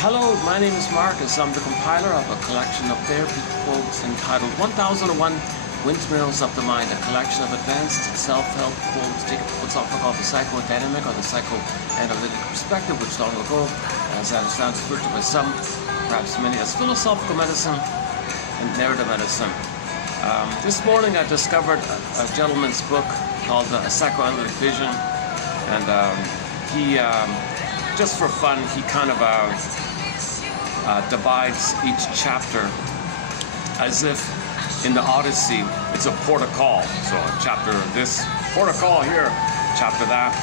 Hello, my name is Marcus. I'm the compiler of a collection of therapy quotes entitled 1001 Windmills of the Mind, a collection of advanced self-help quotes taken from what's often called the psychodynamic or the psychoanalytic perspective, which long ago, as I understand, is referred to by some, perhaps many, as philosophical medicine and narrative medicine. This morning I discovered a gentleman's book called A Psychoanalytic Vision, and he, just for fun, he kind of divides each chapter as if in the Odyssey it's a port of call. So a chapter this, port of call here, chapter that.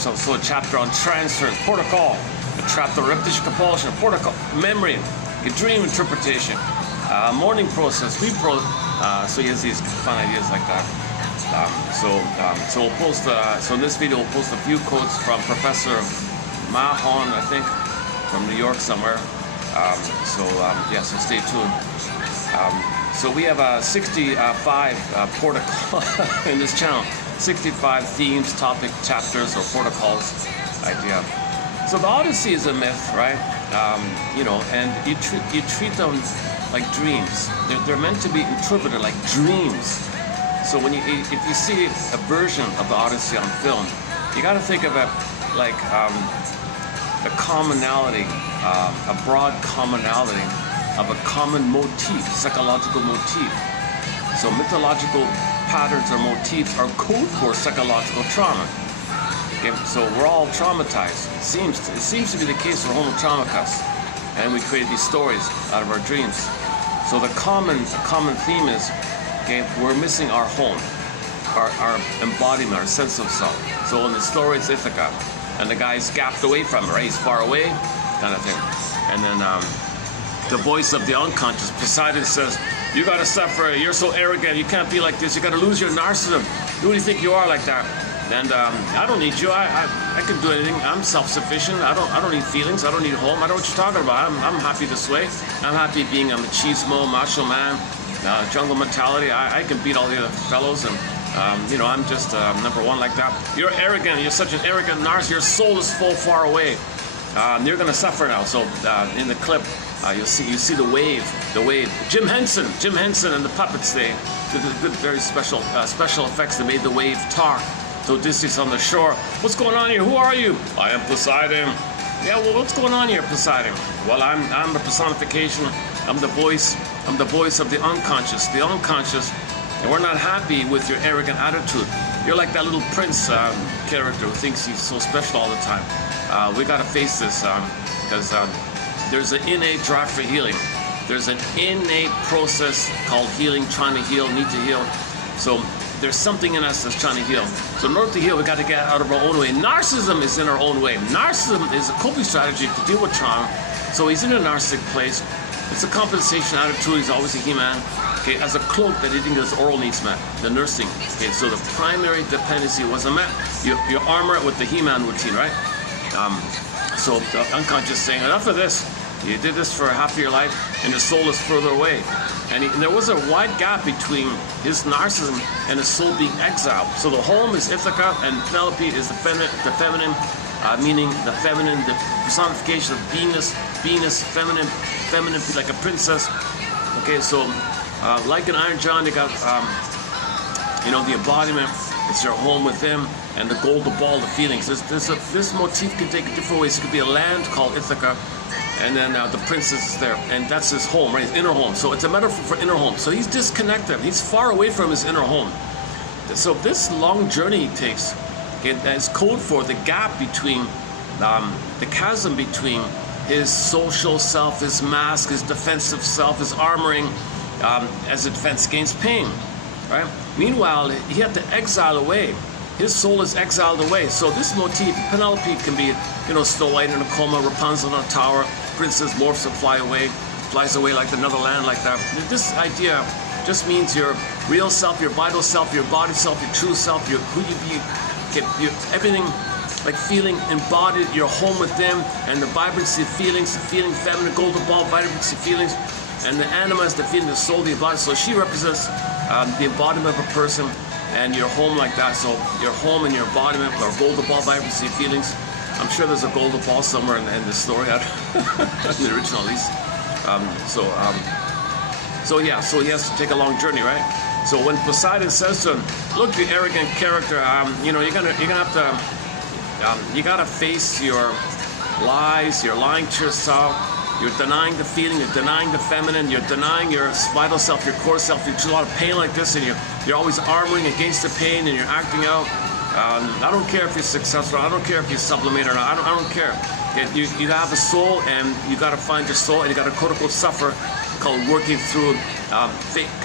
So a chapter on transference, port of call. A chapter repetition compulsion, port of call. Memory, a dream interpretation, morning process, so he has these fun ideas like that. So we'll post. So in this video we'll post a few quotes from Professor Mahon, I think, from New York somewhere. So stay tuned. So we have 65 protocols in this channel, 65 themes, topic, chapters, or protocols idea. So the Odyssey is a myth, right? And you treat them like dreams. They're meant to be interpreted like dreams. So if you see a version of the Odyssey on film, you got to think of it like a commonality, a broad commonality of a common motif, psychological motif. So mythological patterns or motifs are code for psychological trauma. Okay, so we're all traumatized. It seems to be the case for Homo traumacus, and we create these stories out of our dreams. So the common theme is, okay, we're missing our home, our embodiment, our sense of self. So in the story it's Ithaca, and the guy's gapped away from her, right? He's far away, kind of thing. And then the voice of the unconscious, Poseidon, says, you gotta suffer, you're so arrogant, you can't be like this, you gotta lose your narcissism. Who do you think you are like that? And I don't need you, I can do anything, I'm self-sufficient, I don't need feelings, I don't need home, I know what you're talking about, I'm happy this way. I'm happy being a machismo, macho man, jungle mentality, I can beat all the other fellows, and I'm just number one like that. You're arrogant, you're such an arrogant narcissist, your soul is full far away. You're gonna suffer now. So in the clip, you see the wave. Jim Henson and the puppets, they did good, very special effects. They made the wave talk. So Odysseus on the shore. What's going on here? Who are you? I am Poseidon. Yeah, well, what's going on here, Poseidon? Well, I'm the personification. I'm the voice of the unconscious. The unconscious, and we're not happy with your arrogant attitude. You're like that little prince character who thinks he's so special all the time. We got to face this because there's an innate drive for healing. There's an innate process called healing, trying to heal, need to heal. So there's something in us that's trying to heal. So in order to heal, we got to get out of our own way. Narcissism is in our own way. Narcissism is a coping strategy to deal with trauma. So he's in a narcissistic place. It's a compensation attitude. He's always a he-man. Okay, as a cloak that he thinks his oral needs met, the nursing. Okay, so the primary dependency wasn't met. You armor it with the he-man routine, right? So the unconscious saying, enough of this. You did this for half of your life, and the soul is further away. And there was a wide gap between his narcissism and his soul being exiled. So the home is Ithaca, and Penelope is the feminine, meaning the feminine, the personification of Venus, feminine, like a princess. Okay, so like an Iron John, they got the embodiment. It's your home with him, and the golden ball, the feelings. This motif can take it different ways. It could be a land called Ithaca, and then the princess is there, and that's his home, right? His inner home. So it's a metaphor for inner home. So he's disconnected. He's far away from his inner home. So this long journey he takes, okay, is code for the gap between, the chasm between his social self, his mask, his defensive self, his armoring, as a defense against pain, right? Meanwhile, he had to exile away. His soul is exiled away. So this motif, Penelope can be, Snow White in a coma, Rapunzel in a tower, Princess morphs and flies away like another land like that. This idea just means your real self, your vital self, your body self, your true self, your who you be, everything like feeling embodied, you're home with them, and the vibrancy of feelings, the feeling feminine, golden ball, vibrancy of feelings, and the anima is the feeling, the soul, the body. So she represents the embodiment of a person, and your home like that. So your home and your embodiment are golden ball, vibrancy of feelings. I'm sure there's a golden ball somewhere in this story, in the original at least. So he has to take a long journey, right? So when Poseidon says to him, "Look, you arrogant character, you know, you're gonna have to, you gotta face your lies. You're lying to yourself. You're denying the feeling. You're denying the feminine. You're denying your vital self, your core self. You're through a lot of pain like this, and you're always armoring against the pain, and you're acting out. I don't care if you're successful. I don't care if you sublimate or not. I don't care. You have a soul, and you got to find your soul, and you got to quote unquote suffer, called working through.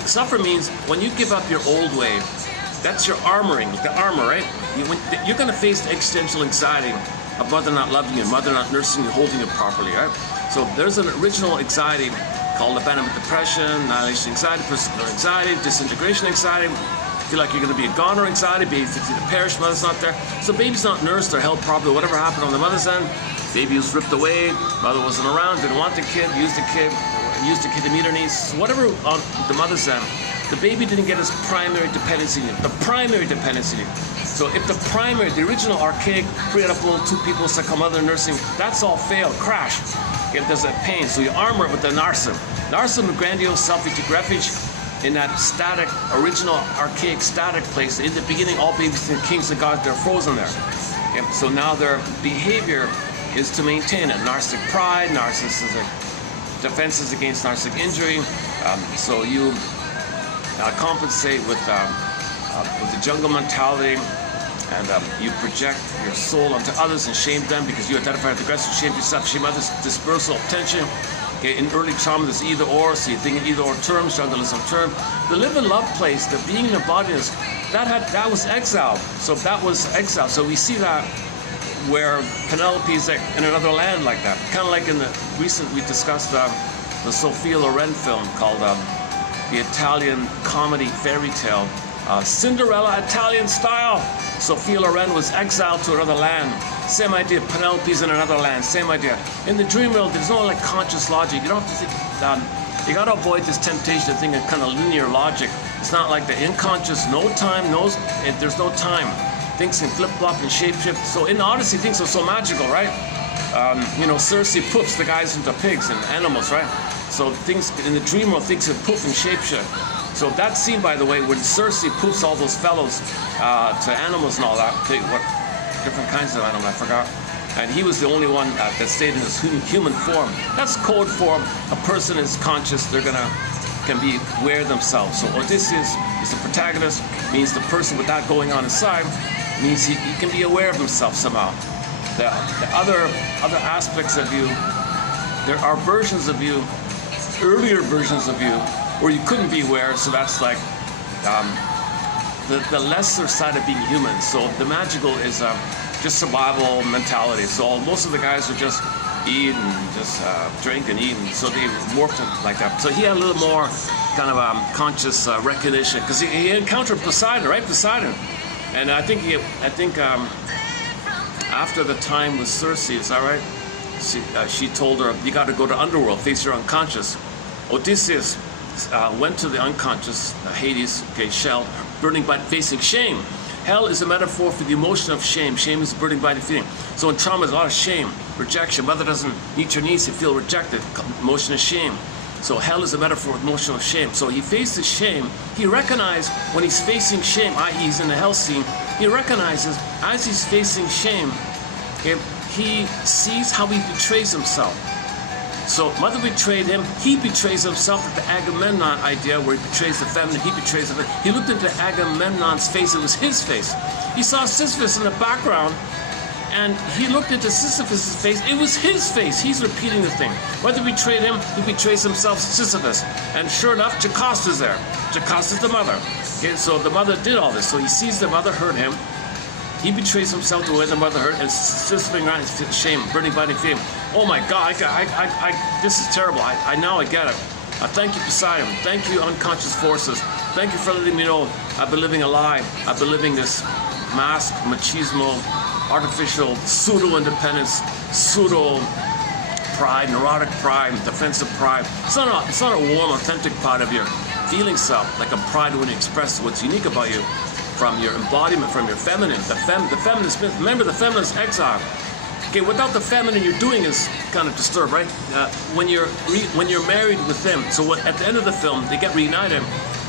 Suffer means when you give up your old way. That's your armoring, the armor, right? You're going to face the existential anxiety of mother not loving you, mother not nursing you, holding you properly, right? So there's an original anxiety called abandonment depression, annihilation anxiety, personal anxiety, disintegration anxiety. Feel like you're going to be a goner anxiety, baby thinks you're to perish, mother's not there. So baby's not nursed or held properly, whatever happened on the mother's end. Baby was ripped away, mother wasn't around, didn't want the kid, used the kid to meet her needs. Whatever on the mother's end, the baby didn't get his primary dependency need, the primary dependency need. So if the original archaic, pre-adaptable, two people, second mother nursing, that's all failed, crash. If there's a pain, so you armor it with the narsim. Narsim, the grandiose self, you take refuge in that static, original, archaic, static place. In the beginning, all babies and kings and gods, they're frozen there. Okay? So now their behavior is to maintain it. Narcissistic pride, narcissistic defenses against narcissistic injury. So you compensate with the jungle mentality, and you project your soul onto others and shame them because you identify with the aggressor, shame yourself, shame others, dispersal of tension. Okay, in early trauma, there's either or, so you think in either or terms, jungleism term. The live and love place, the being in embodiness, that was exile. So that was exile. So we see that where Penelope's like in another land like that. Kind of like in the recent, we discussed the Sophia Loren film called the Italian comedy fairy tale, Cinderella Italian style. Sophia Loren was exiled to another land. Same idea, Penelope's in another land, same idea. In the dream world, there's no like conscious logic. You don't have to think, you gotta avoid this temptation to think in kind of linear logic. It's not like the unconscious, no time, there's no time. Things can flip-flop and shape-shift. So in the Odyssey, things are so magical, right? You know, Circe poofs the guys into pigs and animals, right? So things in the dream world, things can poof and shape-shift. So that scene, by the way, when Circe poofs all those fellows to animals and all that, what different kinds of animals, I forgot. And he was the only one that stayed in his human form. That's code for a person is conscious, can be aware of themselves. So Odysseus is the protagonist, means the person with that going on inside, means he can be aware of himself somehow. The other aspects of you, there are versions of you, earlier versions of you, where you couldn't be aware, so that's like the lesser side of being human. So the magical is just survival mentality. So most of the guys are just eat and just drink and eat, and so they morphed him like that. So he had a little more kind of conscious recognition, because he encountered Poseidon, right? Poseidon, and I think after the time with Circe, is that right? She told her, you got to go to underworld, face your unconscious. Odysseus went to the unconscious, Hades, okay, Shell, burning by facing shame. Hell is a metaphor for the emotion of shame. Shame is a burning by the feeling. So in trauma, there's a lot of shame, rejection. Mother doesn't meet your needs, you feel rejected. Emotion of shame. So hell is a metaphor of emotion of shame. So he faces shame. He recognized when he's facing shame, i.e. he's in the hell scene, he recognizes as he's facing shame, he sees how he betrays himself. So mother betrayed him, he betrays himself at the Agamemnon idea where he betrays the feminine, he betrays the feminine. He looked into Agamemnon's face, it was his face. He saw Sisyphus in the background, and he looked into Sisyphus' face, it was his face. He's repeating the thing. Mother betrayed him, he betrays himself, Sisyphus. And sure enough, Jocasta's there. Jocasta's the mother. Okay, so the mother did all this. So he sees the mother hurt him. He betrays himself the way the mother hurt, and Sisyphus around his shame, burning by the feeling. Oh my God, this is terrible. I now I get it. Thank you, Poseidon. Thank you, unconscious forces. Thank you for letting me know I've been living a lie. I've been living this masked, machismo, artificial, pseudo-independence, pseudo-pride, neurotic pride, defensive pride. It's not a warm, authentic part of your feeling self, like a pride when you express what's unique about you from your embodiment, from your feminine. The feminine spirit. Remember, the feminine is exile. Okay, without the feminine, your doing is kind of disturbed, right? When you're married with them, so at the end of the film, they get reunited.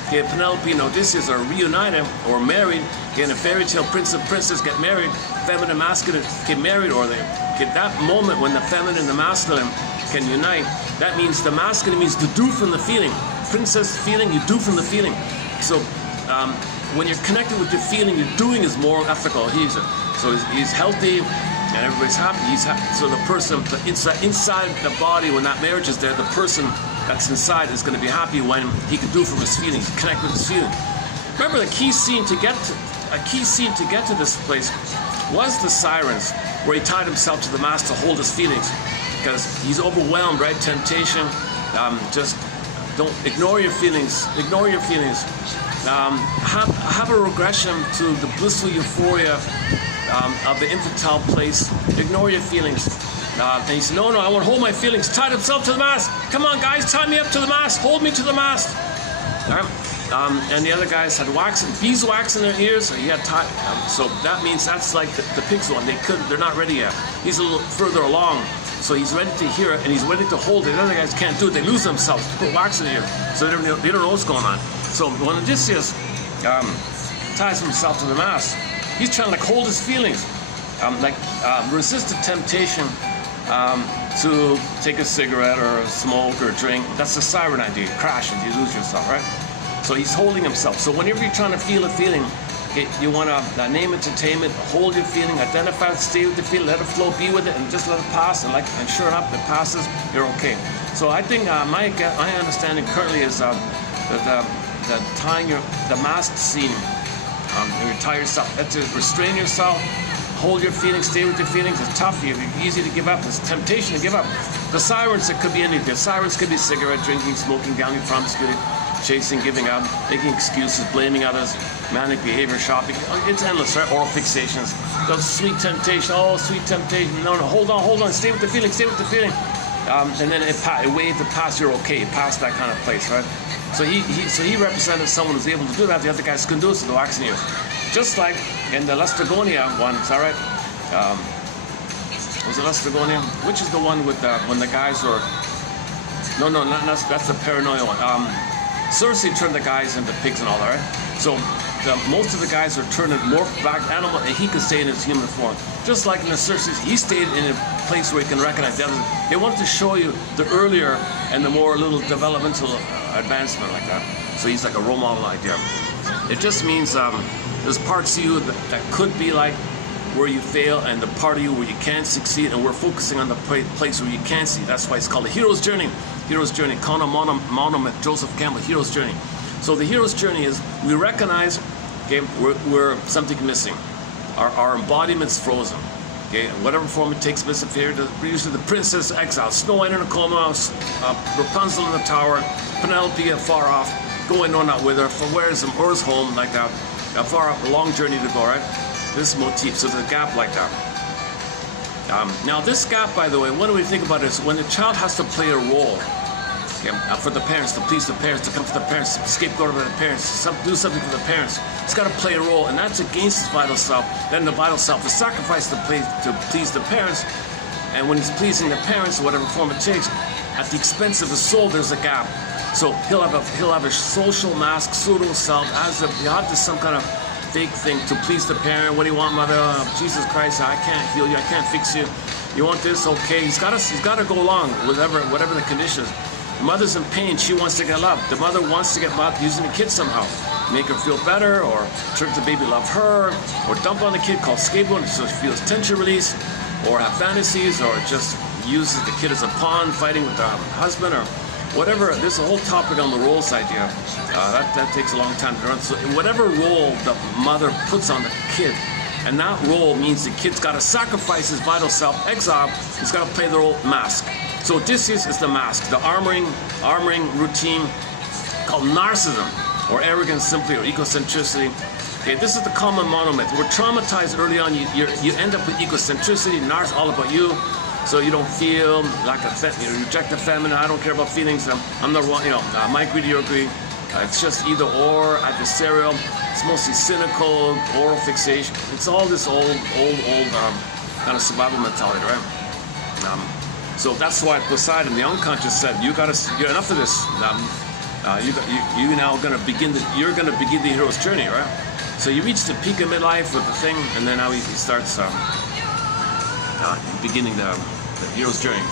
Okay, Penelope and Odysseus are reunited or married. Okay, in a fairy tale, prince and princess get married. Feminine and masculine get married, or they. Okay, that moment when the feminine and the masculine can unite, that means the masculine means to do from the feeling. Princess feeling, you do from the feeling. So when you're connected with your feeling, your doing is more ethical. He's healthy, and everybody's happy. So the person inside the body, when that marriage is there, the person that's inside is going to be happy when he can do from his feelings, connect with his feeling. Remember, the key scene to get to this place was the sirens, where he tied himself to the mast to hold his feelings, because he's overwhelmed, right? Temptation. Just don't ignore your feelings. Ignore your feelings. Have a regression to the blissful euphoria of the infantile place. Ignore your feelings. And he said, no, I want to hold my feelings. Tied himself to the mast. Come on, guys, tie me up to the mast. Hold me to the mast. All right. And the other guys had beeswax in their ears. So he had so that means that's like the pig's one. They're not ready yet. He's a little further along. So he's ready to hear it, and he's ready to hold it. The other guys can't do it. They lose themselves to put wax in the ear. So they don't know what's going on. So when Odysseus ties himself to the mast, he's trying to hold his feelings, resist the temptation to take a cigarette or a smoke or a drink. That's the siren idea. You crash and you lose yourself, right? So he's holding himself. So whenever you're trying to feel a feeling, okay, you want to name it, entertain it, hold your feeling, identify it, stay with the feeling, let it flow, be with it, and just let it pass. And sure enough, it passes. You're okay. So I think my understanding currently is that tying the mast scene. You tie yourself, to restrain yourself, hold your feelings, stay with your feelings. It's tough. It's easy to give up. It's temptation to give up. The sirens, it could be anything. The sirens could be cigarette drinking, smoking, gambling, promiscuity, chasing, giving up, making excuses, blaming others, manic behavior, shopping. It's endless, right? Oral fixations. Those sweet temptation. Oh, sweet temptation. No, hold on. Stay with the feeling. And then it waves to pass. You're okay. You pass that kind of place, right? So he represented someone who's able to do that. The other guys couldn't do it, so the waxing ears. Just like in the Laestrygonia one, is that right? Was it Laestrygonia? Which is the one with when the guys were? No, that's the paranoia one. Circe turned the guys into pigs and all that, right? So most of the guys are turning more back animal, and he could stay in his human form. Just like in the Circe, he stayed in a place where he can recognize the others. They wanted to show you the earlier and the more little developmental advancement like that. So he's like a role model idea. It just means there's parts of you that could be like where you fail, and the part of you where you can't succeed, and we're focusing on the place where you can see. That's why it's called the hero's journey. Hero's journey. Monument, Joseph Campbell, hero's journey. So the hero's journey is we recognize, okay, we're something missing. Our embodiment's frozen. Okay, whatever form it takes, missing here. Usually the princess exiled, Snow White in a coma, Rapunzel in the tower, Penelope far off, going on out with her. For where's home, like that, far off, a long journey to go, right? This motif, so there's a gap like that. Now this gap, by the way, what do we think about is when the child has to play a role, okay, for the parents, to please the parents, to come to the parents, to scapegoat over the parents, do something for the parents. It's got to play a role, and that's against his vital self. Then the vital self is sacrificed to please the parents, and when he's pleasing the parents, whatever form it takes, at the expense of the soul, there's a gap. So he'll have a social mask, pseudo self, as if he ought to some kind of fake thing to please the parent. What do you want, mother? Jesus Christ, I can't heal you. I can't fix you. You want this? Okay. He's got to go along with whatever the conditions. The mother's in pain. She wants to get loved. The mother wants to get loved using the kid somehow. Make her feel better, or trick the baby love her, or dump on the kid called scapegoat so she feels tension release, or have fantasies, or just uses the kid as a pawn fighting with the husband, or whatever. There's a whole topic on the roles idea. That takes a long time to run. So whatever role the mother puts on the kid, and that role means the kid's got to sacrifice his vital self, exile. He's got to play the role mask. So Odysseus is the mask, the armoring routine called narcissism, or arrogance simply, or egocentricity. Okay, this is the common monomyth. We're traumatized early on. You end up with egocentricity, all about you. So you don't feel like you reject the feminine. I don't care about feelings. I'm not wrong. My greedy, your greed. It's just either or, adversarial. It's mostly cynical, oral fixation. It's all this old kind of survival mentality, right? So that's why Poseidon, the unconscious, said, "You got to get enough of this. You now you're gonna begin the hero's journey, right?" So you reach the peak of midlife with the thing, and then now he starts beginning the hero's journey.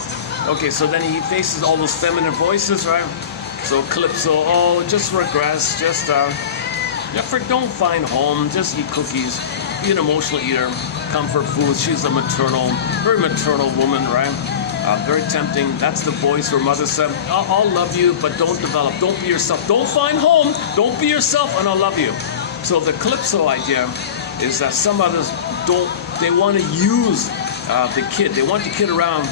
Okay, so then he faces all those feminine voices, right? So Calypso, oh, just regress, just don't find home, just eat cookies, be an emotional eater, comfort food. She's a very maternal woman, right? Very tempting. That's the voice her mother said, I'll love you, but don't develop, don't be yourself, don't find home, don't be yourself, and I'll love you. So the Calypso idea is that some others they want to use the kid, they want the kid around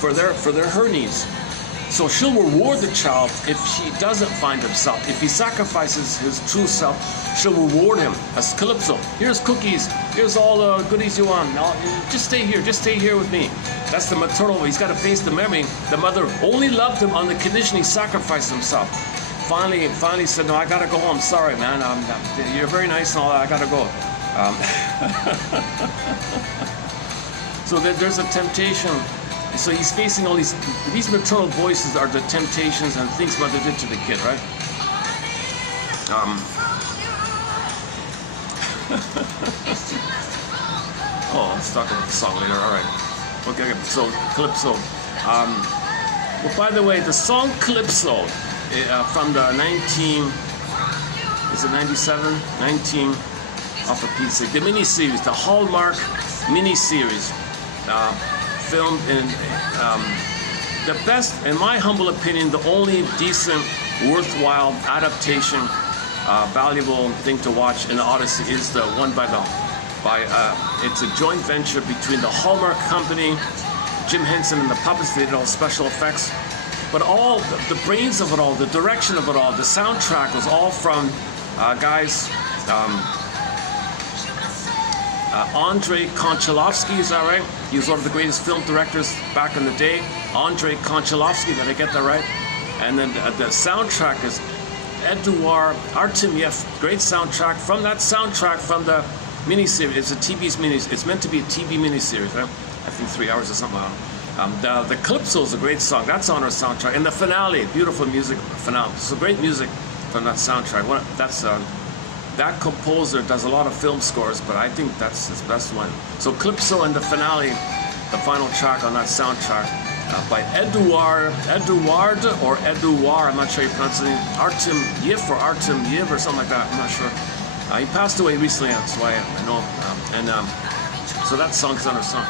for her needs. So she'll reward the child if he doesn't find himself. If he sacrifices his true self, she'll reward him as Calypso. Here's cookies. Here's all the goodies you want. Just stay here with me. That's the maternal way. He's got to face the memory. The mother only loved him on the condition he sacrificed himself. Finally said, no, I gotta go home. Sorry, man. You're very nice and all that. I gotta go. So there's a temptation. So he's facing all these maternal voices are the temptations and things mother did to the kid, right? Oh, let's talk about the song later. All right. Okay. So Calypso. Well, by the way, the song Calypso from the 19 off a piece, the miniseries, the Hallmark miniseries. Filmed in the best, in my humble opinion, the only decent, worthwhile adaptation, valuable thing to watch in the Odyssey is the one it's a joint venture between the Hallmark company, Jim Henson, and the puppets. They did all special effects, but all the brains of it all, the direction of it all, the soundtrack was all from guys. Andrei Konchalovsky, is that right? He was one of the greatest film directors back in the day. Andrei Konchalovsky, did I get that right? And then the soundtrack is Eduard Artemyev, great soundtrack from the miniseries. It's a TV's miniseries. It's meant to be a TV miniseries, right? I think 3 hours or something. The Calypso is a great song. That's on our soundtrack. And the finale, beautiful music finale. So great music from that soundtrack. That composer does a lot of film scores, but I think that's his best one. So Calypso and the finale, the final track on that soundtrack, by Eduard, I'm not sure you pronounce it, Artemyev or something like that, I'm not sure. He passed away recently, that's why I know. So that song's on our song.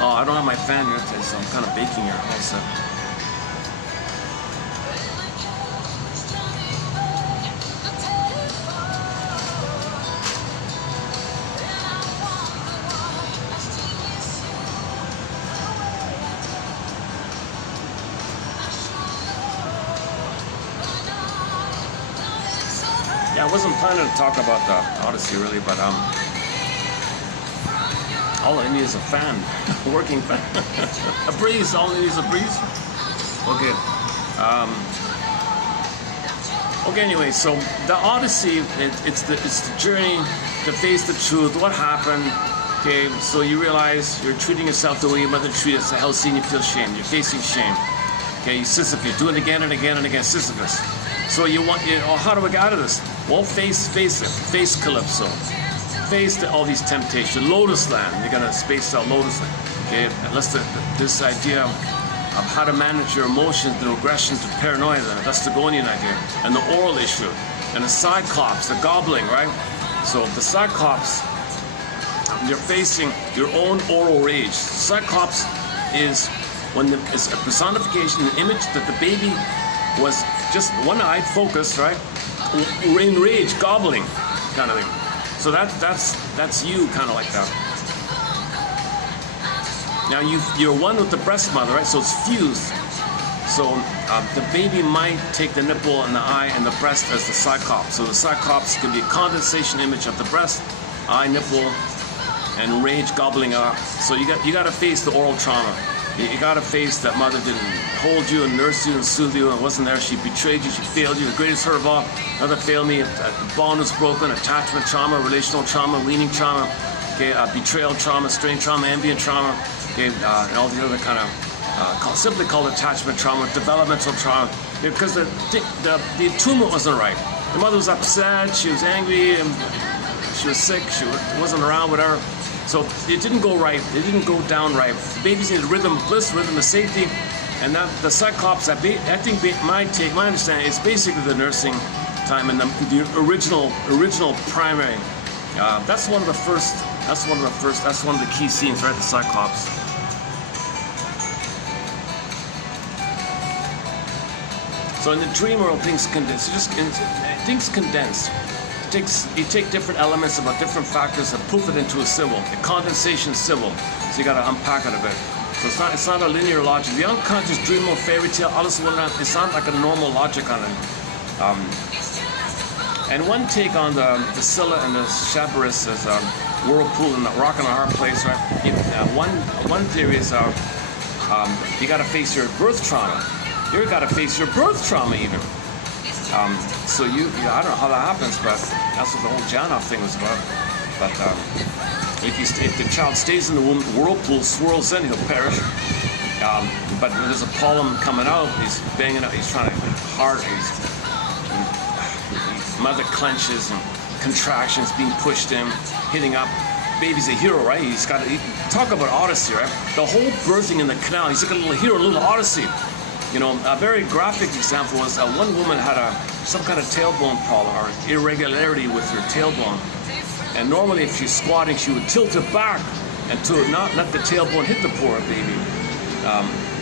Oh, I don't have my fan here today, so I'm kind of baking here also. I wasn't planning to talk about the Odyssey really, but all I need is a fan, a working fan, a breeze. All I need is a breeze. Okay. Okay. Anyway, so the Odyssey, it's the journey to face the truth. What happened? Okay. So you realize you're treating yourself the way your mother treated us. Halcyon, you feel shame. You're facing shame. Okay. Sisyphus, do it again and again and again. Sisyphus. So how do we get out of this? Well, face Calypso. Face all these temptations. Lotus Land. You're gonna space out Lotus Land. Okay, unless this idea of how to manage your emotions, the aggression to paranoia, the Vestagonian idea, and the oral issue, and the Cyclops, the gobbling, right? So the Cyclops, you're facing your own oral rage. Cyclops is a personification, an image that the baby was just one-eyed, focused, right? In rage, gobbling, kind of thing. So that's you, kind of like that. Now you're one with the breast mother, right? So it's fused. So the baby might take the nipple and the eye and the breast as the Cyclops. So the Cyclops can be a condensation image of the breast, eye, nipple, and rage gobbling up. So you got to face the oral trauma. You got to face that mother didn't hold you and nurse you and soothe you and wasn't there. She betrayed you. She failed you. The greatest hurt of all. Mother failed me. The bond was broken. Attachment trauma, relational trauma, weaning trauma. Okay, okay, betrayal trauma, strain trauma, ambient trauma, okay, and all the other kind of simply called attachment trauma, developmental trauma, because the attunement wasn't right. The mother was upset, she was angry, and she was sick, she wasn't around, whatever. So it didn't go right, it didn't go down right. Babies needed rhythm of bliss, rhythm of safety, and that the cyclops, I think my understanding is basically the nursing time and the original primary. That's one of the first, that's one of the key scenes, right, the cyclops. So in the dream world, things condense. Things condense. You take different elements about different factors and poof it into a symbol, a condensation symbol. So you got to unpack it a bit. So it's not a linear logic. The unconscious dream world, fairy tale, alles whatnot, it's not like a normal logic on it. And one take on the Scylla and the Chabaris is whirlpool and the rock and a hard place, right? One theory is you got to face your birth trauma. You got to face your birth trauma even. So I don't know how that happens, but that's what the whole Janov thing was about. But if the child stays in the womb, the whirlpool swirls in, he'll perish. But there's a pollen coming out. He's banging out. He's trying to hard. Mother clenches and contractions being pushed in, hitting up. Baby's a hero, right? He's got to talk about Odyssey, right? The whole birthing in the canal. He's like a little hero, a little Odyssey. You know, a very graphic example was one woman had some kind of tailbone problem or irregularity with her tailbone. And normally if she's squatting, she would tilt it back and to not let the tailbone hit the poor baby.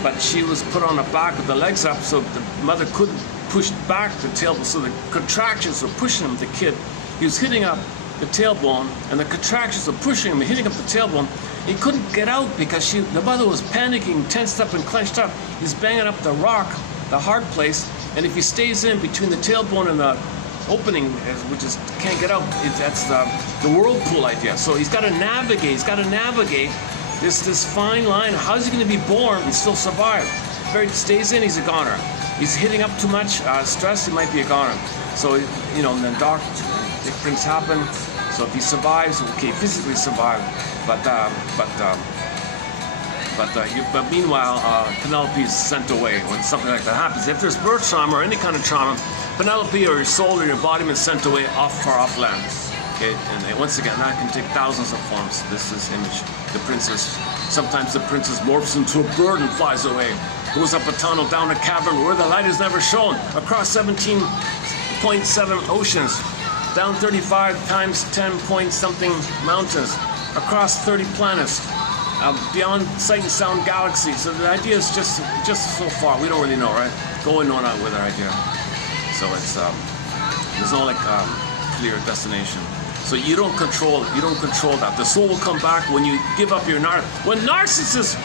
But she was put on the back with the legs up so the mother couldn't push back the tailbone. So the contractions were pushing him, the kid. He was hitting up the tailbone and the contractions were pushing him, hitting up the tailbone. He couldn't get out because the mother was panicking, tensed up and clenched up. He's banging up the rock, the hard place, and if he stays in between the tailbone and the opening, which is can't get out, that's the whirlpool idea. So he's got to navigate this fine line. How's he going to be born and still survive? If he stays in, he's a goner. He's hitting up too much stress, he might be a goner. So, you know, and then things happen. So if he survives, okay, physically survive, but meanwhile, Penelope is sent away when something like that happens. If there's birth trauma or any kind of trauma, Penelope or your soul or your embodiment is sent away far off land. Okay, and once again, that can take thousands of forms. This is image. The princess. Sometimes the princess morphs into a bird and flies away. Goes up a tunnel, down a cavern where the light is never shown, across 17.7 oceans. Down 35 times 10 point something mountains, across 30 planets, beyond sight and sound galaxies. So the idea is just so far. We don't really know, right? Go and know not with our idea. So it's there's no like clear destination. So you don't control that. The soul will come back when you give up your when narcissist.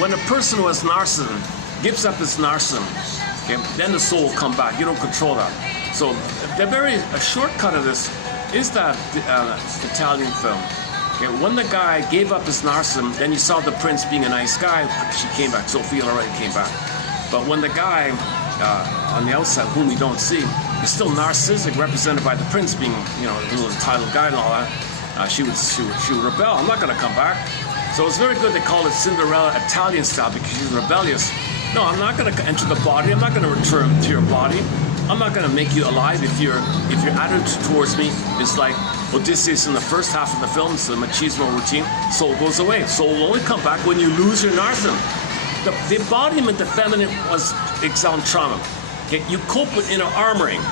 When a person who has narcissism gives up his narcissism, okay, then the soul will come back. You don't control that. So a shortcut of this is that Italian film. Okay, when the guy gave up his narcissism, then you saw the prince being a nice guy. She came back. Sophia already came back. But when the guy on the outside, whom we don't see, is still narcissistic, represented by the prince being, you know, a little entitled guy and all that, she would rebel. I'm not going to come back. So it's very good they call it Cinderella Italian style because she's rebellious. No, I'm not going to enter the body. I'm not going to return to your body. I'm not going to make you alive if your attitude towards me is like Odysseus in the first half of the film. It's the machismo routine. Soul goes away. Soul will only come back when you lose your narcissism. The embodiment, the feminine, was exiled trauma. Okay? You cope with inner armoring.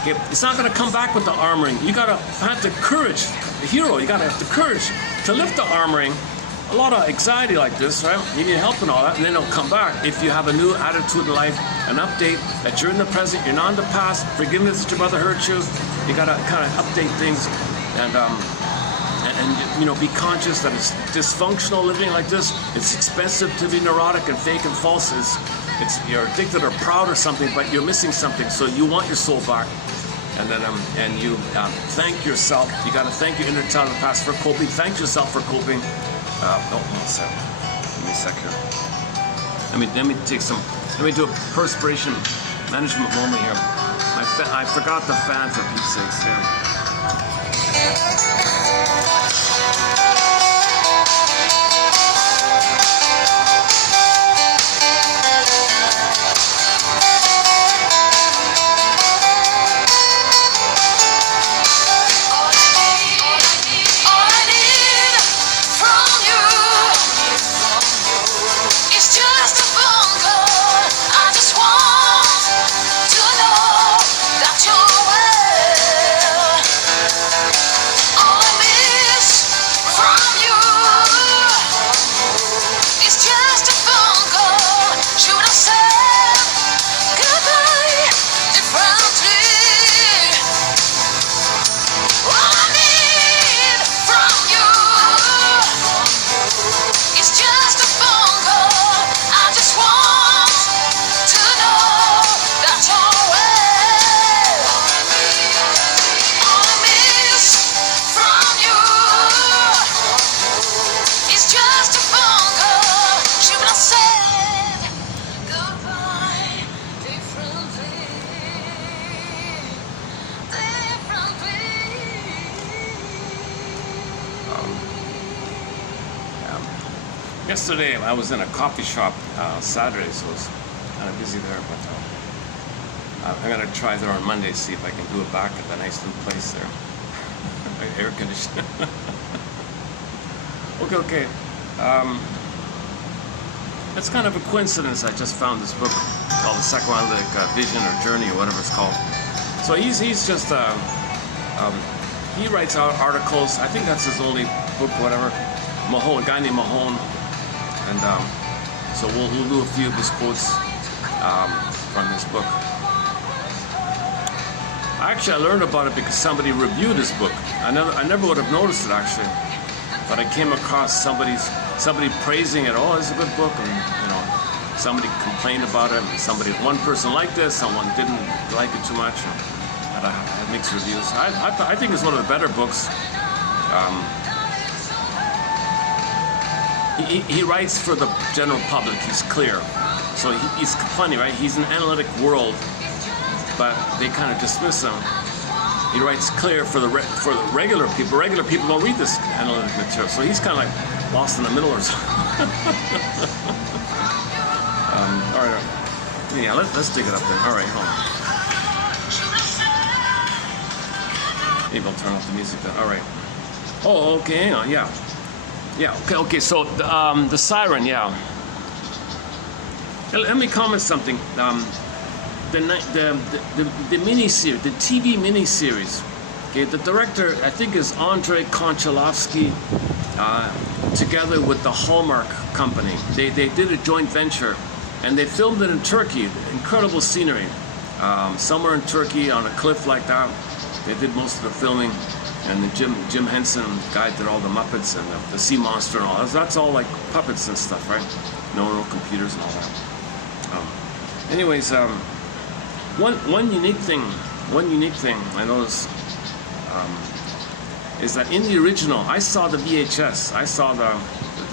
Okay? It's not going to come back with the armoring. You got to have the courage. The hero, you got to have the courage to lift the armoring. A lot of anxiety like this, right? You need help and all that, and then it'll come back if you have a new attitude in life, an update that you're in the present, you're not in the past. Forgiveness that your mother hurt you. You gotta kind of update things, and you know, be conscious that it's dysfunctional living like this. It's expensive to be neurotic and fake and false. You're addicted or proud or something, but you're missing something. So you want your soul back, and then you thank yourself. You gotta thank your inner child of the past for coping. Thank yourself for coping. Give me a sec here. Let me do a perspiration management moment here. I forgot the fan for Pete's sakes. Yeah. Yesterday I was in a coffee shop Saturday, so it was kind of busy there, but I'm gonna try there on Monday, see if I can do it back at the nice new place there. Air conditioning. Okay. It's kind of a coincidence. I just found this book called The Psychoanalytic Vision or Journey or whatever it's called. So he's just he writes out articles. I think that's his only book, whatever. Mahone, a guy named Mahone, and so we'll do a few of his quotes from this book. Actually, I learned about it because somebody reviewed this book. I never would have noticed it actually, but I came across somebody praising it. Oh, it's a good book, and somebody complained about it. And one person liked this, someone didn't like it too much. And I had mixed reviews. I think it's one of the better books. He writes for the general public. He's clear, so he's funny, right? He's in an analytic world, but they kind of dismiss him. He writes clear for the regular people. Regular people don't read this analytic material, so he's kind of like lost in the middle or something. All right. Yeah, let's dig it up then. All right, hold on. Maybe I'll turn off the music then. All right. Oh, okay, hang on. Yeah. Okay. So the siren. Yeah. Let me comment something. The miniseries, the TV miniseries. Okay, the director I think is Andrei Konchalovsky, together with the Hallmark company. They did a joint venture, and they filmed it in Turkey. Incredible scenery, somewhere in Turkey on a cliff like that. They did most of the filming, and the Jim Henson guy did all the Muppets and the sea monster and all that. That's all like puppets and stuff, right? No computers and all that. Anyways. One unique thing I noticed is that in the original, I saw the VHS, I saw the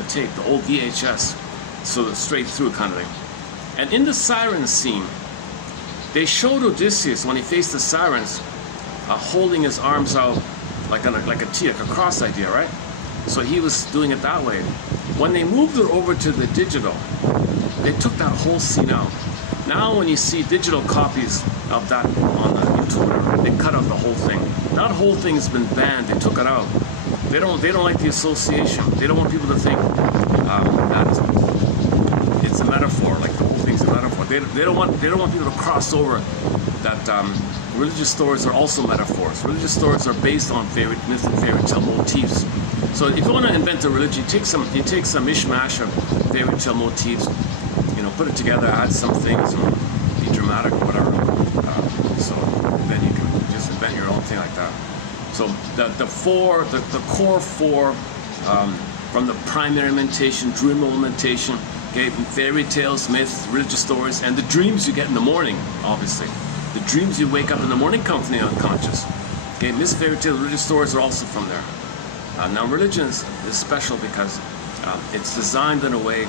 tape, the old VHS, so the straight through kind of thing. And in the siren scene, they showed Odysseus when he faced the sirens, holding his arms out like a T, like a cross idea, right? So he was doing it that way. When they moved it over to the digital, they took that whole scene out. Now when you see digital copies of that on the YouTube, they cut out the whole thing. That whole thing has been banned. They took it out. They don't like the association. They don't want people to think that it's a metaphor. Like the whole thing's a metaphor. They don't want people to cross over that religious stories are also metaphors. Religious stories are based on myth and fairy tale motifs. So if you want to invent a religion, you take some mishmash of fairy tale motifs. Put it together, add some things, or be dramatic or whatever. So then you can just invent your own thing like that. So the core four, from the primary mentation, dream implementation, okay, fairy tales, myths, religious stories, and the dreams you get in the morning, obviously. The dreams you wake up in the morning come from the unconscious. Okay, myths, fairy tales, religious stories are also from there. Now religion is special because it's designed in a way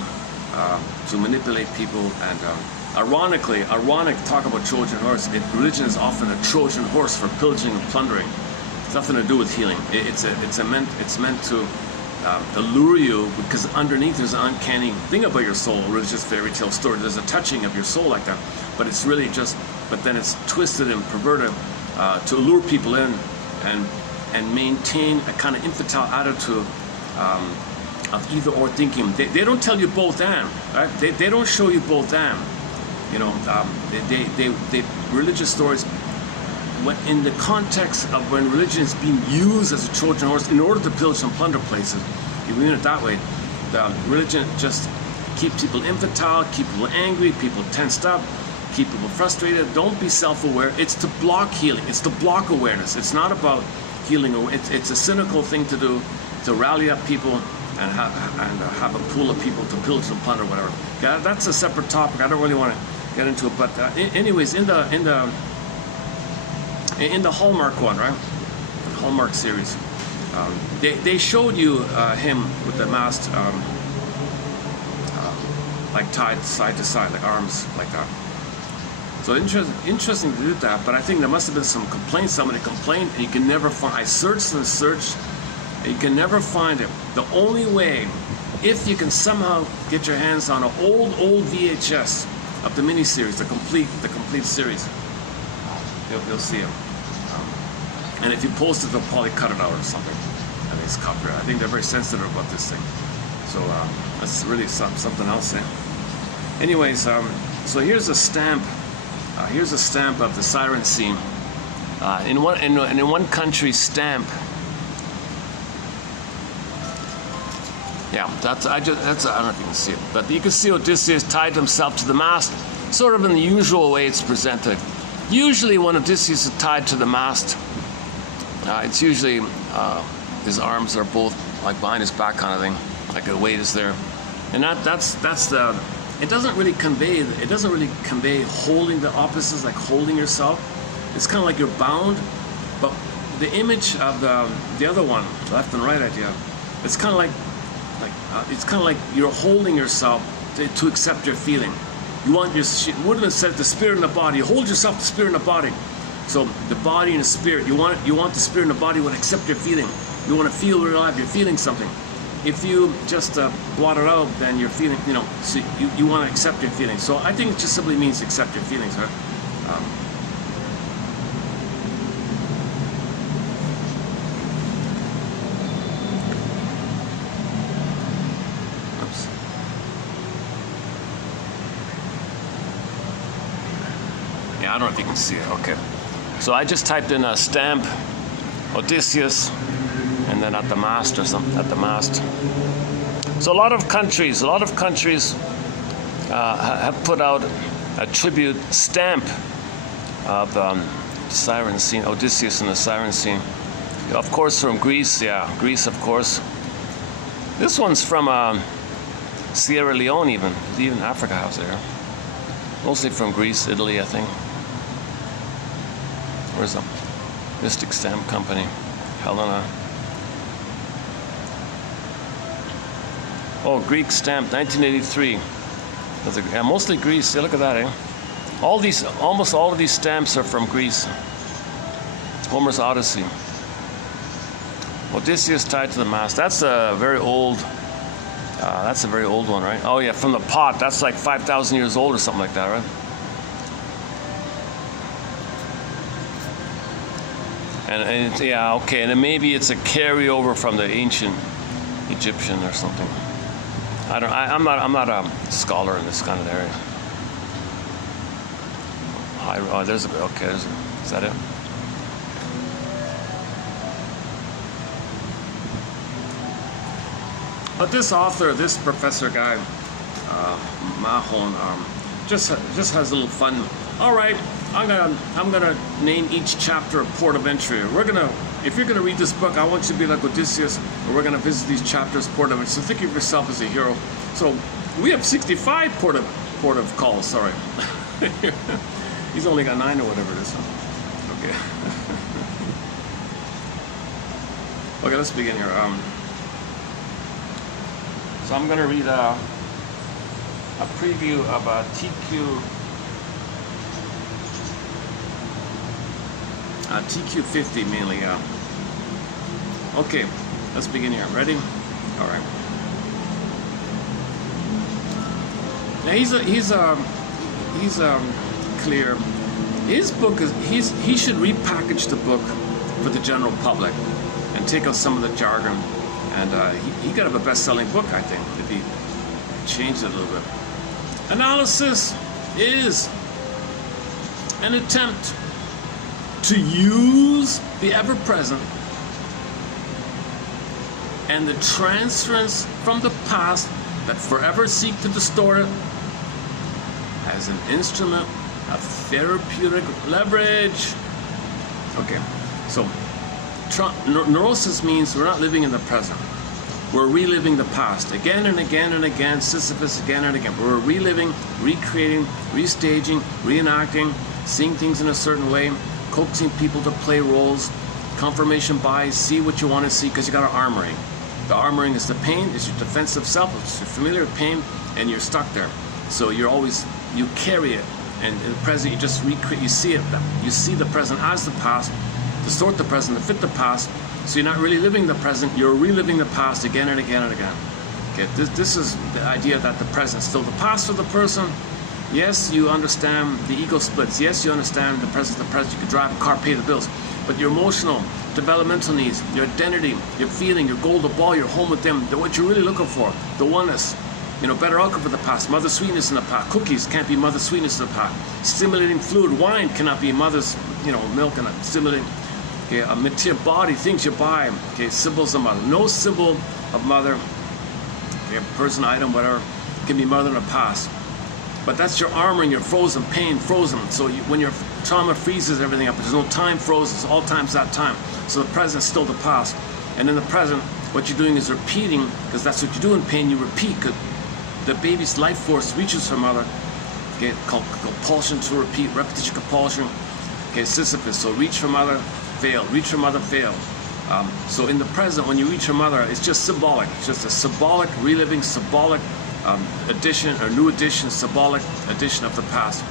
to manipulate people, and ironic, talk about Trojan horse. Religion is often a Trojan horse for pillaging and plundering. It's nothing to do with healing. It's meant to allure you, because underneath there's an uncanny thing about your soul. A religious fairy tale story, there's a touching of your soul like that, but it's really but then it's twisted and perverted to lure people in and maintain a kind of infantile attitude of either or thinking. They don't tell you both and, right? They don't show you both and. They religious stories, when in the context of when religion is being used as a Trojan horse in order to pillage and plunder places, you mean it that way. The religion just keeps people infantile, keep people angry, people tensed up, keep people frustrated. Don't be self-aware. It's to block healing. It's to block awareness. It's not about healing. It's a cynical thing to do, to rally up people and have a pool of people to pillage and plunder, whatever. Yeah, that's a separate topic. I don't really want to get into it. But anyways, in the Hallmark one, right? The Hallmark series, they showed you him with the mask, like tied side to side, like arms like that. So interesting to do that. But I think there must have been some complaints. Somebody complained, and you can never find. I searched and searched. You can never find it. The only way if you can somehow get your hands on an old VHS of the miniseries, the complete series, you'll see them. And if you post it, they'll probably cut it out or something. I think it's copyright. I think they're very sensitive about this thing. So that's really something else. Anyways, so here's a stamp. Here's a stamp of the siren scene. In one country, stamp. Yeah, I don't know if you can see it, but you can see Odysseus tied himself to the mast, sort of in the usual way it's presented. Usually, when Odysseus is tied to the mast, it's usually his arms are both like behind his back, kind of thing, like the weight is there, and that's the. It doesn't really convey holding the opposites, like holding yourself. It's kind of like you're bound, but the image of the other one, left and right idea, it's kind of like you're holding yourself to accept your feeling. You want your would have said the spirit and the body. You hold yourself, the spirit and the body. So the body and the spirit. You want the spirit and the body would accept your feeling. You want to feel real life. You're feeling something. If you just blot it out, then you're feeling. So you want to accept your feelings. So I think it just simply means accept your feelings, right? I don't know if you can see it. Okay. So I just typed in a stamp, Odysseus, and then at the mast or something, at the mast. So a lot of countries have put out a tribute stamp of siren scene, Odysseus in the siren scene. Of course from Greece, Greece of course. This one's from Sierra Leone even Africa House there. Mostly from Greece, Italy, I think. Where's the Mystic Stamp Company? Helena. Oh, Greek stamp, 1983. Mostly Greece. Look at that, eh? Almost all of these stamps are from Greece. Homer's Odyssey. Odysseus tied to the mast. That's a very old. That's a very old one, right? Oh yeah, from the pot. That's like 5,000 years old or something like that, right? And yeah, okay, and then maybe it's a carryover from the ancient Egyptian or something. I'm not a scholar in this kind of area. Is that it? But this author, this professor guy, Mahon, just has a little fun. All right, I'm gonna name each chapter a port of entry. If you're gonna read this book, I want you to be like Odysseus, and we're gonna visit these chapters port of entry. So think of yourself as a hero. So we have 65 port of calls. Sorry, he's only got 9 or whatever it is. Okay. Okay, let's begin here. So I'm gonna read a preview of a TQ50 mainly. Okay, let's begin here. Ready? All right. Now he's clear. His book is he should repackage the book for the general public and take out some of the jargon. And he could have a best-selling book, I think, if he changed it a little bit. Analysis is an attempt to use the ever-present and the transference from the past that forever seek to distort it as an instrument of therapeutic leverage. Okay, so neurosis means we're not living in the present. We're reliving the past again and again and again, Sisyphus again and again. We're reliving, recreating, restaging, reenacting, seeing things in a certain way, coaxing people to play roles, confirmation bias, see what you want to see because you got an armoring. The armoring is the pain, it's your defensive self, it's your familiar pain, and you're stuck there. So you carry it, and in the present you just recreate, you see it, you see the present as the past, distort the present to fit the past, so you're not really living the present, you're reliving the past again and again and again. Okay, this is the idea that the present is still the past for the person. Yes, you understand the ego splits. Yes, you understand the present. You can drive a car, pay the bills. But your emotional, developmental needs, your identity, your feeling, your goal, the ball, you're home with them. What you're really looking for, the oneness. Better outcome for the past. Mother sweetness in the past. Cookies can't be mother sweetness in the past. Stimulating fluid. Wine cannot be mother's, milk and stimulating. Okay, a material body, things you buy. Okay, symbols of mother. No symbol of mother. Okay, person, item, whatever, can be mother in the past. But that's your armor and your frozen, pain frozen. So when your trauma freezes everything up, there's no time frozen. It's all time's that time. So the present's still the past. And in the present, what you're doing is repeating, because that's what you do in pain. You repeat. The baby's life force reaches for mother. Okay, called compulsion to repeat, repetition, compulsion. Okay, Sisyphus. So reach for mother, fail. Reach for mother, fail. So in the present, when you reach for mother, it's just symbolic. It's just a symbolic, reliving, symbolic addition or new addition, symbolic addition of the past.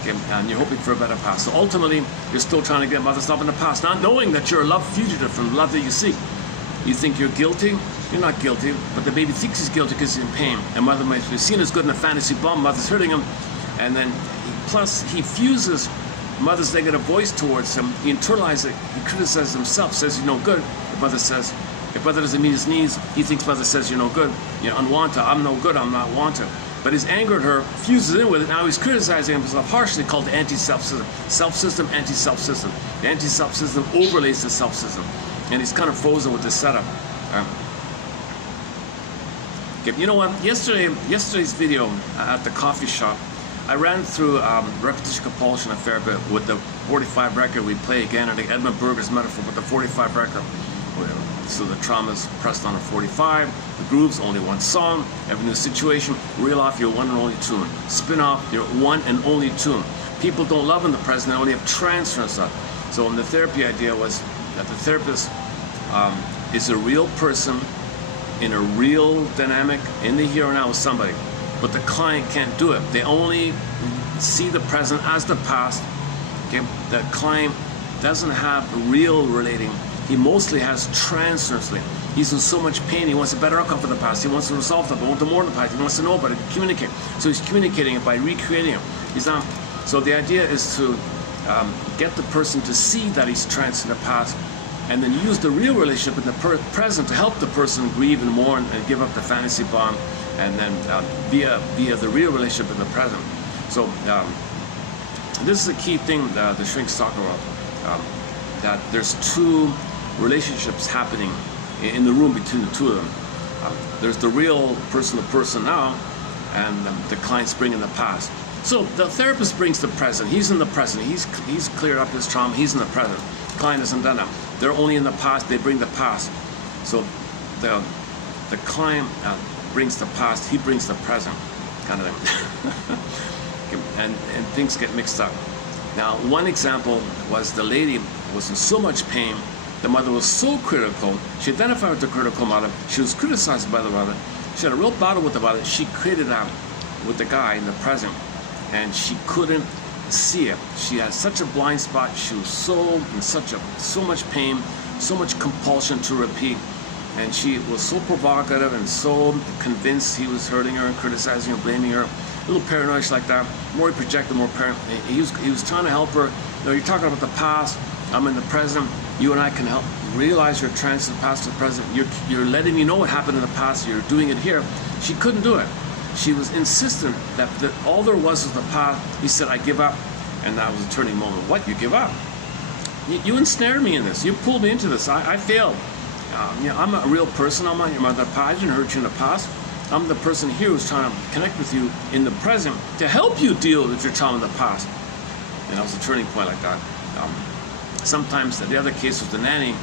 Okay, and you're hoping for a better past. So ultimately, you're still trying to get mother's love in the past, not knowing that you're a love fugitive from the love that you seek. You think you're guilty. You're not guilty, but the baby thinks he's guilty because he's in pain. And mother might be seen as good in a fantasy bomb. Mother's hurting him. And then, plus, he fuses mother's negative voice towards him. He internalizes it. He criticizes himself, says you're no good. If mother doesn't meet his needs, he thinks mother says you're no good. You're unwanted. I'm no good. I'm not wanted. But his anger at her fuses in with it. Now he's criticizing himself harshly, called the anti-self system. Self-system, anti-self system. The anti-self system overlays the self system. And he's kind of frozen with this setup. Okay, you know what? Yesterday's video at the coffee shop, I ran through repetition compulsion a fair bit with the 45 record. We play again, and Edmund Berger's metaphor with the 45 record. So the trauma's pressed on a 45, the groove's only one song, every new situation, reel off your one and only tune. Spin off your one and only tune. People don't love in the present, they only have transference of. So in the therapy idea was that the therapist is a real person in a real dynamic in the here and now with somebody. But the client can't do it. They only see the present as the past. Okay? The client doesn't have real relating. He mostly has transference. He's in so much pain. He wants a better outcome for the past. He wants to resolve that. He wants more in the past. He wants to know about it, communicate. So he's communicating it by recreating it. He's not. So the idea is to get the person to see that he's trans in the past, and then use the real relationship in the present to help the person grieve and mourn and give up the fantasy bomb, and then via the real relationship in the present. So this is a key thing the shrink's talking about. That there's two relationships happening in the room between the two of them. There's the real person to person now, and the client's bringing the past. So the therapist brings the present. He's in the present. He's cleared up his trauma. He's in the present. The client hasn't done that. They're only in the past. They bring the past. So the client brings the past. He brings the present, kind of thing. and things get mixed up. Now, one example was the lady was in so much pain. The mother was so critical. She identified with the critical mother. She was criticized by the mother. She had a real battle with the mother. She created that with the guy in the present, and she couldn't see it. She had such a blind spot. She was so much pain, so much compulsion to repeat, and she was so provocative and so convinced he was hurting her and criticizing her, blaming her. A little paranoid like that. More he projected, more paranoid. He was trying to help her. You're talking about the past. I'm in the present. You and I can help realize your trance from the past to the present. You're letting me know what happened in the past. You're doing it here. She couldn't do it. She was insistent that all there was the past. He said, I give up. And that was a turning moment. What? You give up? You ensnared me in this. You pulled me into this. I failed. I'm a real person. I'm not your mother. I didn't hurt you in the past. I'm the person here who's trying to connect with you in the present to help you deal with your trauma in the past. And that was a turning point like that. Sometimes the other case was the nanny.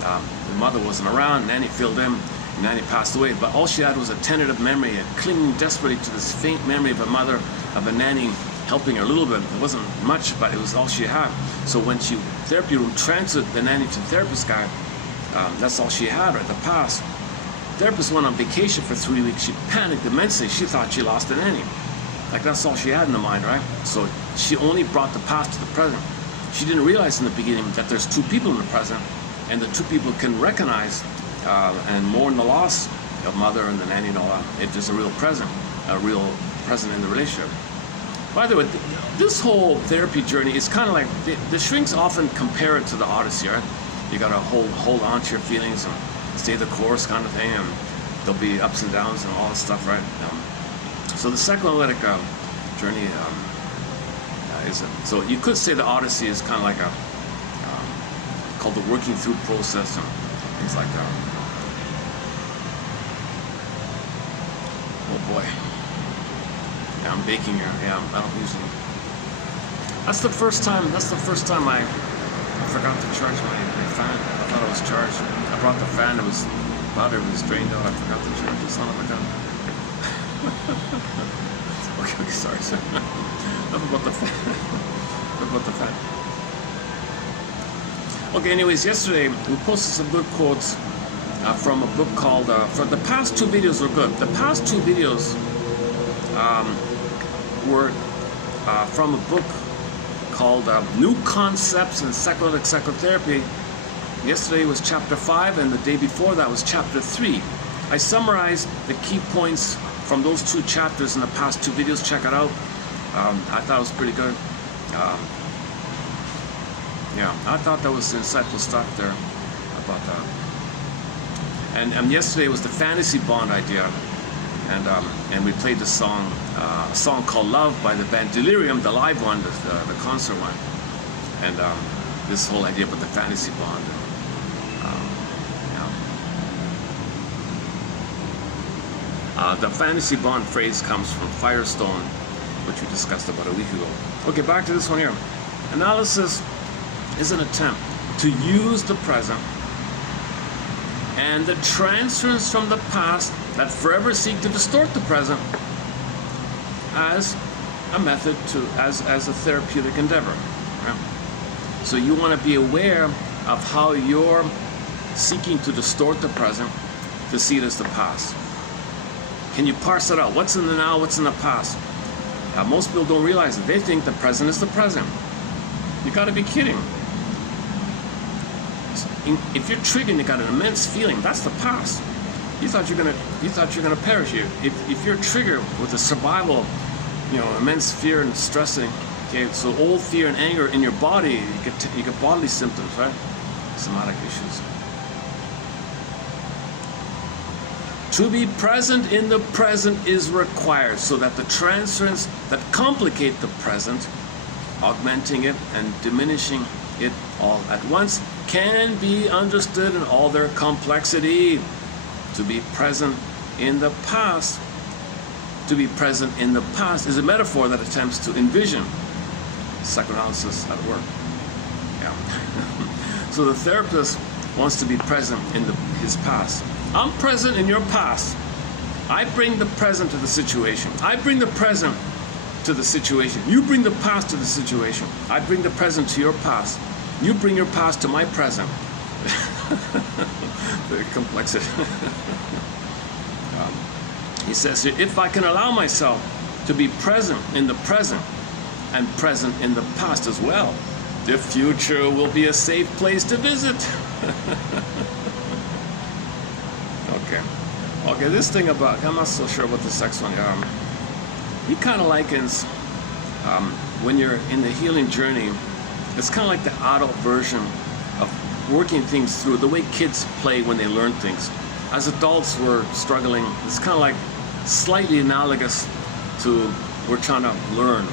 The mother wasn't around. Nanny filled in. Nanny passed away. But all she had was a tentative memory, clinging desperately to this faint memory of a mother, of a nanny helping her a little bit. It wasn't much, but it was all she had. So when she therapy room transferred the nanny to the therapist guy, that's all she had, right? The past. Therapist went on vacation for 3 weeks. She panicked immensely. She thought she lost a nanny. Like that's all she had in the mind, right? So she only brought the past to the present. She didn't realize in the beginning that there's two people in the present, and the two people can recognize and mourn the loss of mother and the nanny and all that. If there's a real present in the relationship. By the way, this whole therapy journey is kind of like, the shrinks often compare it to the Odyssey, right? You gotta hold on to your feelings and stay the course kind of thing, and there'll be ups and downs and all that stuff, right? So the psychoanalytic journey so you could say the Odyssey is kind of like called the working through process and things like that. Oh boy. Yeah, I'm baking here. Yeah, I don't usually. That's the first time I forgot to charge my fan. I thought it was charged. I brought the fan. Battery was drained out. I forgot to charge it. Son of a gun. Okay, sorry. Enough about the fan. Enough about the fan. Okay, anyways, yesterday we posted some good quotes from a book called, for the past two videos were good. The past two videos were from a book called New Concepts in Psychoanalytic Psychotherapy. Yesterday was chapter 5, and the day before that was chapter 3. I summarized the key points from those two chapters in the past two videos. Check it out. I thought it was pretty good. Yeah, I thought that was insightful stuff there about that. And yesterday was the fantasy bond idea, and we played the song, a song called "Love" by the band Delirium, the live one, the concert one, and this whole idea about the fantasy bond. The fantasy bond phrase comes from Firestone, which we discussed about a week ago. Okay, back to this one here. Analysis is an attempt to use the present and the transference from the past that forever seek to distort the present as a method as a therapeutic endeavor. Right? So you want to be aware of how you're seeking to distort the present to see it as the past. Can you parse it out? What's in the now, what's in the past? Most people don't realize it. They think the present is the present. You got to be kidding. If you're triggered, you got an immense feeling. That's the past. You thought you're gonna perish here. If you're triggered with a survival, immense fear and stressing. Okay, so old fear and anger in your body, you get bodily symptoms, right? Somatic issues. To be present in the present is required, so that the transference that complicate the present, augmenting it and diminishing it all at once, can be understood in all their complexity. To be present in the past. To be present in the past is a metaphor that attempts to envision psychoanalysis at work. Yeah. So the therapist wants to be present in his past. I'm present in your past. I bring the present to the situation. I bring the present to the situation. You bring the past to the situation. I bring the present to your past. You bring your past to my present. The complexity. He says here, if I can allow myself to be present in the present and present in the past as well, the future will be a safe place to visit. Okay, this thing about, I'm not so sure about the sex one. He kind of likens, when you're in the healing journey, it's kind of like the adult version of working things through, the way kids play when they learn things. As adults, we're struggling. It's kind of like slightly analogous to we're trying to learn,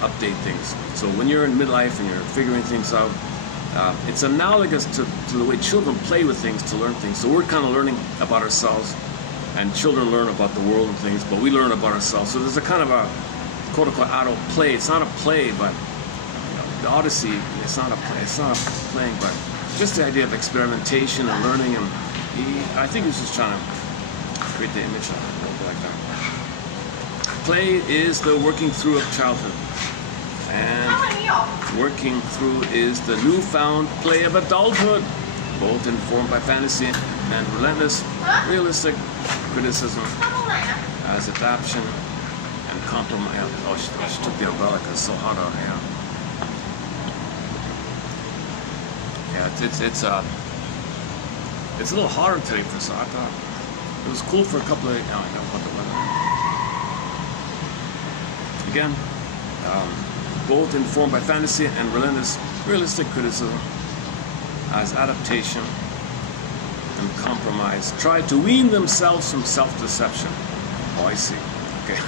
update things. So when you're in midlife and you're figuring things out, it's analogous to the way children play with things to learn things. So we're kind of learning about ourselves, and children learn about the world and things, but we learn about ourselves. So there's a kind of a quote-unquote adult play. It's not a play, but the Odyssey, it's not a play. It's not a playing, but just the idea of experimentation and learning. And I think he's just trying to create the image of it, a little bit like that. Play is the working through of childhood, and working through is the newfound play of adulthood, both informed by fantasy and relentless, realistic criticism as adaptation and compromise. Oh, she took the umbrella because it's so hot out here. Yeah, it's a little hotter today for us. I thought it was cool for a couple of. Oh, I know what the weather. Again, both informed by fantasy and realistic criticism, as adaptation and compromise, try to wean themselves from self-deception. Oh, I see. Okay.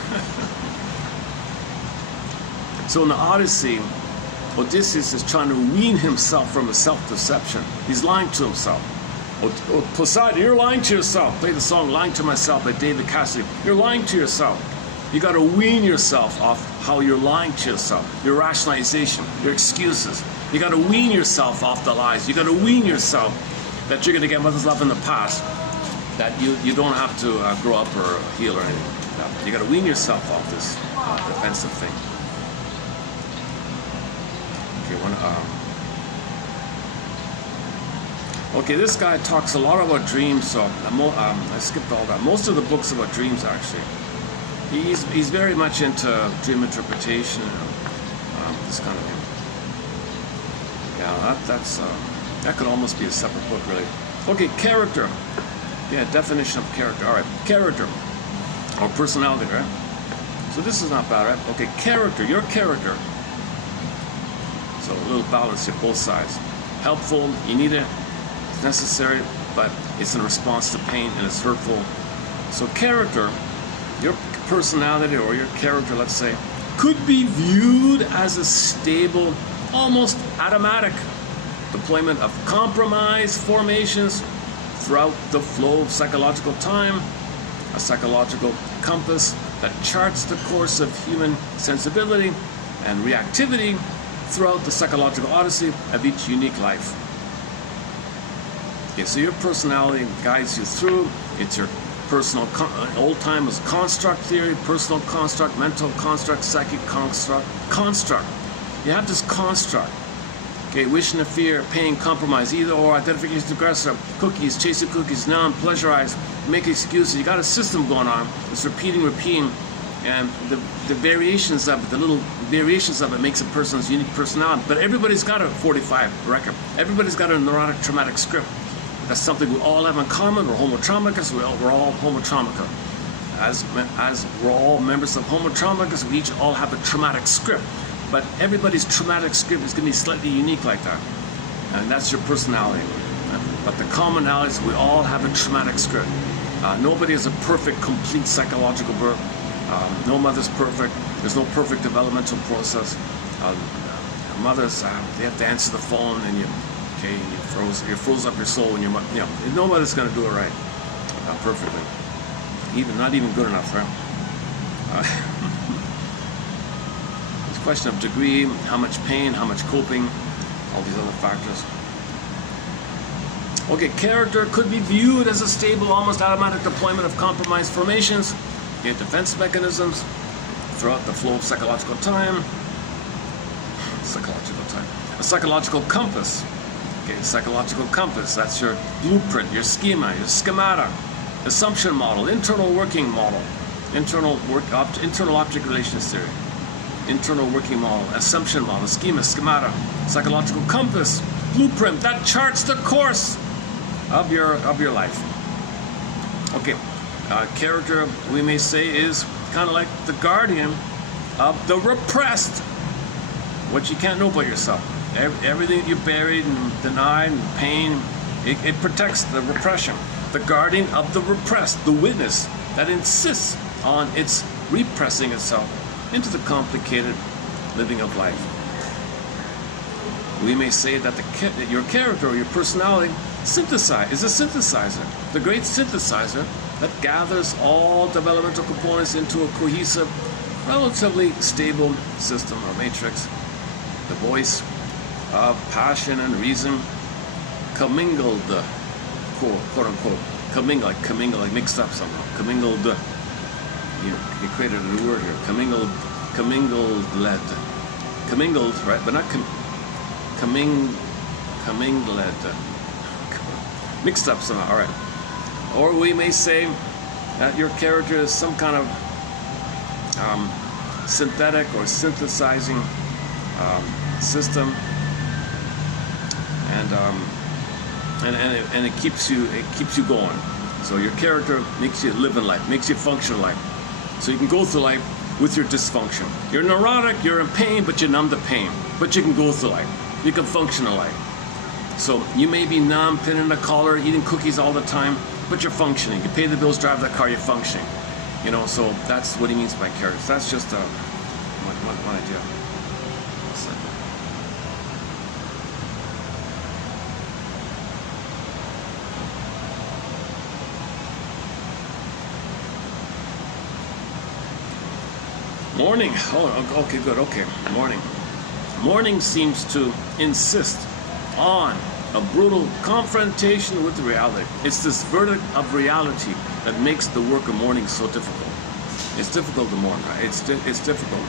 So in the Odyssey, Odysseus is trying to wean himself from a self-deception. He's lying to himself. Oh, Poseidon, you're lying to yourself. Play the song "Lying to Myself" by David Cassidy. You're lying to yourself. You got to wean yourself off how you're lying to yourself, your rationalization, your excuses. You got to wean yourself off the lies. You got to wean yourself that you're going to get mother's love in the past, that you don't have to grow up or heal or anything. You got to wean yourself off this defensive thing. Okay, this guy talks a lot about dreams, so I skipped all that. Most of the books about dreams, actually. He's very much into dream interpretation, this kind of thing. Yeah, that could almost be a separate book, really. Okay, character. Yeah, definition of character. All right, character or personality, right? So this is not bad, right? Okay, character. Your character. So a little balance here, both sides. Helpful. You need it. It's necessary, but it's in response to pain and it's hurtful. So character, your personality or your character, let's say, could be viewed as a stable, almost automatic deployment of compromise formations throughout the flow of psychological time, a psychological compass that charts the course of human sensibility and reactivity throughout the psychological odyssey of each unique life. Okay, so your personality guides you through. It's your personal, old time was construct theory, personal construct, mental construct, psychic construct. You have this construct. Okay, wish and fear, pain, compromise, either or, identification, aggressor, cookies, chasing cookies, numb, pleasurize, make excuses. You got a system going on. It's repeating, and the variations of it, the little variations of it makes a person's unique personality. But everybody's got a 45 record. Everybody's got a neurotic, traumatic script. That's something we all have in common. We're homotraumicus. We're all homotraumica. As we're all members of homotraumicus, we each all have a traumatic script. But everybody's traumatic script is going to be slightly unique like that. And that's your personality. But the commonality is we all have a traumatic script. Nobody has a perfect, complete psychological birth. No mother's perfect. There's no perfect developmental process. Mothers, they have to answer the phone, and you froze up your soul when you're, no mother's going to do it right, perfectly. Not even good enough, right? It's a question of degree, how much pain, how much coping, all these other factors. Okay, character could be viewed as a stable, almost automatic deployment of compromise formations, defense mechanisms throughout the flow of psychological time. A psychological compass. Okay, psychological compass, that's your blueprint, your schema, your schemata, assumption model, internal working model, internal object relations theory, internal working model, assumption model, schema, schemata, psychological compass, blueprint that charts the course of your life. Okay, character, we may say, is kind of like the guardian of the repressed, what you can't know about yourself. Everything you buried and denied and pain, it protects the repression. The guardian of the repressed, the witness that insists on its repressing itself into the complicated living of life. We may say that your character or your personality is a synthesizer, the great synthesizer that gathers all developmental components into a cohesive, relatively stable system or matrix. The voice of passion and reason commingled, quote unquote, commingled, like mixed up somehow, commingled. You created a new word here, commingled, right? But not commingled, mixed up somehow. All right. Or we may say that your character is some kind of synthetic or synthesizing system, and it keeps you going. So your character makes you live in life, makes you function in life. So you can go through life with your dysfunction. You're neurotic, you're in pain, but you numb the pain. But you can go through life. You can function in life. So you may be numb, pinning a collar, eating cookies all the time, but you're functioning. You pay the bills, drive the car, you're functioning. You know, so that's what he means by character. So that's just one idea. Morning. Oh, okay, good. Okay, morning. Morning seems to insist on a brutal confrontation with reality. It's this verdict of reality that makes the work of mourning so difficult. It's difficult to mourn, right? It's difficult.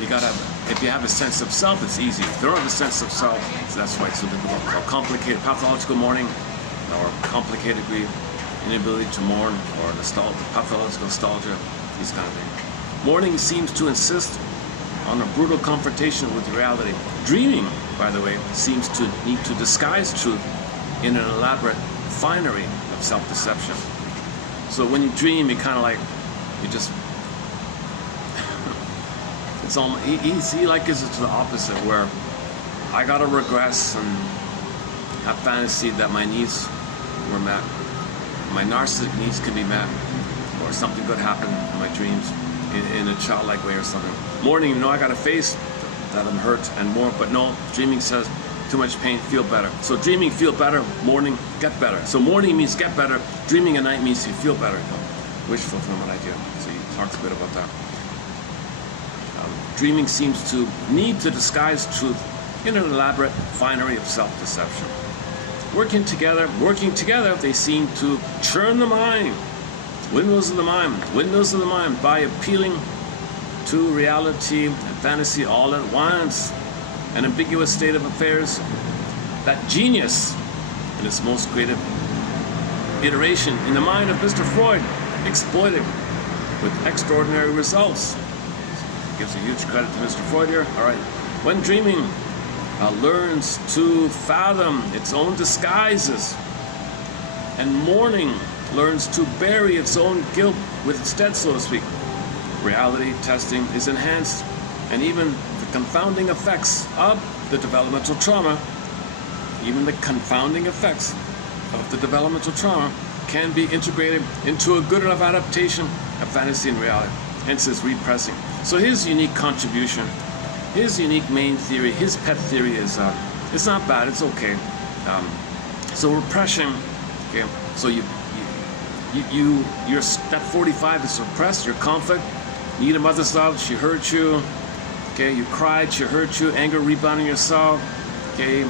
You gotta have, if you have a sense of self, it's easy. If you don't have a sense of self, that's why it's so difficult. Or complicated pathological mourning, or complicated grief, inability to mourn, or nostalgia, pathological nostalgia, these kind of things. Mourning seems to insist on a brutal confrontation with reality. Dreaming, by the way, seems to need to disguise truth in an elaborate finery of self-deception. So when you dream, you kind of like, you just, it's almost, he likens it to the opposite, where I gotta regress and have fantasy that my needs were met. My narcissistic needs can be met, or something good happen in my dreams in a childlike way or something. Morning, you know, I gotta face that I'm hurt and more, but no, dreaming says too much pain, feel better. So dreaming, feel better, morning, get better. So morning means get better, dreaming at night means you feel better. Wish fulfillment idea. So he talks a bit about that. Dreaming seems to need to disguise truth in an elaborate finery of self-deception. Working together, they seem to churn the mind. Windows of the mind, by appealing to reality and fantasy all at once. An ambiguous state of affairs that genius, in its most creative iteration in the mind of Mr. Freud, exploited with extraordinary results. Gives a huge credit to Mr. Freud here. All right. When dreaming learns to fathom its own disguises, and mourning learns to bury its own guilt with its dead, so to speak, reality testing is enhanced, and even the confounding effects of the developmental trauma, can be integrated into a good enough adaptation of fantasy and reality. Hence his repressing. So his unique contribution, his unique main theory, his pet theory is, it's not bad, it's okay. So repression, okay, so you're that 45 is repressed, your conflict, you need a mother's love, she hurt you, okay, you cried, she hurt you, anger rebounding yourself, okay,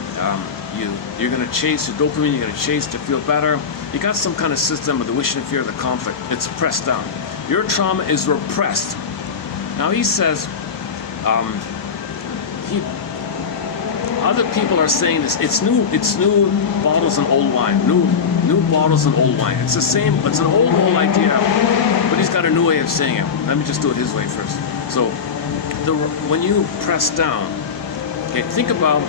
you're gonna chase your dopamine, you're gonna chase to feel better. You got some kind of system of the wish and fear of the conflict. It's pressed down. Your trauma is repressed. Now he says, other people are saying this. It's new bottles and old wine. New bottles and old wine. It's the same. It's an old idea, but he's got a new way of saying it. Let me just do it his way first. So, when you press down, okay, think about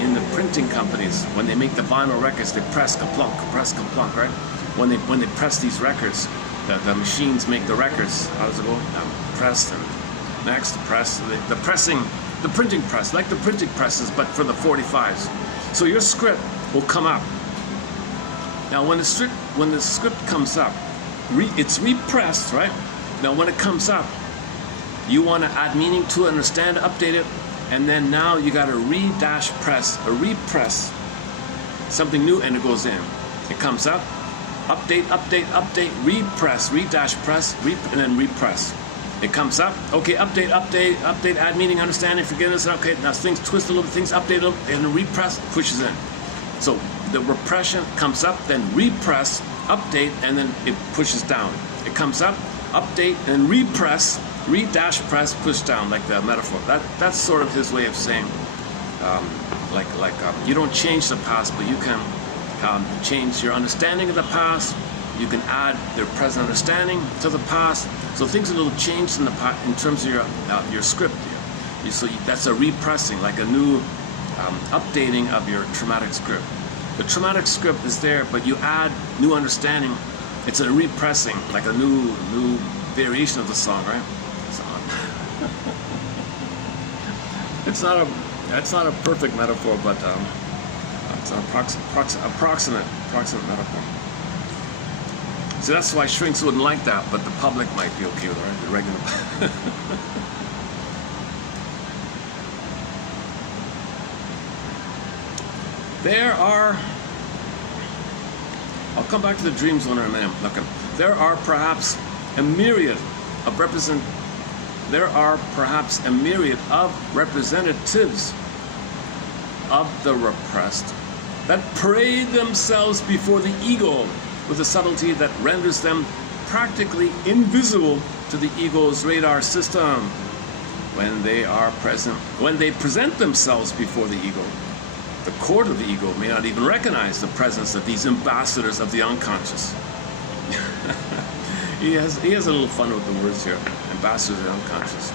in the printing companies when they make the vinyl records, they press kaplunk, right? When they press these records, the machines make the records. How does it go? Pressed and next press. The pressing. The printing press, like the printing presses, but for the 45s. So your script will come up. Now when the script comes up, it's repressed, right? Now when it comes up, you want to add meaning to it, understand, update it, and then now you got to repress something new, and it goes in. It comes up, update, repress, press, and then repress. It comes up, okay, update, add meaning, understanding, forgiveness, okay, now things twist a little, things update a little, and then repress, pushes in. So the repression comes up, then repress, update, and then it pushes down. It comes up, update, and repress, press, push down, like the metaphor. That's sort of his way of saying, you don't change the past, but you can change your understanding of the past. You can add their present understanding to the past. So things are a little changed in the past in terms of your script. So that's a repressing, like a new updating of your traumatic script. The traumatic script is there, but you add new understanding. It's a repressing, like a new variation of the song, right? It's not a perfect metaphor, but it's an approximate metaphor. So that's why shrinks wouldn't like that, but the public might be okay with it, right? The regular. I'll come back to the dreams one in a minute. Look, there are perhaps a myriad of representatives of the repressed that parade themselves before the ego with a subtlety that renders them practically invisible to the ego's radar system. When they present themselves before the ego, the court of the ego may not even recognize the presence of these ambassadors of the unconscious. He has a little fun with the words here. Ambassadors of the unconscious.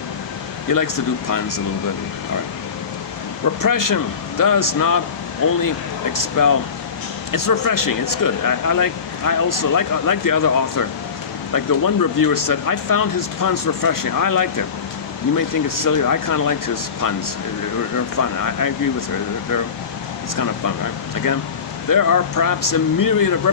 He likes to do puns a little bit. All right. Repression does not only expel. It's refreshing. It's good. I also like the other author. Like the one reviewer said, I found his puns refreshing. I liked it. You may think it's silly. I kind of liked his puns. They're fun. I agree with her. It's kind of fun, right? Again, there are perhaps a myriad of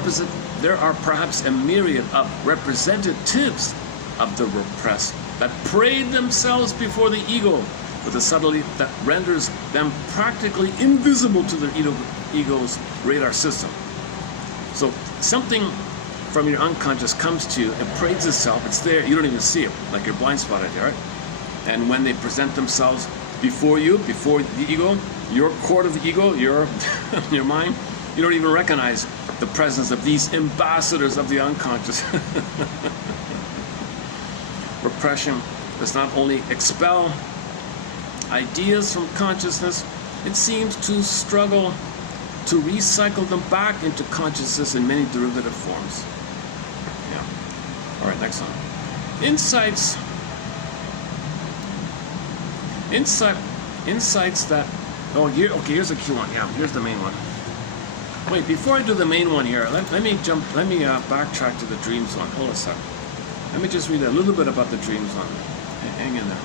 representatives of the repressed that parade themselves before the ego with a subtlety that renders them practically invisible to the ego's radar system. So something from your unconscious comes to you, it parades itself, it's there, you don't even see it, like you're blind spotted here, right? And when they present themselves before you, before the ego, your court of the ego, your mind, you don't even recognize the presence of these ambassadors of the unconscious. Repression does not only expel ideas from consciousness, it seems to struggle to recycle them back into consciousness in many derivative forms. Yeah. All right, next one. Insights that. Oh, here. Okay, here's a key one. Yeah, here's the main one. Wait, before I do the main one here, let me backtrack to the dreams one. Hold a sec. Let me just read a little bit about the dreams one. Hang in there.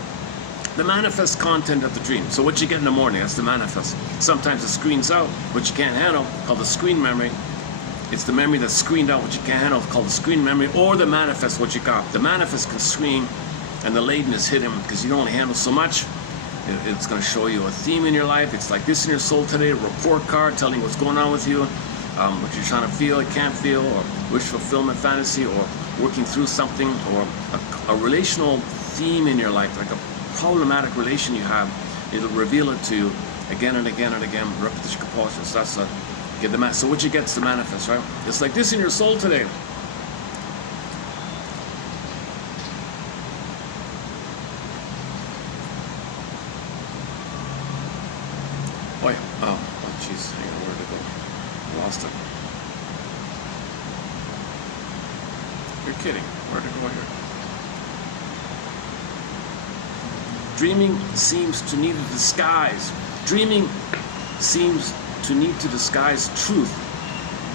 The manifest content of the dream. So what you get in the morning, that's the manifest. Sometimes it screens out what you can't handle, called the screen memory. It's the memory that's screened out what you can't handle, called the screen memory, or the manifest, what you got. The manifest can screen, and the latent is hidden because you can only handle so much. It's going to show you a theme in your life. It's like this in your soul today, a report card telling you what's going on with you, what you're trying to feel, can't feel, or wish fulfillment fantasy, or working through something, or a relational theme in your life, like a problematic relation you have. It'll reveal it to you again and again and again, repetition compulsion. So that's so what you get is the manifest, right? It's like this in your soul today. Oh, jeez, hang on, where'd it go? Lost it. You're kidding. Where'd it go here? Dreaming seems to need a disguise. Dreaming seems to need to disguise truth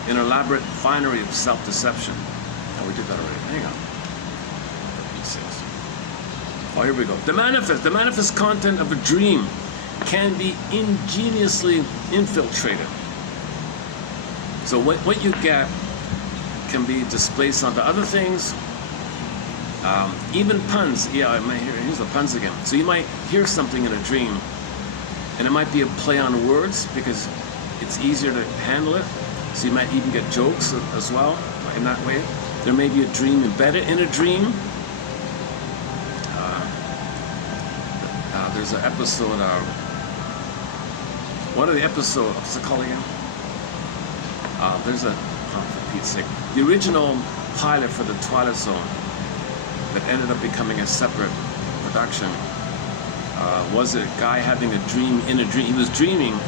in elaborate finery of self-deception. Oh, we did that already. Hang on. Oh, here we go. The manifest content of a dream can be ingeniously infiltrated. So what you get can be displaced onto other things. Even puns. Yeah, I might here's the puns again. So you might hear something in a dream, and it might be a play on words because it's easier to handle it. So you might even get jokes as well in that way. There may be a dream embedded in a dream. There's an episode. One of the episodes, what's it called again? For Pete's sake, the original pilot for the Twilight Zone that ended up becoming a separate production was a guy having a dream in a dream. He was dreaming,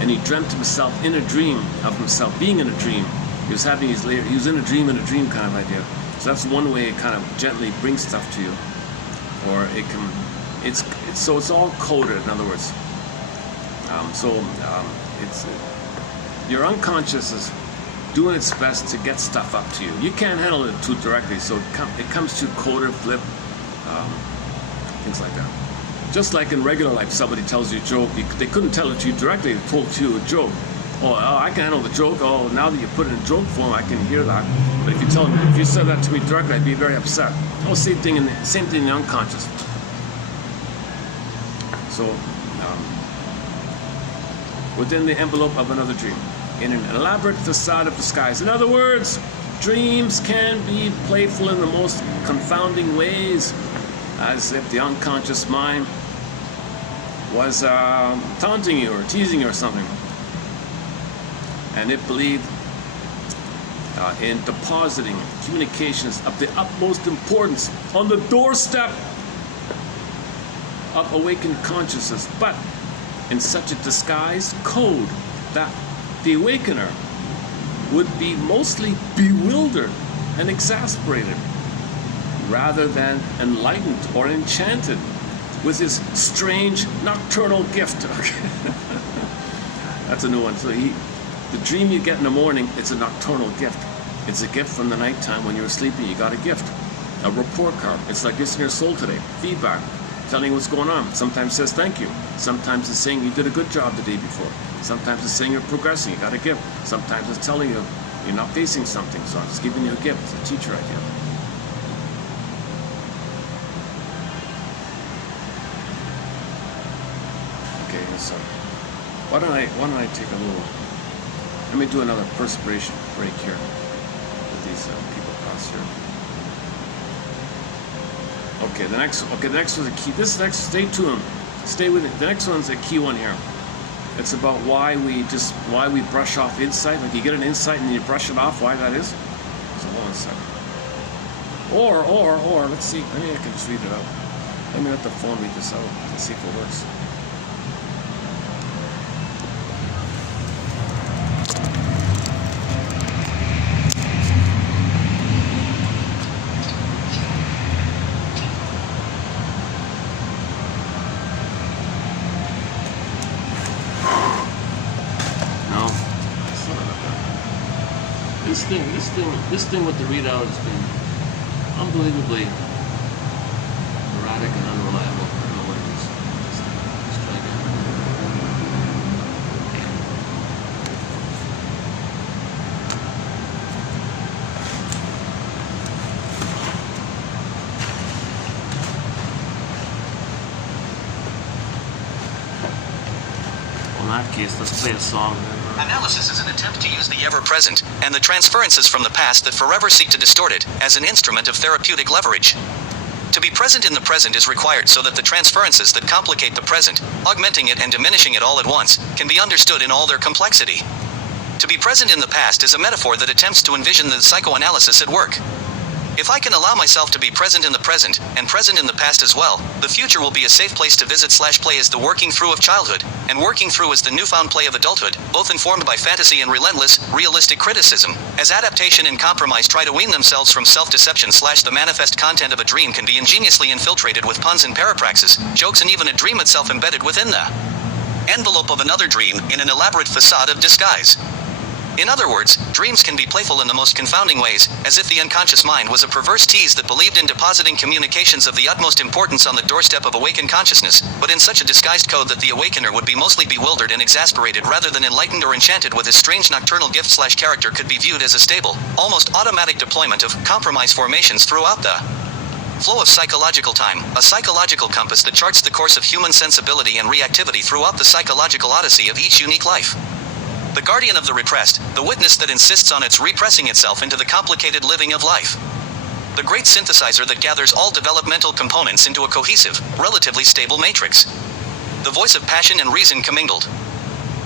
and he dreamt himself in a dream of himself being in a dream. He was having his later. He was in a dream kind of idea. So that's one way it kind of gently brings stuff to you, or it can. So it's all coded. In other words. your unconscious is doing its best to get stuff up to you. You can't handle it too directly, so it comes to coder, flip, things like that. Just like in regular life, somebody tells you a joke, they couldn't tell it to you directly, they told you a joke. Oh, I can handle the joke. Oh, now that you put it in joke form, I can hear that. But if you said that to me directly, I'd be very upset. Oh, same thing in the unconscious. So, within the envelope of another dream, in an elaborate facade of disguise. In other words, dreams can be playful in the most confounding ways, as if the unconscious mind was taunting you or teasing you or something. And it believed in depositing communications of the utmost importance on the doorstep of awakened consciousness, but in such a disguised code that the awakener would be mostly bewildered and exasperated rather than enlightened or enchanted with his strange nocturnal gift. That's a new one. So the dream you get in the morning, it's a nocturnal gift. It's a gift from the nighttime when you were sleeping. You got a gift, a report card. It's like this in your soul today. Feedback, telling you what's going on. Sometimes it says thank you. Sometimes it's saying you did a good job the day before. Sometimes it's saying you're progressing. You got a gift. Sometimes it's telling you you're not facing something. So I'm just giving you a gift. It's a teacher idea. Okay, so why don't I take a little. Let me do another perspiration break here with these people across here. Okay, the next one's a key. Stay tuned. Stay with it. The next one's a key one here. It's about why we brush off insight. Like you get an insight and then you brush it off. Why that is? So hold on a second. Or let's see. Maybe I can just read it out. Let me let the phone read this out. Let's see if it works. This thing with the readout has been unbelievably erratic and unreliable. I don't know what it is. Let's try again. Well, in that case, let's play a song. Analysis is an attempt to use the ever-present and the transferences from the past that forever seek to distort it as an instrument of therapeutic leverage. To be present in the present is required so that the transferences that complicate the present, augmenting it and diminishing it all at once, can be understood in all their complexity. To be present in the past is a metaphor that attempts to envision the psychoanalysis at work. If I can allow myself to be present in the present, and present in the past as well, the future will be a safe place to visit / play as the working through of childhood, and working through as the newfound play of adulthood, both informed by fantasy and relentless, realistic criticism, as adaptation and compromise try to wean themselves from self-deception / the manifest content of a dream can be ingeniously infiltrated with puns and parapraxis, jokes and even a dream itself embedded within the envelope of another dream in an elaborate facade of disguise. In other words, dreams can be playful in the most confounding ways, as if the unconscious mind was a perverse tease that believed in depositing communications of the utmost importance on the doorstep of awakened consciousness, but in such a disguised code that the awakener would be mostly bewildered and exasperated rather than enlightened or enchanted with his strange nocturnal gift / character could be viewed as a stable, almost automatic deployment of compromise formations throughout the flow of psychological time, a psychological compass that charts the course of human sensibility and reactivity throughout the psychological odyssey of each unique life. The guardian of the repressed, the witness that insists on its repressing itself into the complicated living of life. The great synthesizer that gathers all developmental components into a cohesive, relatively stable matrix. The voice of passion and reason commingled.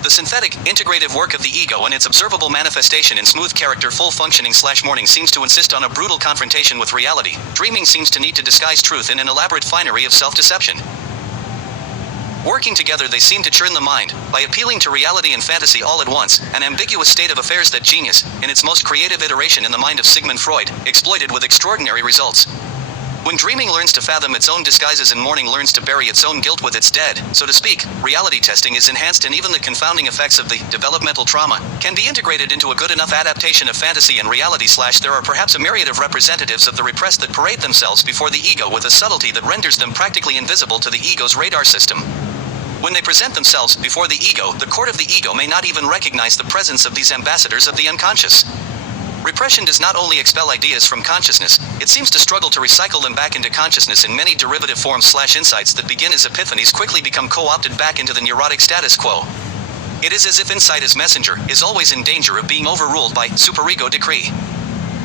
The synthetic, integrative work of the ego and its observable manifestation in smooth character full functioning / mourning seems to insist on a brutal confrontation with reality. Dreaming seems to need to disguise truth in an elaborate finery of self-deception. Working together they seem to churn the mind, by appealing to reality and fantasy all at once, an ambiguous state of affairs that genius, in its most creative iteration in the mind of Sigmund Freud, exploited with extraordinary results. When dreaming learns to fathom its own disguises and morning learns to bury its own guilt with its dead, so to speak, reality testing is enhanced, and even the confounding effects of the developmental trauma can be integrated into a good enough adaptation of fantasy and reality. There are perhaps a myriad of representatives of the repressed that parade themselves before the ego with a subtlety that renders them practically invisible to the ego's radar system. When they present themselves before the ego, the court of the ego may not even recognize the presence of these ambassadors of the unconscious. Repression does not only expel ideas from consciousness, it seems to struggle to recycle them back into consciousness in many derivative forms. Insights that begin as epiphanies quickly become co-opted back into the neurotic status quo. It is as if insight as messenger is always in danger of being overruled by superego decree.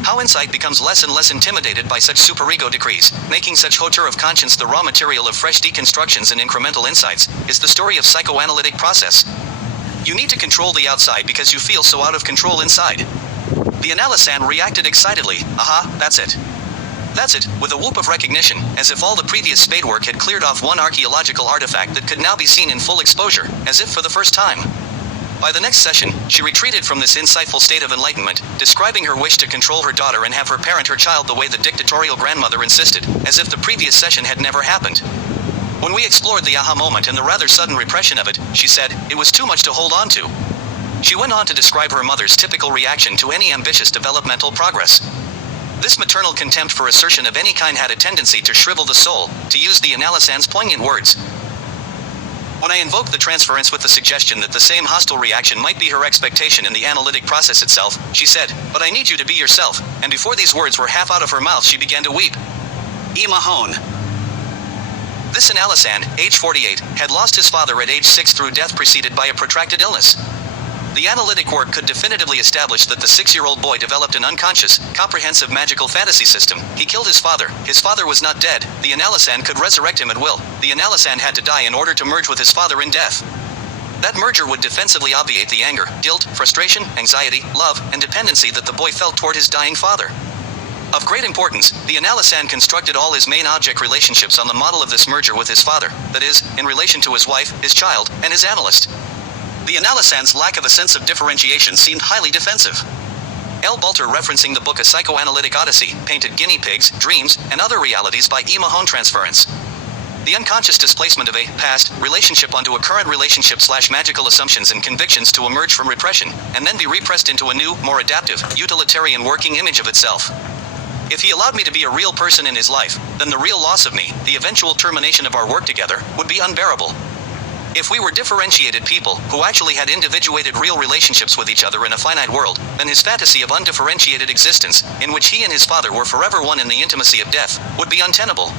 How insight becomes less and less intimidated by such superego decrees, making such hauteur of conscience the raw material of fresh deconstructions and incremental insights, is the story of psychoanalytic process. You need to control the outside because you feel so out of control inside. The analysan reacted excitedly. Aha, that's it. That's it, with a whoop of recognition, as if all the previous spade work had cleared off one archaeological artifact that could now be seen in full exposure, as if for the first time. By the next session, she retreated from this insightful state of enlightenment, describing her wish to control her daughter and have her parent her child the way the dictatorial grandmother insisted, as if the previous session had never happened. When we explored the aha moment and the rather sudden repression of it, she said, it was too much to hold on to. She went on to describe her mother's typical reaction to any ambitious developmental progress. This maternal contempt for assertion of any kind had a tendency to shrivel the soul, to use the analysan's poignant words. When I invoked the transference with the suggestion that the same hostile reaction might be her expectation in the analytic process itself, she said, but I need you to be yourself, and before these words were half out of her mouth she began to weep. E. Mahone. This analysan, age 48, had lost his father at age 6 through death preceded by a protracted illness. The analytic work could definitively establish that the 6-year-old boy developed an unconscious, comprehensive magical fantasy system. He killed his father. His father was not dead. The analysan could resurrect him at will. The analysan had to die in order to merge with his father in death. That merger would defensively obviate the anger, guilt, frustration, anxiety, love, and dependency that the boy felt toward his dying father. Of great importance, the analysan constructed all his main object relationships on the model of this merger with his father, that is, in relation to his wife, his child, and his analyst. The analysan's lack of a sense of differentiation seemed highly defensive. L. Bulter, referencing the book A Psychoanalytic Odyssey, painted guinea pigs, dreams, and other realities by E. Mahone transference. The unconscious displacement of a past relationship onto a current relationship / magical assumptions and convictions to emerge from repression, and then be repressed into a new, more adaptive, utilitarian working image of itself. If he allowed me to be a real person in his life, then the real loss of me, the eventual termination of our work together, would be unbearable. If we were differentiated people, who actually had individuated real relationships with each other in a finite world, then his fantasy of undifferentiated existence, in which he and his father were forever one in the intimacy of death, would be untenable.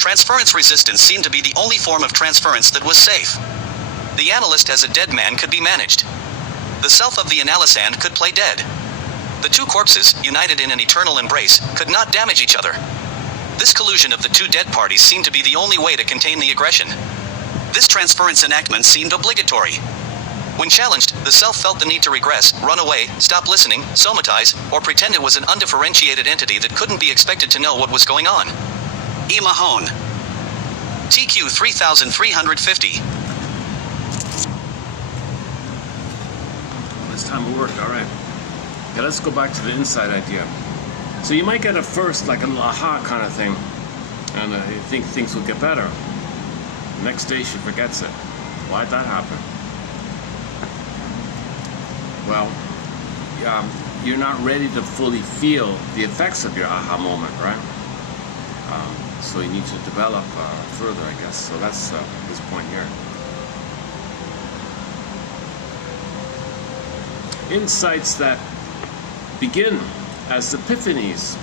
Transference resistance seemed to be the only form of transference that was safe. The analyst as a dead man could be managed. The self of the analysan could play dead. The two corpses, united in an eternal embrace, could not damage each other. This collusion of the two dead parties seemed to be the only way to contain the aggression. This transference enactment seemed obligatory. When challenged, the self felt the need to regress, run away, stop listening, somatize, or pretend it was an undifferentiated entity that couldn't be expected to know what was going on. E. Mahone. TQ 3350. This time it worked, alright. Okay, let's go back to the inside idea. So you might get a first, like an aha kind of thing, and you think things will get better. Next day she forgets it. Why'd that happen? Well, you're not ready to fully feel the effects of your aha moment, right? So you need to develop further, I guess. So that's this point here. Insights that begin as epiphanies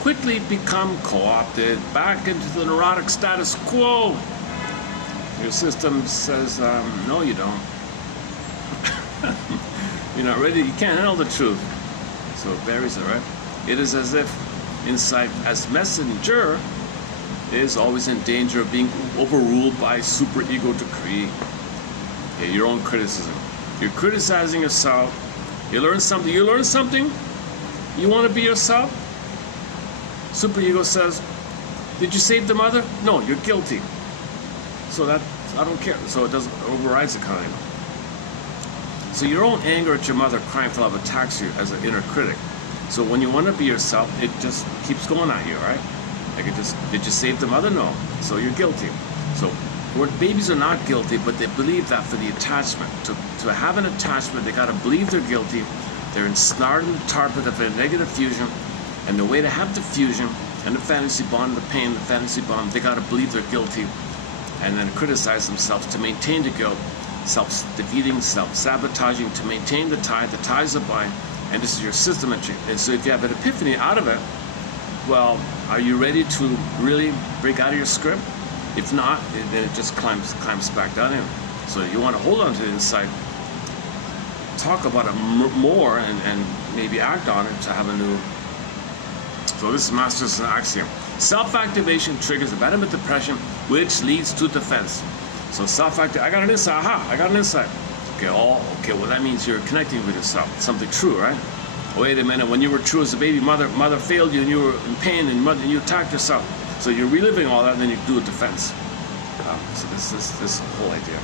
quickly become co-opted back into the neurotic status quo. Your system says, no you don't. You're not ready, you can't handle the truth. So it buries it, right? It is as if insight as messenger is always in danger of being overruled by superego decree. Okay, your own criticism. You're criticizing yourself. You learn something, you want to be yourself? Superego says, did you save the mother? No, you're guilty. So that, I don't care. So it doesn't, overrides the kind. So your own anger at your mother crying for love attacks you as an inner critic. So when you want to be yourself, it just keeps going at you, right? Like did you save the mother? No. So you're guilty. So babies are not guilty, but they believe that for the attachment. To have an attachment, they got to believe they're guilty. They're ensnared in the target of a negative fusion, and the way to have the fusion and the fantasy bond, the pain, the fantasy bond, they got to believe they're guilty, and then criticize themselves to maintain the guilt, self-defeating, self-sabotaging to maintain the tie. The ties are bind, and this is your systemetry. And so if you have an epiphany out of it, well, are you ready to really break out of your script? If not, then it just climbs back down in. So you want to hold on to the insight, talk about it more, and maybe act on it to have a new. So this is Master's axiom. Self-activation triggers abandonment depression, which leads to defense. So self-activation, I got an insight, aha, I got an insight. Okay, well that means you're connecting with yourself. Something true, right? Wait a minute, when you were true as a baby, mother failed you and you were in pain and you attacked yourself. So you're reliving all that and then you do a defense. So this whole idea.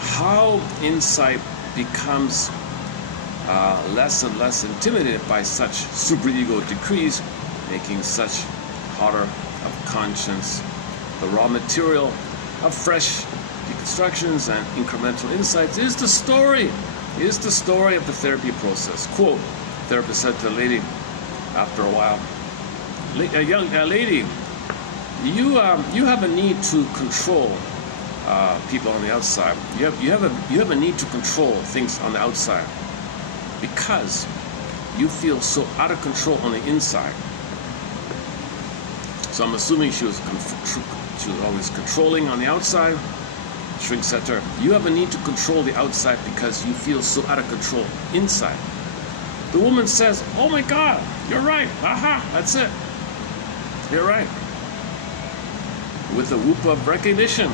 How insight becomes less and less intimidated by such superego decrees, making such powder of conscience the raw material of fresh deconstructions and incremental insights is the story of the therapy process. Quote, therapist said to the lady after a while, a young lady, you have a need to control people on the outside. You have a need to control things on the outside because you feel so out of control on the inside. So I'm assuming she was always controlling on the outside. Shrink said to her, you have a need to control the outside because you feel so out of control inside. The woman says, oh my God, you're right. Aha, that's it. You're right. With a whoop of recognition,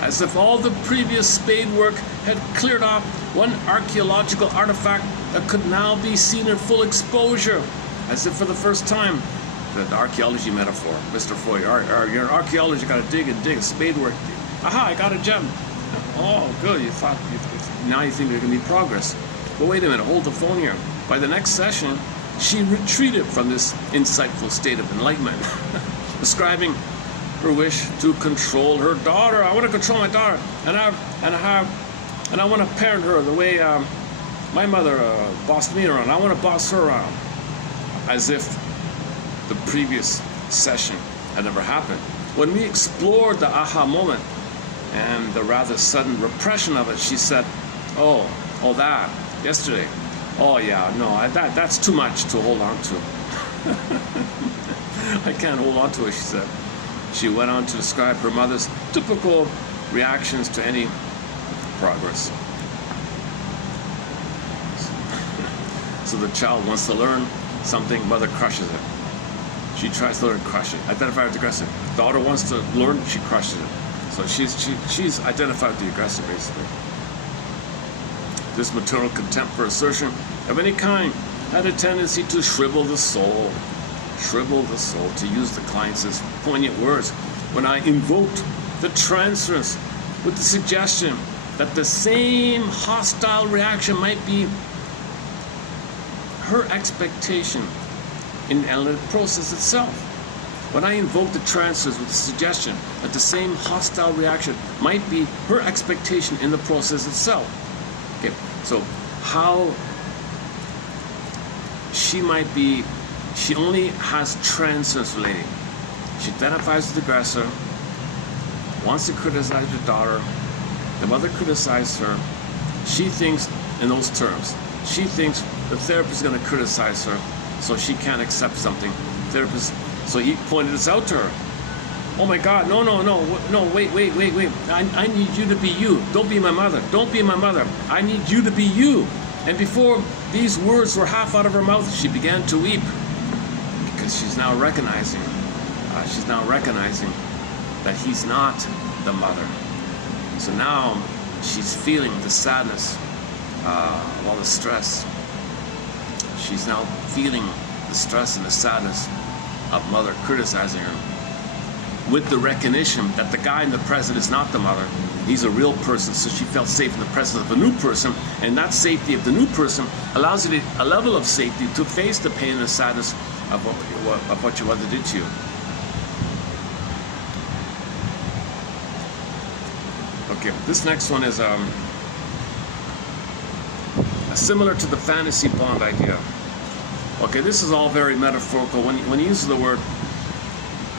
as if all the previous spade work had cleared off one archaeological artifact that could now be seen in full exposure, as if for the first time. The archaeology metaphor, Mr. Foy, your archaeologist got to dig and dig, spade work. Aha, I got a gem. Oh, good, now you think there can be progress. But wait a minute, hold the phone here. By the next session, she retreated from this insightful state of enlightenment, describing her wish to control her daughter. I want to control my daughter, and I want to parent her the way my mother bossed me around. I want to boss her around, as if the previous session had never happened. When we explored the aha moment and the rather sudden repression of it, she said, "Oh, that yesterday. Oh yeah, no, that's too much to hold on to. I can't hold on to it," she said. She went on to describe her mother's typical reactions to any progress. So the child wants to learn something, mother crushes it. She tries to learn, crush it. Identify with the aggressor. Daughter wants to learn, she crushes it. So she's identified with the aggressor, basically. This maternal contempt for assertion of any kind had a tendency to shrivel the soul, to use the client's poignant words, when I invoked the transference with the suggestion that the same hostile reaction might be her expectation in the analytic process itself. When I invoked the transfers with the suggestion that the same hostile reaction might be her expectation in the process itself. Okay, so how she might be, she only has transfers relating. She identifies with the aggressor, wants to criticize her daughter, the mother criticizes her, she thinks in those terms. She thinks the therapist is going to criticize her, so she can't accept something. Therapist, so he pointed this out to her. Oh my God, no, wait. I need you to be you. Don't be my mother. Don't be my mother. I need you to be you. And before these words were half out of her mouth, she began to weep because she's now recognizing that he's not the mother. So now she's feeling the sadness of all the stress. She's now feeling the stress and the sadness of mother criticizing her. with the recognition that the guy in the present is not the mother. He's a real person, so she felt safe in the presence of a new person, and that safety of the new person allows you a level of safety to face the pain and the sadness of what your mother did to you. Okay, this next one is similar to the fantasy bond idea. Okay, this is all very metaphorical. When you use the word,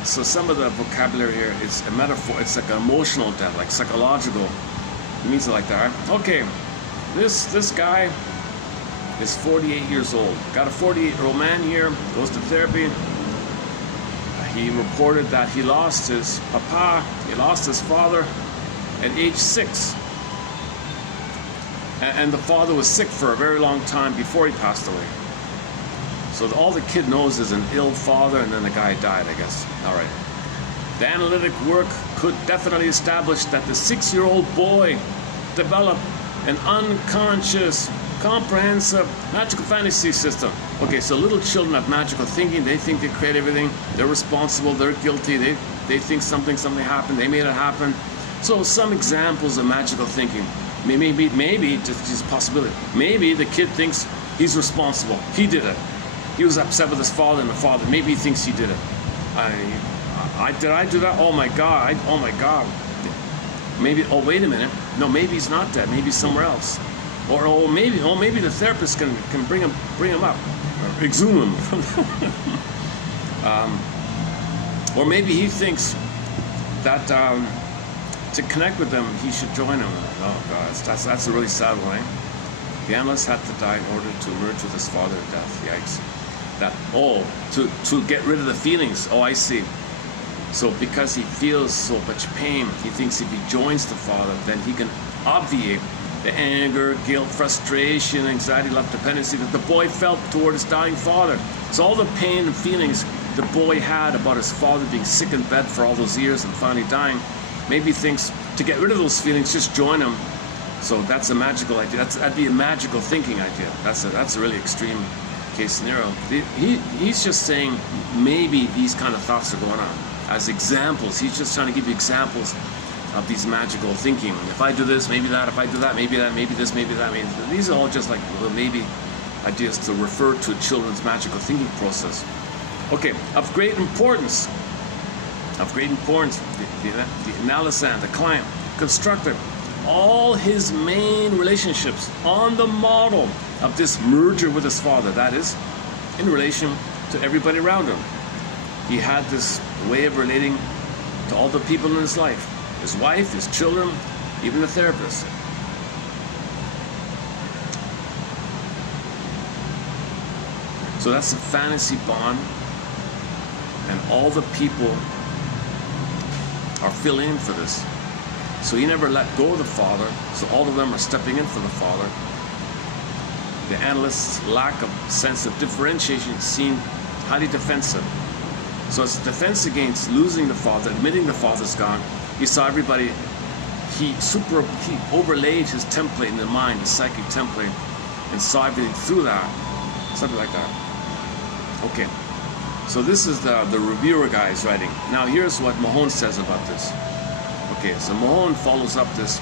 so some of the vocabulary here is a metaphor. It's like an emotional death, like psychological. It means it like that, right? Okay, this guy is 48 years old. Got a 48-year-old man here, goes to therapy. He reported that he lost his papa, he lost his father at age 6. And the father was sick for a very long time before he passed away. So all the kid knows is an ill father, and then the guy died, I guess. All right. The analytic work could definitely establish that the 6-year-old boy developed an unconscious, comprehensive, magical fantasy system. Okay, so little children have magical thinking. They think they create everything. They're responsible. They're guilty. They think something happened. They made it happen. So some examples of magical thinking. Maybe just a possibility. Maybe the kid thinks he's responsible. He did it. He was upset with his father, and the father, maybe he thinks he did it. Did I do that? Oh my God! Oh my God! Maybe. Oh, wait a minute. No, maybe he's not dead. Maybe he's somewhere else. Or maybe the therapist can bring him up, or exhume him. Or maybe he thinks that to connect with them, he should join him. Oh God, that's a really sad one. Eh? The analyst had to die in order to merge with his father at death. Yikes. To get rid of the feelings. Oh, I see. So because he feels so much pain, he thinks if he joins the father, then he can obviate the anger, guilt, frustration, anxiety, love, dependency that the boy felt toward his dying father. So all the pain and feelings the boy had about his father being sick in bed for all those years and finally dying, maybe he thinks to get rid of those feelings, just join him. So that's a magical idea. That'd be a magical thinking idea. That's a really extreme case scenario. He's just saying maybe these kind of thoughts are going on as examples. He's just trying to give you examples of these magical thinking. If I do this, maybe that. If I do that, maybe that. Maybe this, maybe that. These are all just like maybe ideas to refer to children's magical thinking process. Okay, of great importance. The analysand, the client, constructed all his main relationships on the model of this merger with his father. That is, in relation to everybody around him. He had this way of relating to all the people in his life. His wife, his children, even the therapist. So that's a fantasy bond, and all the people are filling in for this. So he never let go of the father, so all of them are stepping in for the father. The analyst's lack of sense of differentiation seemed highly defensive. So it's a defense against losing the father, admitting the father's gone. He saw everybody, he overlaid his template in the mind, his psychic template, and saw everything through that. Something like that. Okay. So this is the reviewer guy's writing. Now here's what Mahone says about this. Okay, so Mahone follows up this.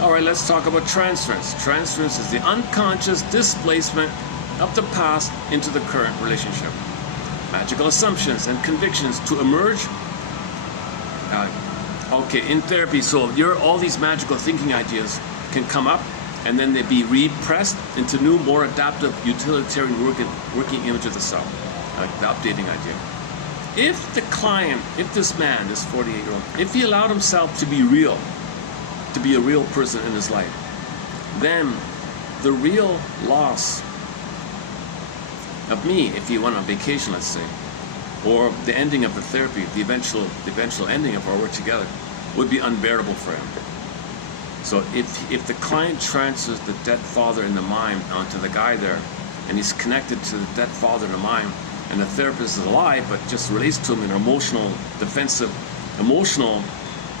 All right, let's talk about transference. Transference is the unconscious displacement of the past into the current relationship. Magical assumptions and convictions to emerge. Okay, in therapy, so all these magical thinking ideas can come up, and then they be repressed into new, more adaptive, utilitarian working image of the self, the updating idea. If the client, if this man, this 48-year-old, if he allowed himself to be real, to be a real person in his life, then the real loss of me, if he went on vacation, let's say, or the ending of the therapy, the eventual ending of our work together, would be unbearable for him. So if the client transfers the dead father in the mind onto the guy there, and he's connected to the dead father in the mind, and the therapist is alive, but just relates to him in an emotional, defensive,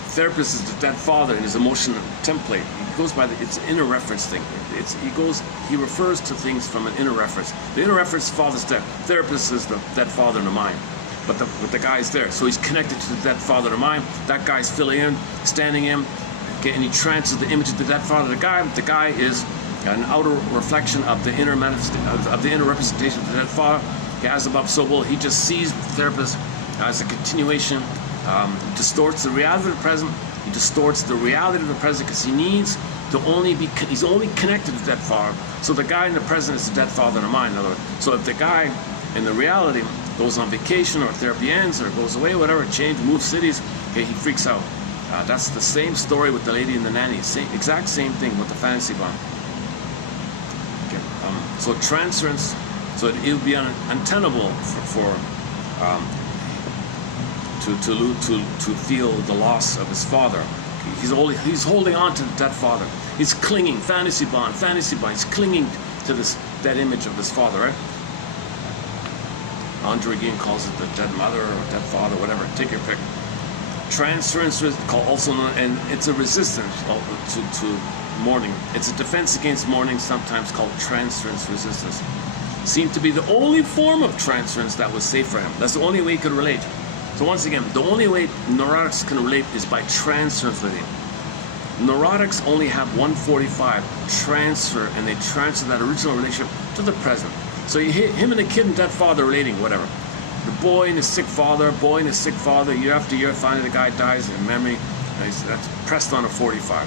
therapist is the dead father in his emotional template. He goes by it's an inner reference thing. He refers to things from an inner reference. The inner reference, father's dead. Therapist is the dead father in the mind. but the guy's there. So he's connected to the dead father of the mind. That guy's filling in, standing in, okay, and he transfers the image of the dead father of the guy. The guy is an outer reflection of the inner of the inner representation of the dead father. Okay, as above, so below. He just sees the therapist as a continuation, distorts the reality of the present. He distorts the reality of the present because he needs to he's only connected to the dead father. So the guy in the present is the dead father in the mind, in other words. So if the guy in the reality goes on vacation or therapy ends or goes away, whatever, change, moves cities, okay, he freaks out. That's the same story with the lady and the nanny. Exact same thing with the fantasy bond. Okay, so transference, so it would be untenable to feel the loss of his father. He's holding on to the dead father. He's clinging, fantasy bond. He's clinging to that image of this father, right? Andre again calls it the dead mother or dead father, whatever. Take your pick. Transference, also known, and it's a resistance to mourning. It's a defense against mourning, sometimes called transference resistance. Seemed to be the only form of transference that was safe for him. That's the only way he could relate. So once again, the only way neurotics can relate is by transference relating. Neurotics only have 145 transfer, and they transfer that original relationship to the present. So you hit him and the kid and dead father relating, whatever. The boy and his sick father, year after year, finally the guy dies in memory. That's pressed on a 45.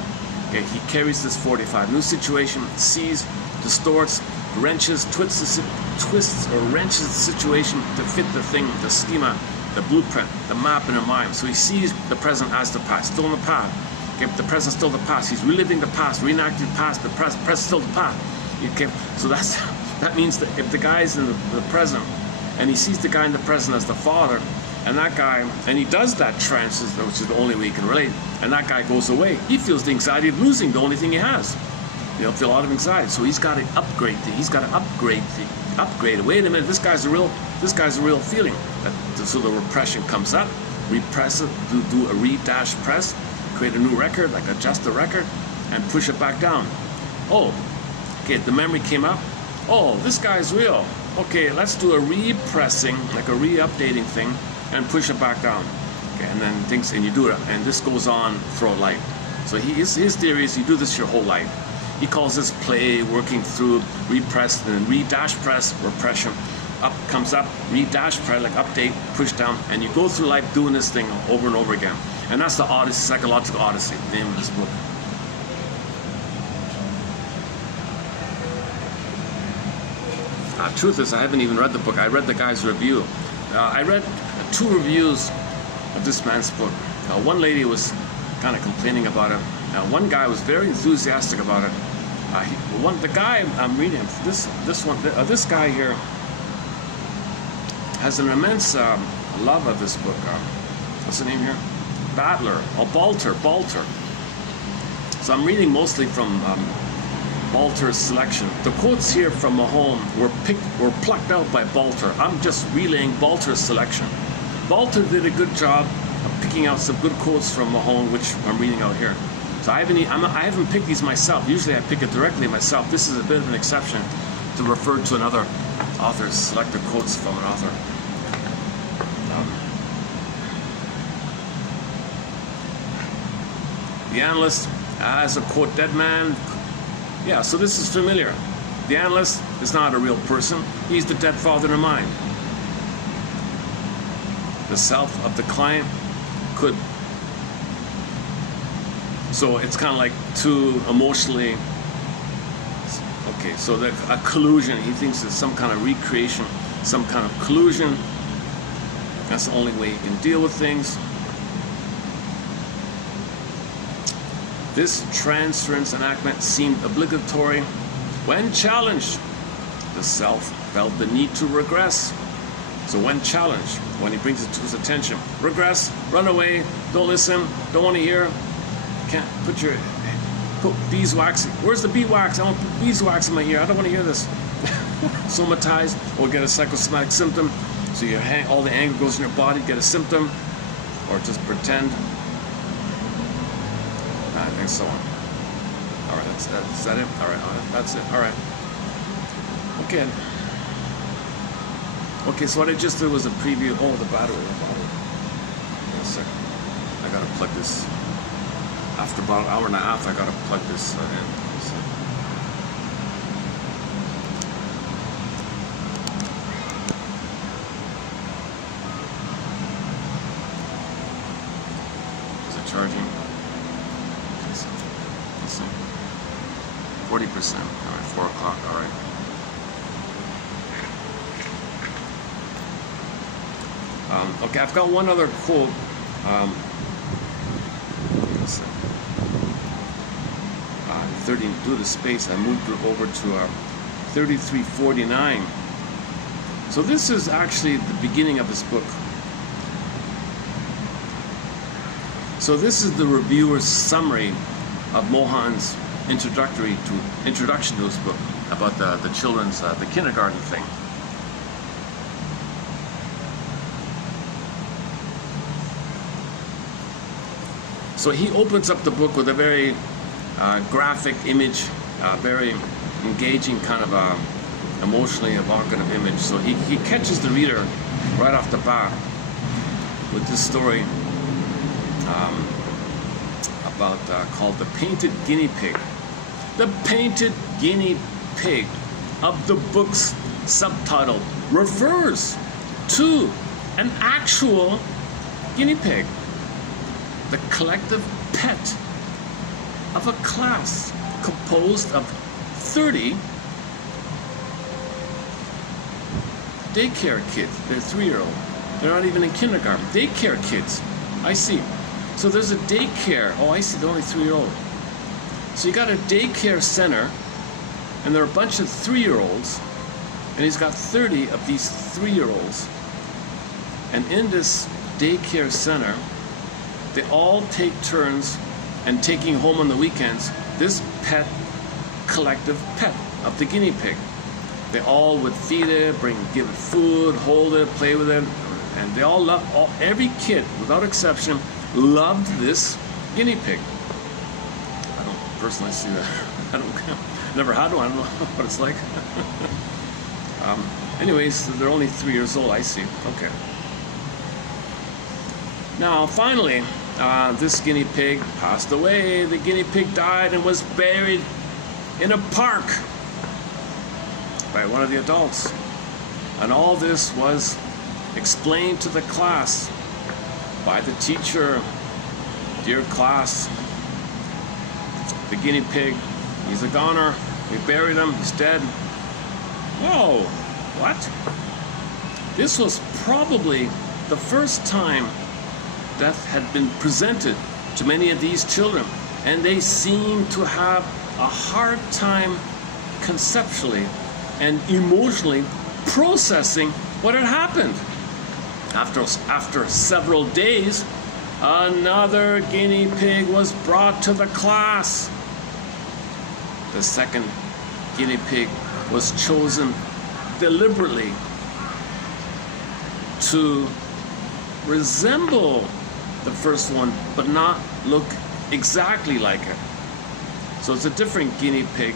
Okay, he carries this 45. New situation, sees, distorts, wrenches, twists or wrenches the situation to fit the thing, the schema, the blueprint, the map in a mind. So he sees the present as the past, still in the past. Okay, the present still the past. He's reliving the past, reenacting the past, but present still the past. Okay, so that means that if the guy's in the present and he sees the guy in the present as the father, and that guy, and he does that trance, which is the only way he can relate, and that guy goes away, he feels the anxiety of losing the only thing he has. He'll feel a lot of anxiety. So he's got to upgrade. Upgrade. Wait a minute, this guy's a real feeling. So the repression comes up, repress it, do a re-dash press, create a new record, like adjust the record, and push it back down. Oh, okay, the memory came up. Oh, this guy's real. Okay, let's do a repressing, like a re-updating thing, and push it back down. Okay, and then and you do it, and this goes on throughout life. So his theory is you do this your whole life. He calls this play, working through, repress, and then re-dash press, repression. Up comes up, re-dash press, like update, push down, and you go through life doing this thing over and over again. And that's the Odyssey, Psychological Odyssey, the name of this book. Truth is, I haven't even read the book. I read the guy's review. I read 2 reviews of this man's book. One lady was kind of complaining about it. One guy was very enthusiastic about it. The guy I'm reading, this guy here has an immense love of this book. What's the name here? Balter. So I'm reading mostly from Balter's selection. The quotes here from Mahone were plucked out by Balter. I'm just relaying Balter's selection. Balter did a good job of picking out some good quotes from Mahone, which I'm reading out here. So I haven't picked these myself. Usually I pick it directly myself. This is a bit of an exception to refer to another author's selected quotes from an author. The analyst as a quote dead man. Yeah, so this is familiar. The analyst is not a real person. He's the dead father in the mind. The self of the client could. So it's kind of like too emotionally. Okay, so a collusion. He thinks it's some kind of recreation, some kind of collusion. That's the only way you can deal with things. This transference enactment seemed obligatory. When challenged, the self felt the need to regress. So when challenged, when he brings it to his attention, regress, run away, don't listen, don't want to hear, can't put beeswax. Where's the beeswax? I want to put beeswax in my ear. I don't want to hear this. Somatize or get a psychosomatic symptom. So all the anger goes in your body, get a symptom, or just pretend. And so on. All right, is that it? All right, that's it. All right. Okay. Okay, so what I just did was a preview. Oh, the battery. Wait a second. I gotta plug this. After about an hour and a half, I gotta plug this in. Is it charging? Let's see. 40%. All right, 4 o'clock. All right. Okay, I've got one other quote. Due to space, I moved it over to 3349. So this is actually the beginning of this book. So this is the reviewer's summary of Mohan's introduction to his book about the children's the kindergarten thing. So he opens up the book with a very graphic image, very engaging kind of emotionally evocative image. So he catches the reader right off the bat with this story about called The Painted Guinea Pig. The Painted Guinea Pig of the book's subtitle refers to an actual guinea pig, the collective pet of a class composed of 30 daycare kids. They're 3-year-old. They're not even in kindergarten. Daycare kids. I see. So there's a daycare. Oh, I see. They're only 3-year-old. So you got a daycare center, and there are a bunch of 3-year-olds, and he's got 30 of these 3-year-olds. And in this daycare center, they all take turns and taking home on the weekends this pet, collective pet of the guinea pig. They all would feed it, give it food, hold it, play with it, and they all love, every kid, without exception, loved this guinea pig. I don't personally see that. Never had one. I don't know what it's like. Anyways, they're only 3 years old. I see. Okay. Now, finally, this guinea pig passed away. The guinea pig died and was buried in a park by one of the adults. And all this was explained to the class by the teacher. Dear class, the guinea pig, he's a goner. We buried him, he's dead. Whoa, what? This was probably the first time death had been presented to many of these children, and they seemed to have a hard time conceptually and emotionally processing what had happened. After several days, another guinea pig was brought to the class. The second guinea pig was chosen deliberately to resemble the first one, but not look exactly like it. So it's a different guinea pig.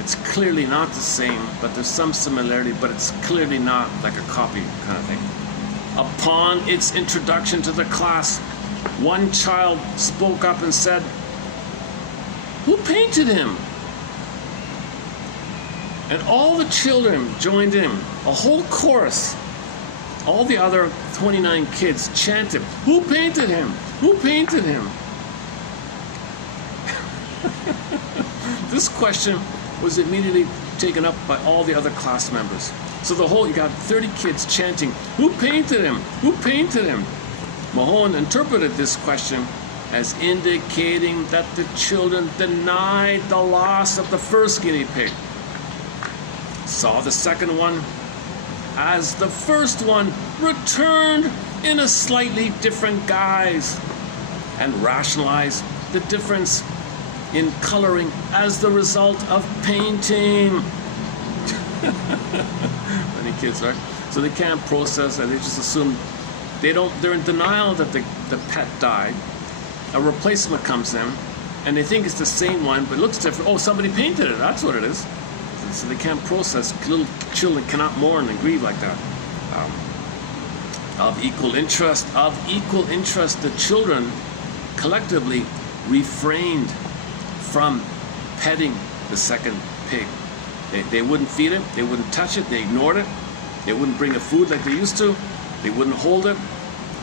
It's clearly not the same, but there's some similarity, but it's clearly not like a copy kind of thing. Upon its introduction to the class, one child spoke up and said, "Who painted him?" And all the children joined in, a whole chorus. All the other 29 kids chanted, "Who painted him? Who painted him?" This question was immediately taken up by all the other class members. So you got 30 kids chanting, "Who painted him? Who painted him?" Mohan interpreted this question as indicating that the children denied the loss of the first guinea pig, saw the second one as the first one returned in a slightly different guise, and rationalized the difference in coloring as the result of painting. Many kids, right? So they can't process it. They just assume they're in denial that the pet died. A replacement comes in, and they think it's the same one, but it looks different. Oh, somebody painted it. That's what it is. So they can't process. Little children cannot mourn and grieve like that. Of equal interest, the children collectively refrained from petting the second pig. They wouldn't feed it, they wouldn't touch it, they ignored it, they wouldn't bring it food like they used to, they wouldn't hold it,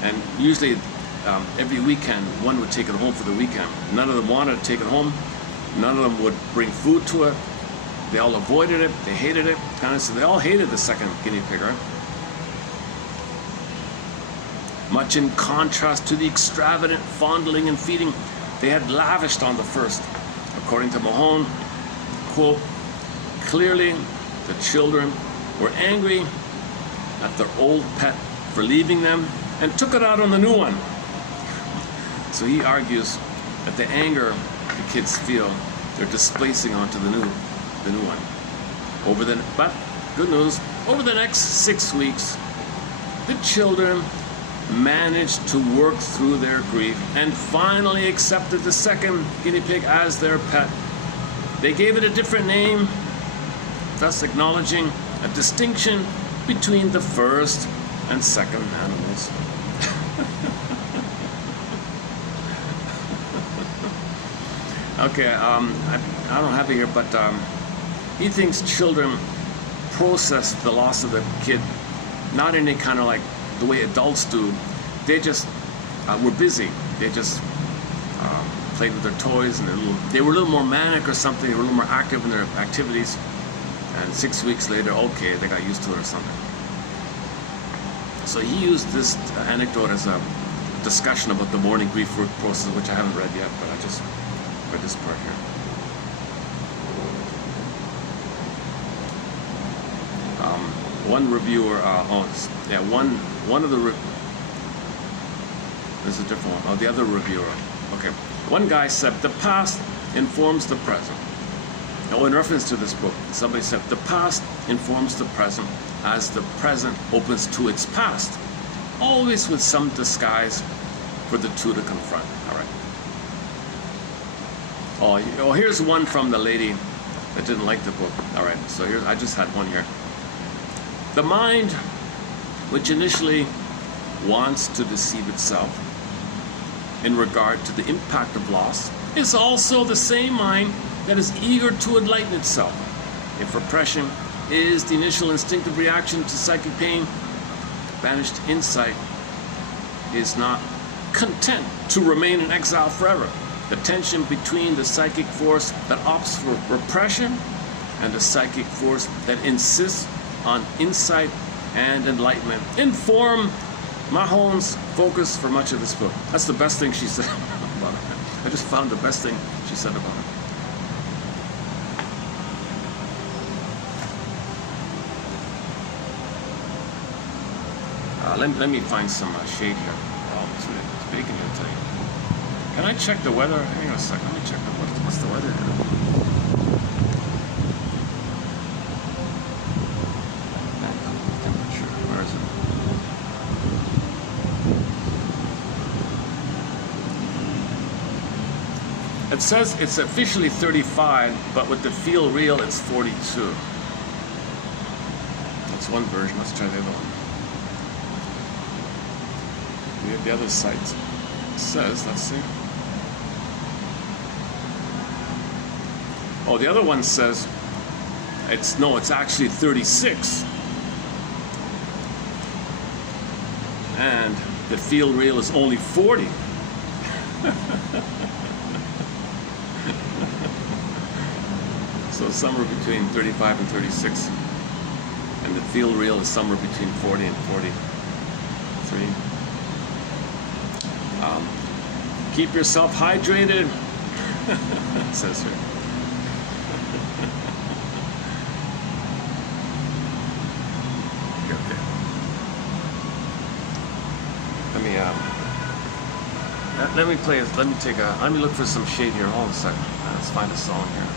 and usually every weekend one would take it home for the weekend. None of them wanted to take it home, none of them would bring food to it, they all avoided it, they hated it, so they all hated the second guinea pig, right? Much in contrast to the extravagant fondling and feeding they had lavished on the first. According to Mahone, quote, clearly the children were angry at their old pet for leaving them and took it out on the new one. So he argues that the anger the kids feel, they're displacing onto the new one. But good news, over the next 6 weeks, the children managed to work through their grief and finally accepted the second guinea pig as their pet. They gave it a different name, thus acknowledging a distinction between the first and second animals. Okay, I don't have it here, but he thinks children process the loss of the kid not in a kind of like the way adults do. They just were busy. They just played with their toys, and they were a little more manic or something. They were a little more active in their activities. And 6 weeks later, okay, they got used to it or something. So he used this anecdote as a discussion about the mourning grief work process, which I haven't read yet, but I just read this part here. One reviewer, one of the, there's a different one. Oh, the other reviewer. Okay. One guy said, the past informs the present. Now, in reference to this book, somebody said, the past informs the present as the present opens to its past, always with some disguise for the two to confront. All right. Oh, here's one from the lady that didn't like the book. All right, so here, I just had one here. The mind, which initially wants to deceive itself in regard to the impact of loss, is also the same mind that is eager to enlighten itself. If repression is the initial instinctive reaction to psychic pain, banished insight is not content to remain in exile forever. The tension between the psychic force that opts for repression and the psychic force that insists on insight and enlightenment inform Mahone's focus for much of this book. That's the best thing she said about it. I just found the best thing she said about it. Let me find some shade here. Oh, it's baking here today. Can I check the weather? Hang on a second. Let me check what's the weather here. It says it's officially 35, but with the feel real, it's 42. That's one version. Let's try the other one. We have the other site. It says, let's see. Oh, the other one says it's actually 36. And the feel real is only 40. So somewhere between 35 and 36, and the feel real is somewhere between 40 and 43. Keep yourself hydrated, it says here. Okay. Let me look for some shade here. Hold on a second. Let's find a song here.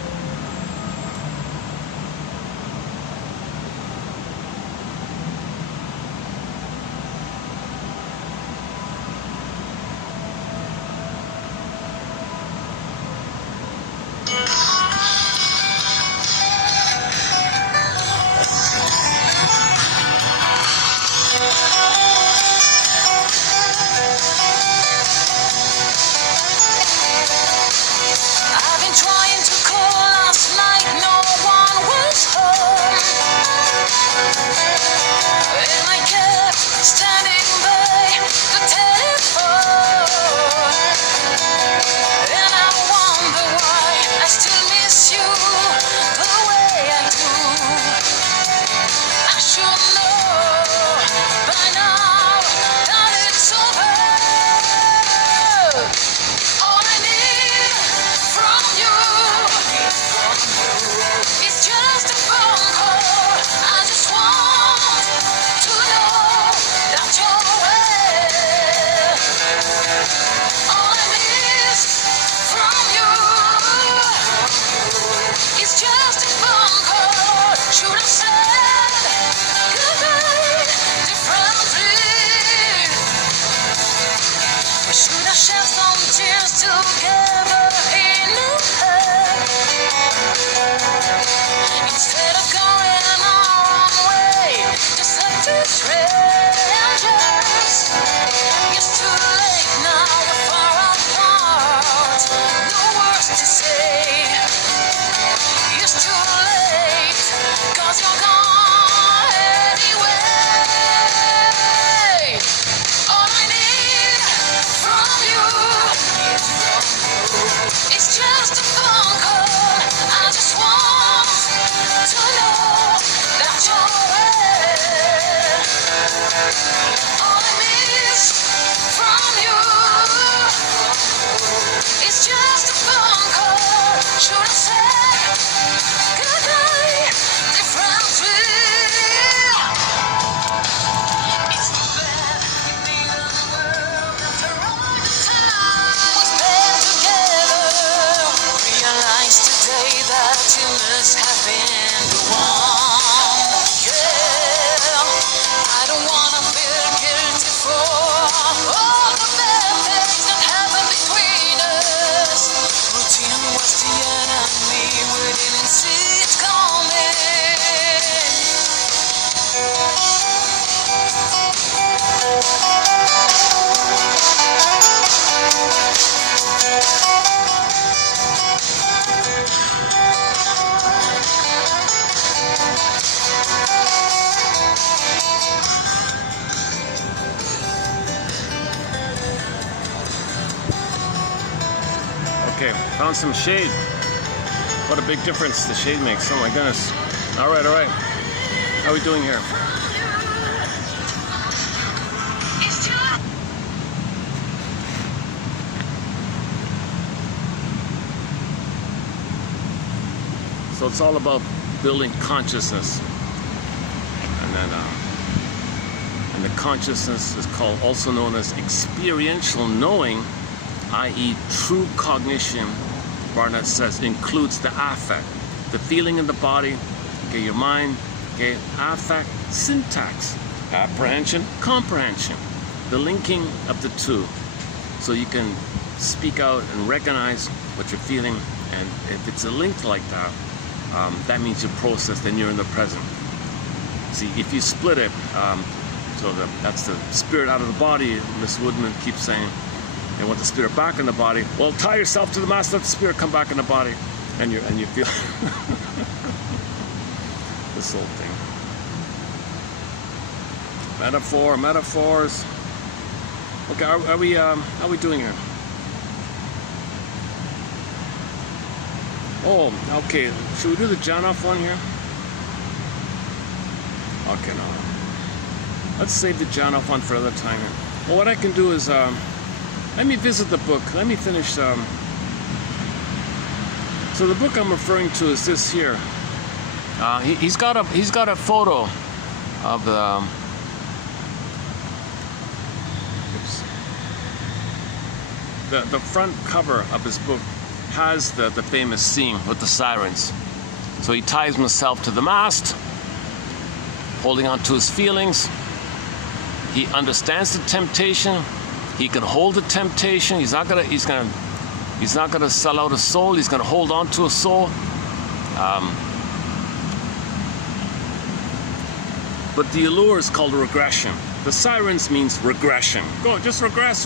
together in a hug. Instead of going our own way, just like two strangers. It's too late now, we're far apart. No words to say. It's too late, 'cause you're gone anyway. All I need from you is just a phone call. I just want to know that you're aware. All I miss from you is just a phone call. Should I say goodbye, differently? It's too bad we made a world after all the time we spent together. Realize today that you must have been the one. Yeah, I don't wanna feel guilty for all the bad things that happened between us. Routine was the enemy, we didn't see it coming. Okay, found some shade. What a big difference the shade makes. Oh my goodness. All right, all right. How are we doing here? So it's all about building consciousness. And then and the consciousness is called, also known as experiential knowing, i.e. true cognition. Barnett says includes the affect, the feeling in the body, okay, your mind, okay, affect, syntax, apprehension, comprehension, the linking of the two. So you can speak out and recognize what you're feeling, and if it's a link like that, that means you process, then you're in the present. See, if you split it, that's the spirit out of the body. Miss Woodman keeps saying, they want the spirit back in the body. Well, tie yourself to the mast, let the spirit come back in the body, and you feel this whole thing. Metaphors. Okay, are we doing here? Oh, okay. Should we do the Janoff one here? Okay, no. Let's save the Janoff one for another time here. Well, what I can do is let me visit the book. Let me finish. So the book I'm referring to is this here. He's got a photo of the. The front cover of his book has the famous scene with the sirens. So he ties himself to the mast, holding on to his feelings. He understands the temptation. He can hold the temptation. He's not gonna sell out a soul. He's gonna hold on to a soul. But the allure is called regression. The sirens means regression. Go, just regress,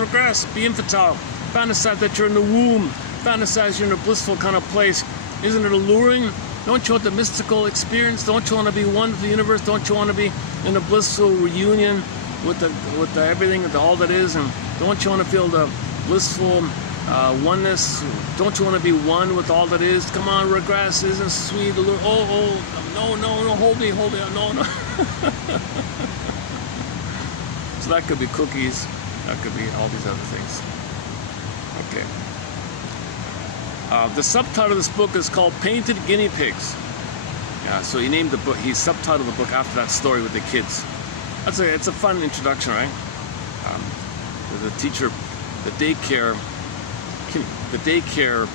be infantile. Fantasize that you're in the womb. Fantasize you're in a blissful kind of place. Isn't it alluring? Don't you want the mystical experience? Don't you want to be one with the universe? Don't you want to be in a blissful reunion with the everything, with all that is? And don't you want to feel the blissful oneness? Don't you want to be one with all that is? Come on, regress, isn't sweet? No, hold me, no. So that could be cookies. That could be all these other things. Okay. The subtitle of this book is called Painted Guinea Pigs. Yeah, so he named the book, he subtitled the book after that story with the kids. It's a fun introduction, right? The teacher, the daycare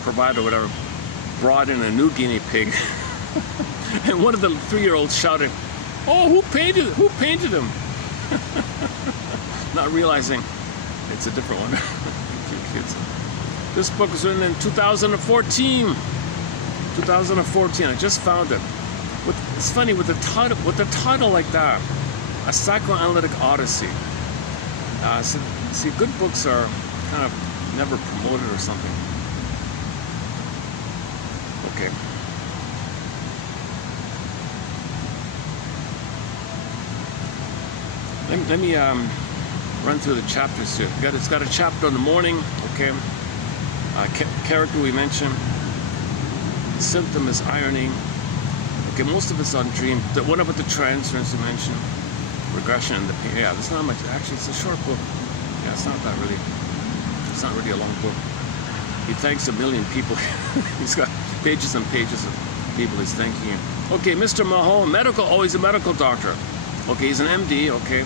provider, whatever, brought in a new guinea pig, and one of the 3-year-olds shouted, "Oh, who painted him?" Not realizing it's a different one. Kids. This book was written in 2014. 2014. I just found it. It's funny with the title like that, a psychoanalytic odyssey. See, good books are kind of never promoted or something. Okay. Let me run through the chapters here. It's got a chapter on the mourning. Okay. Character we mentioned. Symptom is irony. Okay, most of it's on dream. What about the transference you mentioned? Regression and the pain. Yeah, there's not much. Actually, it's a short book. Yeah, it's not really a long book. He thanks a million people. He's got pages and pages of people he's thanking him. Okay, Mr. Mahone, medical. Oh, he's a medical doctor. Okay, he's an MD. Okay.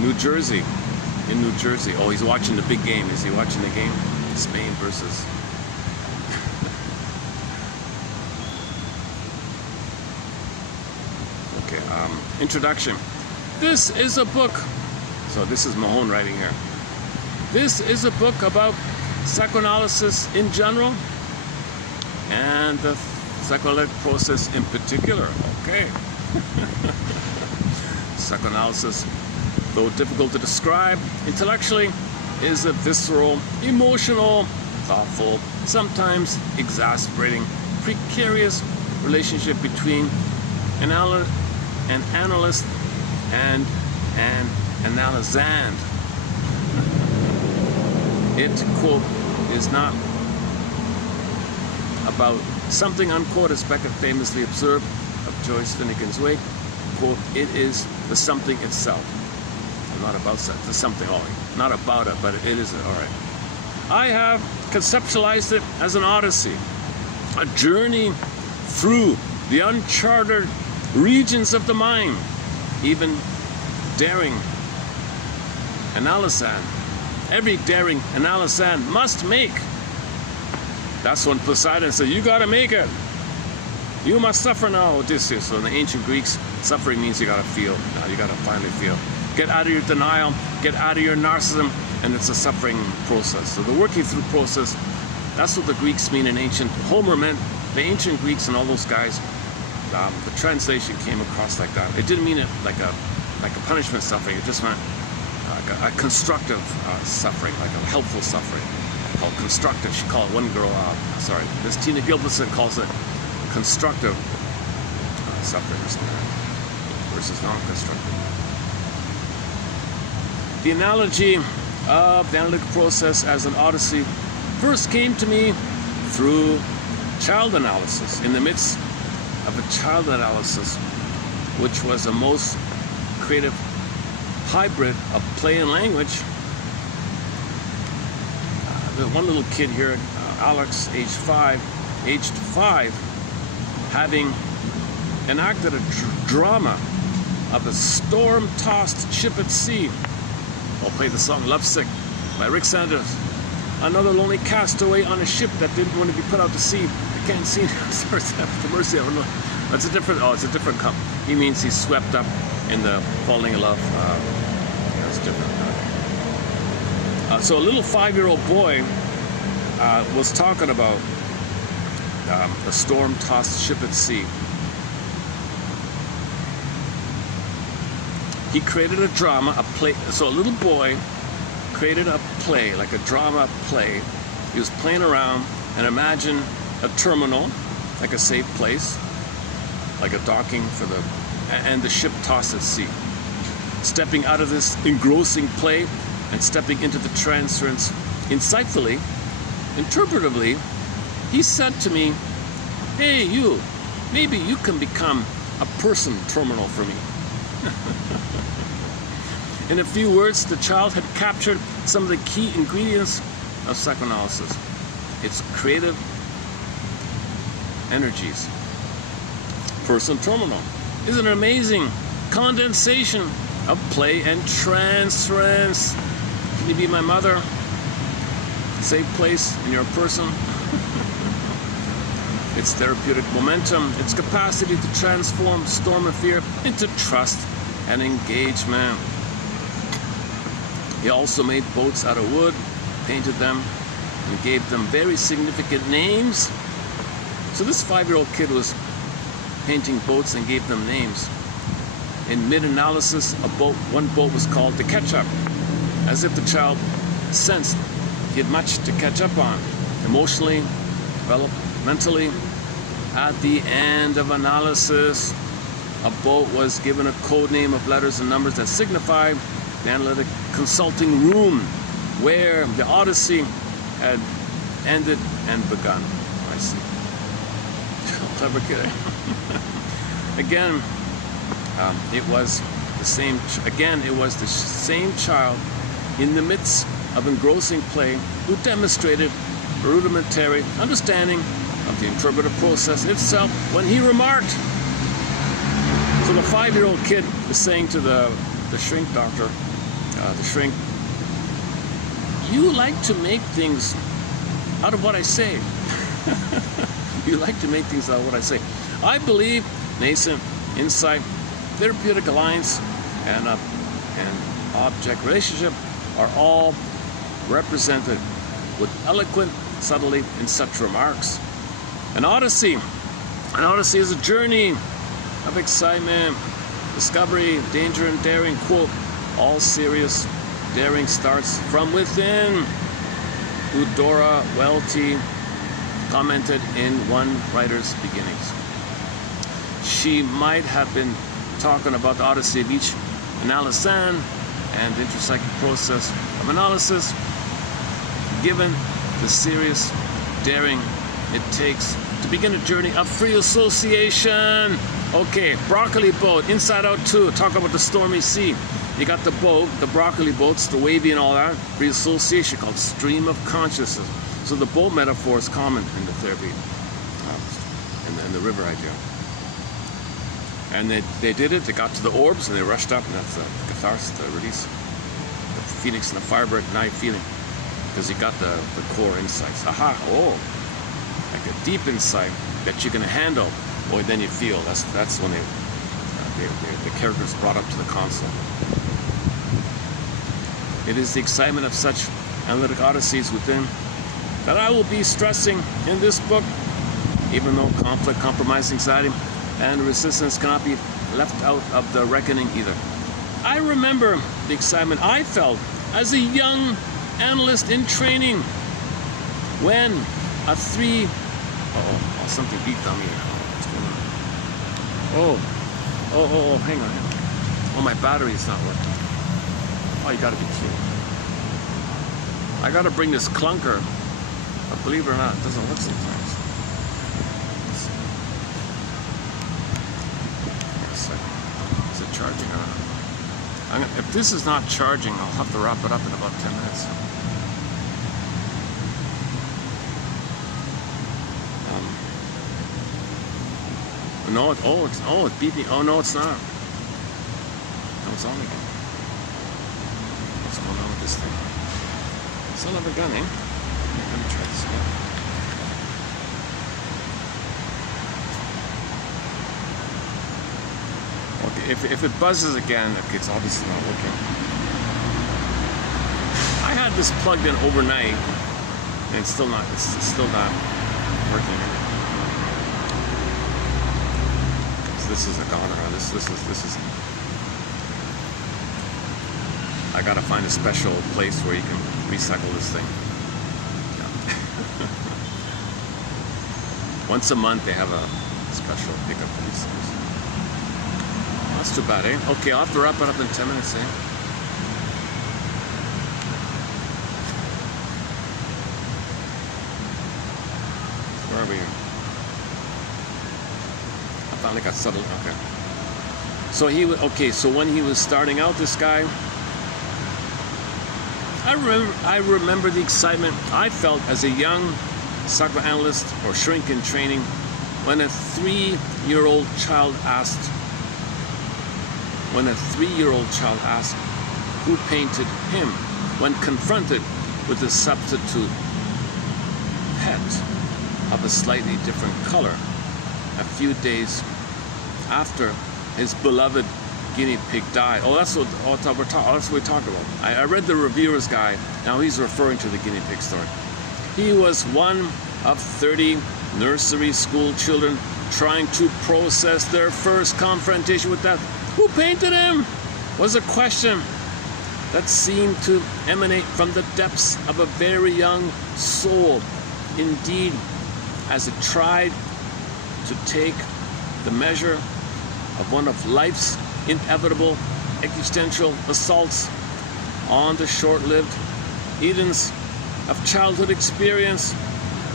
New Jersey. In New Jersey. Oh, he's watching the big game. Is he watching the game? Spain versus. Okay. Introduction. This is a book. So this is Mahone writing here. This is a book about psychoanalysis in general and the psychoanalytic process in particular. Okay. Psychoanalysis, though difficult to describe intellectually, is a visceral, emotional, thoughtful, sometimes exasperating, precarious relationship between an analyst and an analysand. It, quote, is not about something, unquote, as Beckett famously observed of Joyce Finnegan's Wake, quote, it is the something itself. Not about the something, not about it, but it is it, all right. I have conceptualized it as an odyssey, a journey through the uncharted regions of the mind, even daring analysand. Every daring analysand must make. That's when Poseidon said, you gotta make it. You must suffer now, Odysseus. So in the ancient Greeks, suffering means you gotta feel. Now you gotta finally feel. Get out of your denial, get out of your narcissism, and it's a suffering process. So the working through process, that's what the Greeks mean in ancient. Homer meant the ancient Greeks and all those guys. The translation came across like that. It didn't mean it like a punishment suffering. It just meant like a constructive suffering, like a helpful suffering. Called constructive. She called it one girl. This Tina Gilbertson calls it constructive suffering or something versus non-constructive. The analogy of the analytic process as an odyssey first came to me through child analysis. In the midst of a child analysis, which was a most creative hybrid of play and language, the one little kid here, Alex, aged five, having enacted a drama of a storm-tossed ship at sea. I'll play the song Lovesick by Rick Sanders. Another lonely castaway on a ship that didn't want to be put out to sea. I can't see. Sorry, the mercy. I don't know. It's a different cup. He means he's swept up in the falling in love. It's different. So a little 5-year-old boy was talking about a storm-tossed ship at sea. He created a drama, a play. So a little boy created a play, like a drama play. He was playing around and imagined a terminal, like a safe place, like a docking for and the ship tossed at sea. Stepping out of this engrossing play and stepping into the transference, insightfully, interpretively, he said to me, hey, you, maybe you can become a person terminal for me. In a few words, the child had captured some of the key ingredients of psychoanalysis. Its creative energies. Person terminal is an amazing condensation of play and transference. Can you be my mother? Safe place in your person. Its therapeutic momentum, its capacity to transform storm of fear into trust and engagement. He also made boats out of wood, painted them, and gave them very significant names. So this 5-year-old kid was painting boats and gave them names. In mid-analysis, one boat was called the Ketchup, as if the child sensed he had much to catch up on, emotionally, developmentally. At the end of analysis, a boat was given a code name of letters and numbers that signified the analytic consulting room, where the Odyssey had ended and begun. I see. Clever kid. Again, it was the same. Again, it was the same child in the midst of engrossing play who demonstrated rudimentary understanding of the interpretive process itself when he remarked. So the 5-year-old kid is saying to the shrink doctor, the shrink, "You like to make things out of what I say." You like to make things out of what I say. I believe nascent insight, therapeutic alliance, and object relationship are all represented with eloquent subtlety in such remarks. An odyssey is a journey of excitement, discovery, danger, and daring. Quote, "All serious daring starts from within," Eudora Welty commented in one writer's beginnings. She might have been talking about the odyssey of each analysan and the interpsychic process of analysis, given the serious daring it takes to begin a journey of free association. Okay, broccoli boat, Inside Out 2, talk about the stormy sea. You got the boat, the broccoli boats, the wavy and all that, free association called stream of consciousness. So the boat metaphor is common in the therapy, in the river idea. And they did it, they got to the orbs and they rushed up, and that's the catharsis, the release. The phoenix and the firebird, now you're feeling, because you got the core insights. Aha, oh, like a deep insight that you can handle. Boy, then you feel, that's when the character's brought up to the console. It is the excitement of such analytic odysseys within that I will be stressing in this book, even though conflict, compromise, anxiety, and resistance cannot be left out of the reckoning either. I remember the excitement I felt as a young analyst in training when a something beeped on me. What's going on? Hang on. Oh, my battery's not working. Oh, you gotta be kidding. I gotta bring this clunker, but believe it or not, it doesn't work sometimes. Is it charging or not? If this is not charging, I'll have to wrap it up in about 10 minutes. No, it's beeping. Oh no, it's not. No, it's on again. What's going on with this thing? Son of a gun, eh? Let me try this again. Okay, if it buzzes again, okay, it's obviously not working. I had this plugged in overnight, and it's still not working. This is a goner. This is. I gotta find a special place where you can recycle this thing. Yeah. Once a month they have a special pickup for these things. That's too bad, eh? Okay, I'll have to wrap it up in 10 minutes, eh? Where are we? Finally got settled. Okay. So when he was starting out, this guy, I remember the excitement I felt as a young psychoanalyst or shrink in training when a 3-year-old child asked who painted him when confronted with a substitute pet of a slightly different color. A few days after his beloved guinea pig died. Oh, that's what we talked about. I read the reviewer's guide. Now he's referring to the guinea pig story. He was one of 30 nursery school children trying to process their first confrontation with death. Who painted him? Was a question that seemed to emanate from the depths of a very young soul. Indeed, as it tried to take the measure of one of life's inevitable existential assaults on the short-lived Edens of childhood experience,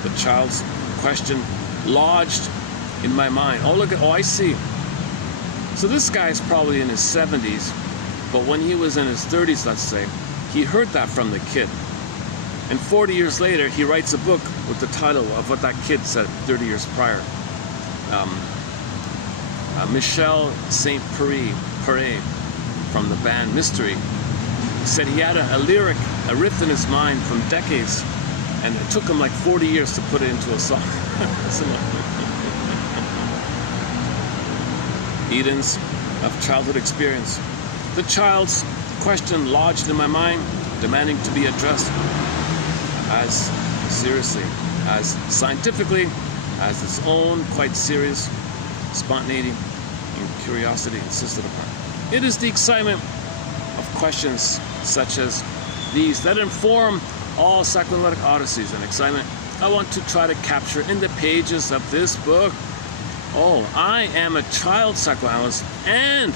the child's question lodged in my mind. Oh, I see. So this guy's probably in his 70s, but when he was in his 30s, let's say, he heard that from the kid. And 40 years later, he writes a book with the title of what that kid said 30 years prior. Michel St. Pereira from the band Mystery said he had a riff in his mind from decades, and it took him like 40 years to put it into a song. Edens of childhood experience. The child's question lodged in my mind, demanding to be addressed as seriously, as scientifically, as its own quite serious spontaneity and curiosity insisted upon. It is the excitement of questions such as these that inform all psychoanalytic odysseys and excitement I want to try to capture in the pages of this book. Oh, I am a child psychoanalyst and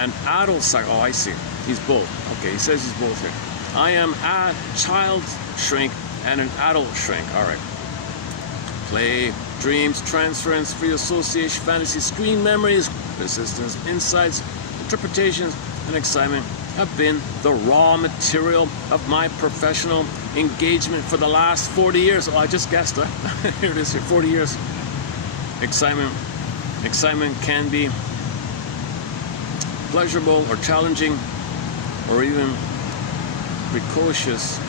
an adult oh, I see. He's both. Okay, he says he's both here. I am a child shrink and an adult shrink. All right. Play, dreams, transference, free association, fantasy, screen memories, resistance, insights, interpretations, and excitement have been the raw material of my professional engagement for the last 40 years. Oh, I just guessed. Here it is here, 40 years. Excitement can be pleasurable or challenging or even precocious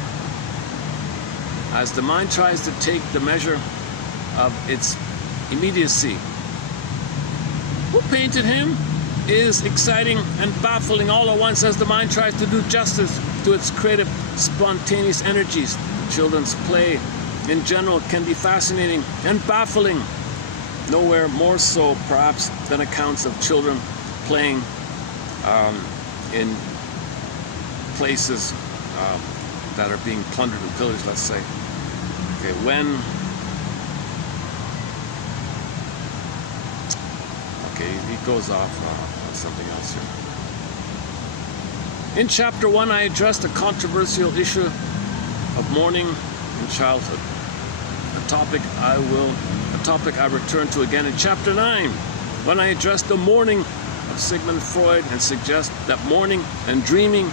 as the mind tries to take the measure of its immediacy. Who painted him is exciting and baffling all at once as the mind tries to do justice to its creative, spontaneous energies. Children's play in general can be fascinating and baffling. Nowhere more so, perhaps, than accounts of children playing in places that are being plundered and pillaged, let's say. Okay, he goes off on something else here. In chapter 1, I addressed a controversial issue of mourning in childhood. A topic I return to again in chapter 9, when I addressed the mourning of Sigmund Freud and suggest that mourning and dreaming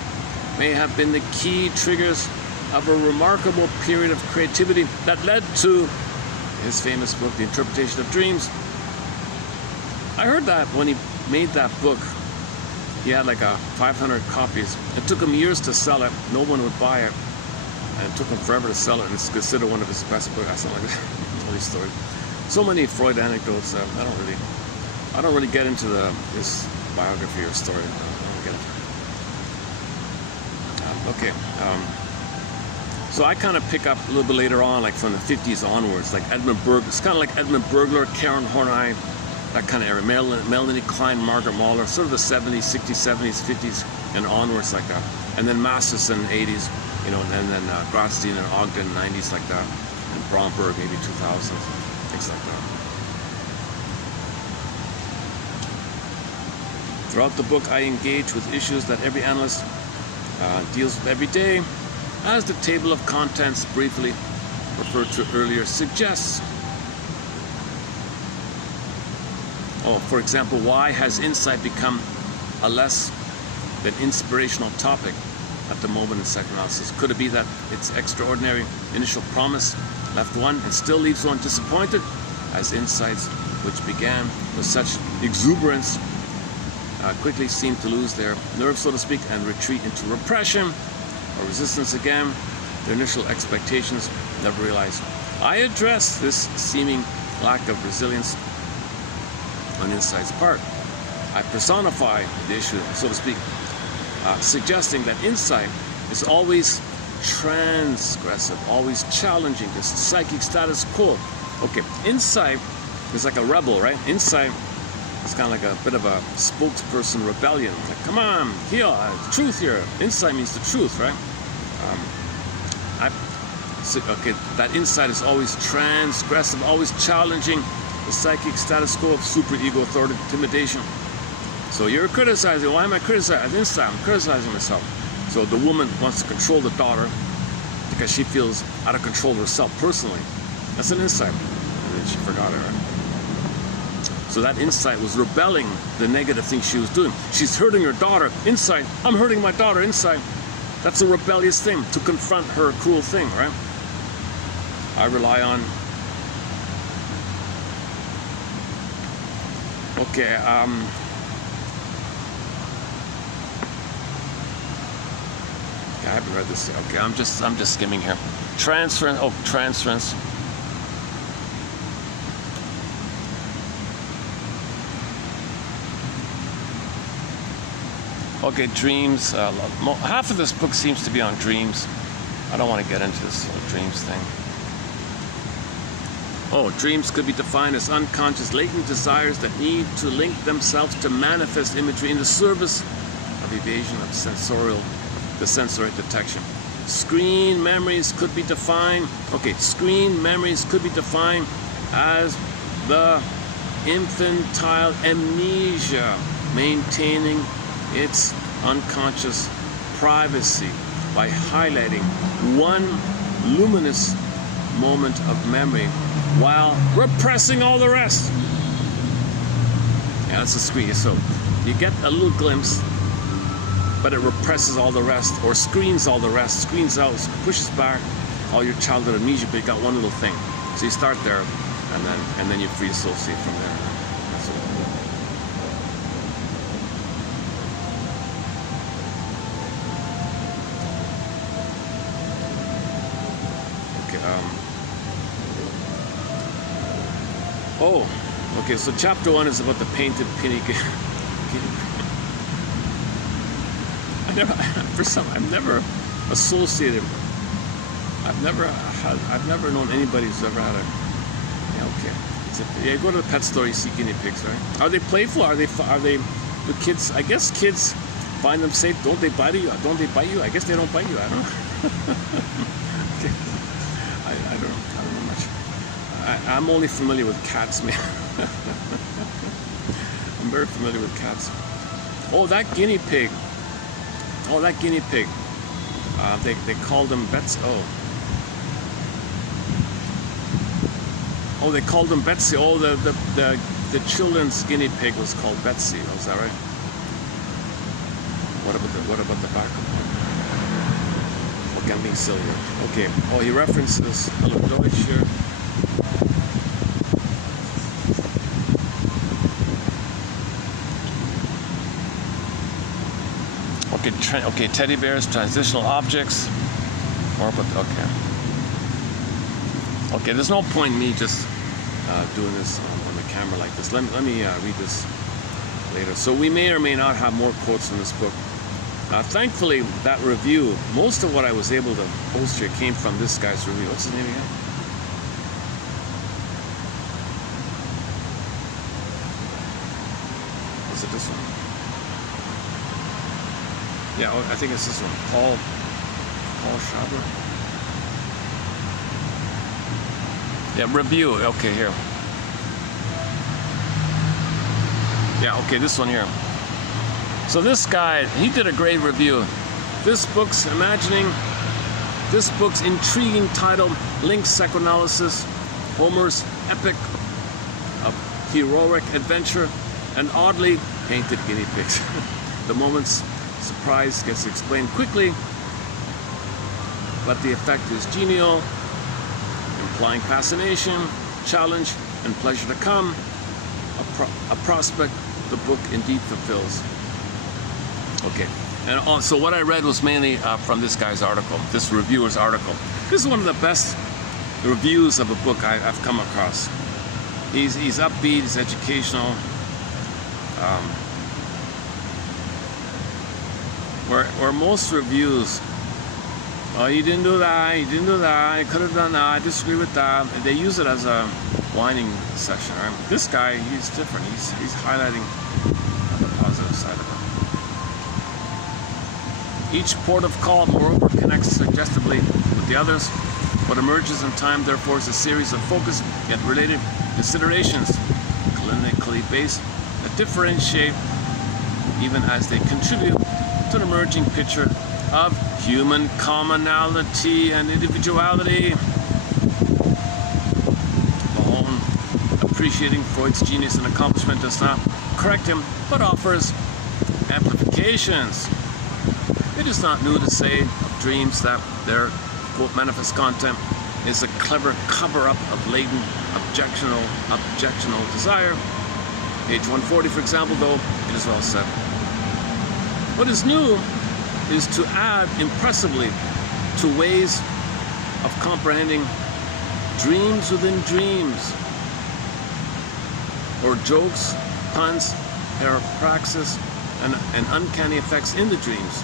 may have been the key triggers of a remarkable period of creativity that led to his famous book, The Interpretation of Dreams. I heard that when he made that book, he had like 500 copies. It took him years to sell it. No one would buy it. And it took him forever to sell it. And it's considered one of his best books. I sound like all these stories. So many Freud anecdotes. I don't really get into this biography or story. I don't get it. So I kind of pick up a little bit later on, like from the 50s onwards, like Edmund Burglar. It's kind of like Edmund Burglar, Karen Horney, that kind of era. Melanie Klein, Margaret Mahler, sort of the 70s, 60s, 70s, 50s, and onwards like that. And then Masterson, 80s, you know, and then Grotstein and Ogden, 90s like that. And Bromberg, maybe 2000s, things like that. Throughout the book, I engage with issues that every analyst deals with every day, as the table of contents briefly referred to earlier suggests. Oh, for example, why has insight become a less than inspirational topic at the moment in psychoanalysis? Could it be that its extraordinary initial promise left one and still leaves one disappointed, as insights which began with such exuberance quickly seem to lose their nerve, so to speak, and retreat into repression or resistance again? Their initial expectations never realized. I address this seeming lack of resilience on insight's part. I personify the issue, so to speak, suggesting that insight is always transgressive, always challenging this psychic status quo. Okay, insight is like a rebel, right? Insight is kind of like a bit of a spokesperson rebellion. Like, come on, here, truth here. Insight means the truth, right? Okay, that insight is always transgressive, always challenging the psychic status quo of superego, authority, intimidation. So you're criticizing. Why am I criticizing? Insight, I'm criticizing myself. So the woman wants to control the daughter because she feels out of control herself personally. That's an insight. And then she forgot it, right? So that insight was rebelling the negative thing she was doing. She's hurting her daughter. Insight, I'm hurting my daughter. Insight. That's a rebellious thing, to confront her cruel thing, right? I rely on... Okay, I haven't read this yet. Okay, I'm just skimming here. Transference. Oh, transference. Okay, dreams. Half of this book seems to be on dreams. I don't want to get into this whole dreams thing. Oh, dreams could be defined as unconscious latent desires that need to link themselves to manifest imagery in the service of evasion of the sensory detection. Screen memories could be defined. Okay, screen memories could be defined as the infantile amnesia maintaining its unconscious privacy by highlighting one luminous moment of memory while repressing all the rest. Yeah, that's a screen. So you get a little glimpse, but it represses all the rest, or screens all the rest, screens out, pushes back all your childhood amnesia, but you got one little thing. So you start there, and then you free associate from there. That's what okay, so chapter 1 is about the painted guinea pig. I've never associated. I've never known anybody who's ever had a. Yeah, okay. Go to the pet store, you see guinea pigs, right? Are they playful? Are they? Do kids? I guess kids find them safe. Don't they bite you? Don't they bite you? I guess they don't bite you. I don't know. Okay. I don't know much. I'm only familiar with cats, man. I'm very familiar with cats. Oh, that guinea pig. Oh, that guinea pig. They called him Betsy. Oh, they called him Betsy. Oh, the children's guinea pig was called Betsy. Oh, is that right? What about the back? Look, I'm being silly here. Okay. Oh, he references Hello Deutsch here. Okay, teddy bears, transitional objects. More about okay, there's no point in me just doing this on the camera like this. Let me read this later. So we may or may not have more quotes from this book. Thankfully, that review, most of what I was able to post here came from this guy's review. What's his name again? Is it this one? Yeah, I think it's this one. Paul Schaber. Yeah, review. Okay, here. Yeah, okay, this one here. So this guy, he did a great review. This book's intriguing title links psychoanalysis, Homer's epic of heroic adventure, and oddly painted guinea pigs. The moment's surprise gets explained quickly, but the effect is genial, implying fascination, challenge, and pleasure to come, a prospect the book indeed fulfills. Okay, and so what I read was mainly from this guy's article, this reviewer's article. This is one of the best reviews of a book I've come across. He's upbeat, he's educational. where most reviews, oh, you didn't do that, you didn't do that, you could have done that, I disagree with that. And they use it as a whining session, right? This guy, he's different. He's highlighting the positive side of it. Each port of call, moreover, connects suggestively with the others. What emerges in time, therefore, is a series of focused yet related considerations, clinically based, that differentiate even as they contribute to an emerging picture of human commonality and individuality. Mahone, appreciating Freud's genius and accomplishment, does not correct him, but offers amplifications. It is not new to say of dreams that their, quote, manifest content is a clever cover-up of latent objectional desire. Page 140, for example, though, it is well said. What is new is to add impressively to ways of comprehending dreams within dreams, or jokes, puns, parapraxis, and uncanny effects in the dreams.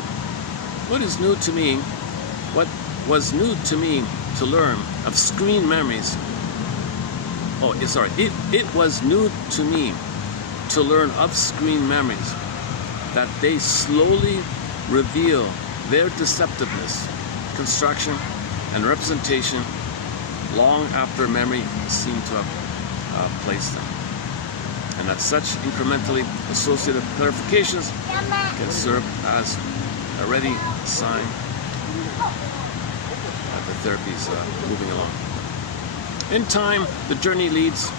What is new to me, what was new to me to learn of screen memories, it was new to me to learn of screen memories, that they slowly reveal their deceptiveness, construction, and representation long after memory seemed to have placed them, and that such incrementally associated clarifications can serve as a ready sign that the therapy is moving along. In time, the journey leads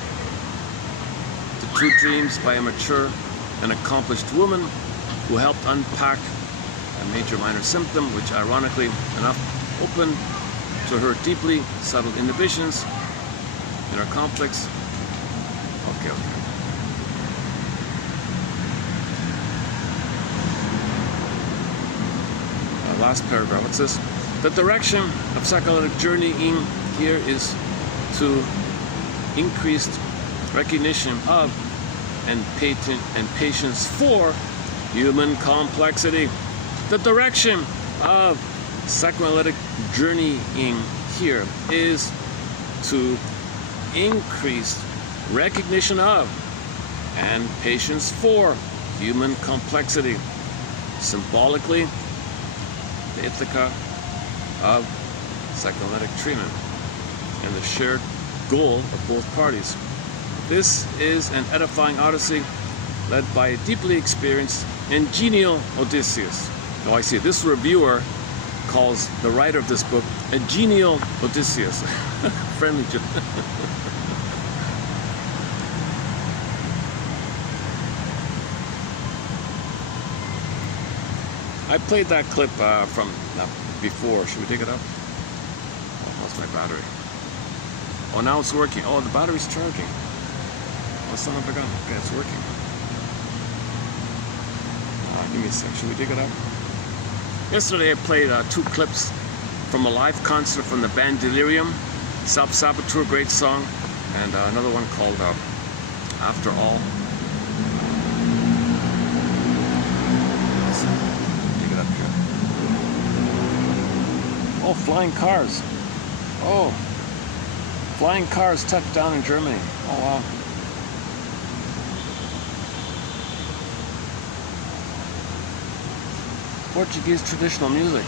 to true dreams by a mature and accomplished woman who helped unpack a major minor symptom, which ironically enough opened to her deeply subtle inhibitions in her complex. Okay. Last paragraph. What's this? The direction of psychoanalytic journeying here is to increased recognition of and patience for human complexity. The direction of psychoanalytic journeying here is to increase recognition of and patience for human complexity. Symbolically, the ithaca of psychoanalytic treatment and the shared goal of both parties. This is an edifying odyssey led by a deeply experienced and genial Odysseus. Oh, I see. This reviewer calls the writer of this book a genial Odysseus. Friendly joke. I played that clip from before. Should we take it up? Oh, lost my battery. Oh, now it's working. Oh, the battery's charging. Oh, son of a gun. Okay, it's working. Give me a sec. Should we dig it up? Yesterday I played 2 clips from a live concert from the band Delirium. Self-Saboteur, great song. And another one called After All. Let's dig it up here. Oh, flying cars. Oh, flying cars touched down in Germany. Oh, wow. Portuguese traditional music.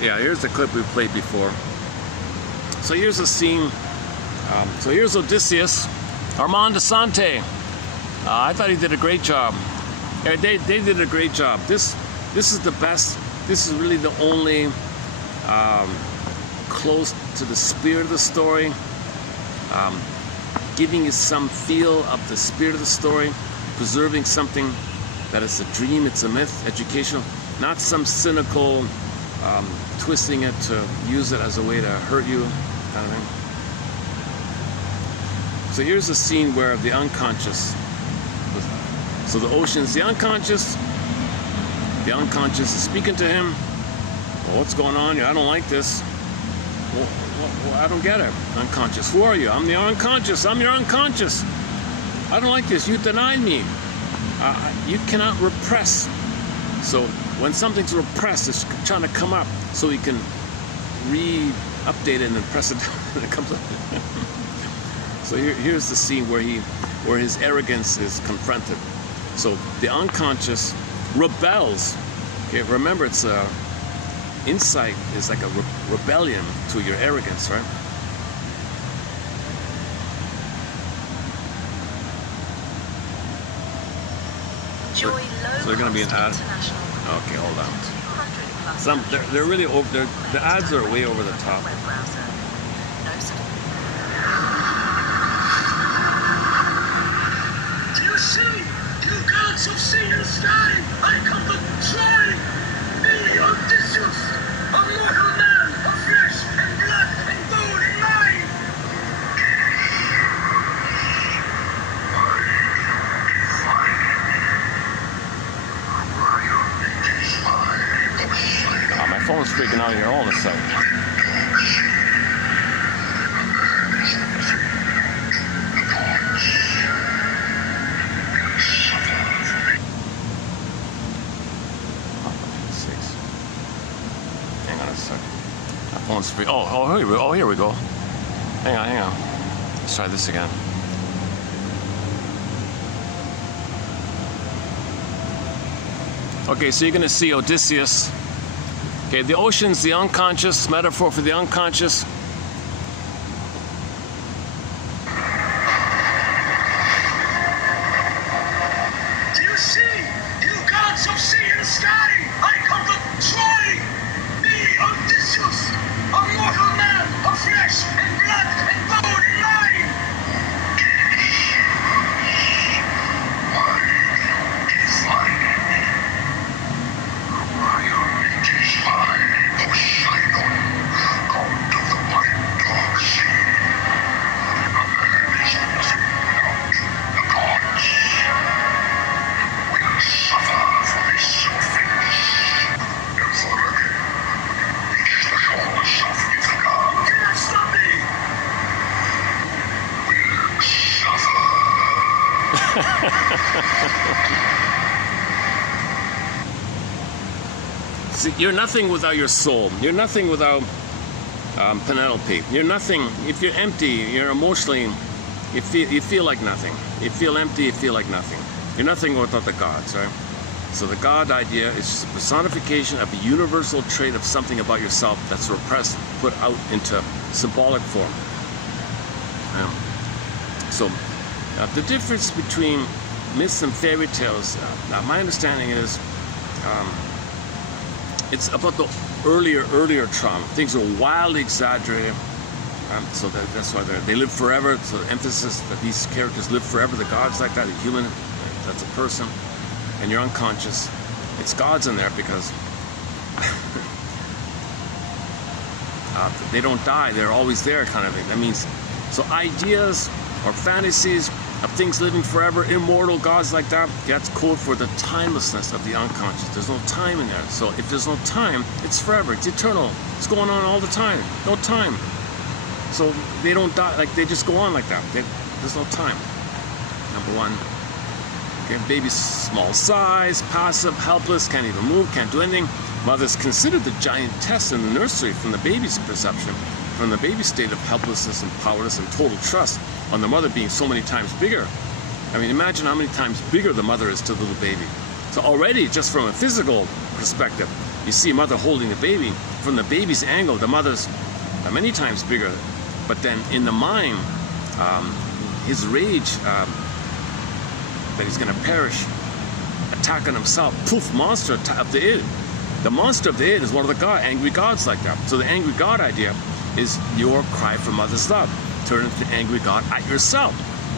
Yeah, here's the clip we played before. So here's a scene. So here's Odysseus, Armand Asante. I thought he did a great job. They did a great job. This is the best. This is really the only close to the spirit of the story, giving you some feel of the spirit of the story, preserving something that is a dream, it's a myth, educational. not some cynical twisting it to use it as a way to hurt you kind of thing. So here's a scene where the unconscious, so the ocean's the unconscious is speaking to him. Well, what's going on here? I don't like this. Well, I don't get it. Unconscious. Who are you? I'm the unconscious. I'm your unconscious. I don't like this. You denied me. You cannot repress. So when something's repressed, it's trying to come up so he can update it and then press it down and it comes up. So here's the scene where his arrogance is confronted. So the unconscious rebels. Okay, remember it's insight is like a rebellion to your arrogance, right? So they're going to be an ad. Okay, hold on. They're really over. The ads are way over the top. Do you see? You gods of sea and sky, I come to try. Me, Odysseus, a mortal man of flesh and blood and bone and mind. Oh, my phone's freaking out here all of a sudden. Hang on a second. My phone's free. Oh, here we go. Hang on. Let's try this again. Okay, so you're going to see Odysseus. Okay, the ocean's the unconscious, metaphor for the unconscious. Do you see? You gods of sea and sky, I come to try. Me, Odysseus, a mortal man of flesh and blood and bone and mind. See, you're nothing without your soul. You're nothing without Penelope. You're nothing. If you're empty, you're emotionally, you feel like nothing. You feel empty, you feel like nothing. You're nothing without the gods, right? So the God idea is just a personification of a universal trait of something about yourself that's repressed, put out into symbolic form. So the difference between myths and fairy tales, my understanding is, it's about the earlier trauma. Things are wildly exaggerated, so that's why they live forever. So the emphasis that these characters live forever. The gods like that, a human, that's a person, and you're unconscious. It's gods in there because they don't die. They're always there, kind of thing. That means, so ideas or fantasies of things living forever, immortal, gods like that, that's code for the timelessness of the unconscious. There's no time in there. So if there's no time, it's forever, it's eternal. It's going on all the time, no time. So they don't die, like they just go on like that. There's no time. Number one. Okay, baby's small size, passive, helpless, can't even move, can't do anything. Mother's considered the giantess in the nursery from the baby's perception, from the baby's state of helplessness and powerless and total trust on the mother being so many times bigger. I mean, imagine how many times bigger the mother is to the little baby. So already, just from a physical perspective, you see a mother holding the baby. From the baby's angle, the mother's many times bigger. But then in the mind, his rage that he's going to perish, attacking himself, poof, monster of the id. The monster of the id is one of the angry gods like that. So the angry god idea is your cry for mother's love. Turn into the angry God at yourself.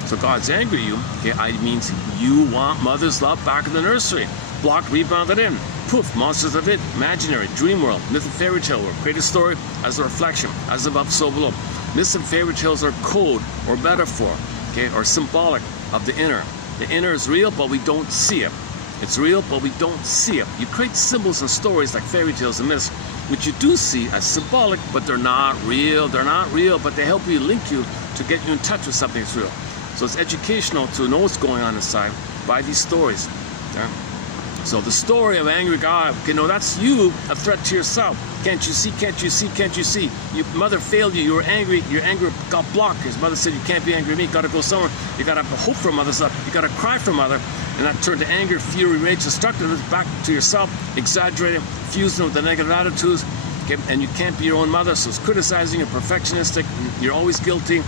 So God's angry at you. Okay, it means you want mother's love back in the nursery. Blocked, rebounded in. poof, monsters of it, imaginary, dream world, myth and fairy tale world. Create a story as a reflection, as above, so below. Myths and fairy tales are code or metaphor, okay, or symbolic of the inner. The inner is real, but we don't see it. It's real, but we don't see it. You create symbols and stories like fairy tales and myths, which you do see as symbolic, but they're not real. They're not real, but they help you, link you to get you in touch with something that's real. So it's educational to know what's going on inside by these stories. Okay? So the story of angry God, okay, no, that's you, a threat to yourself. Can't you see, can't you see, can't you see? Your mother failed you, you were angry, your anger got blocked. His mother said, you can't be angry at me, you gotta go somewhere. You gotta hope for mother's love, you gotta cry for mother. And that turned to anger, fury, rage, destructiveness back to yourself, exaggerating, fusing with the negative attitudes. Okay? And you can't be your own mother, so it's criticizing, you're perfectionistic, you're always guilty,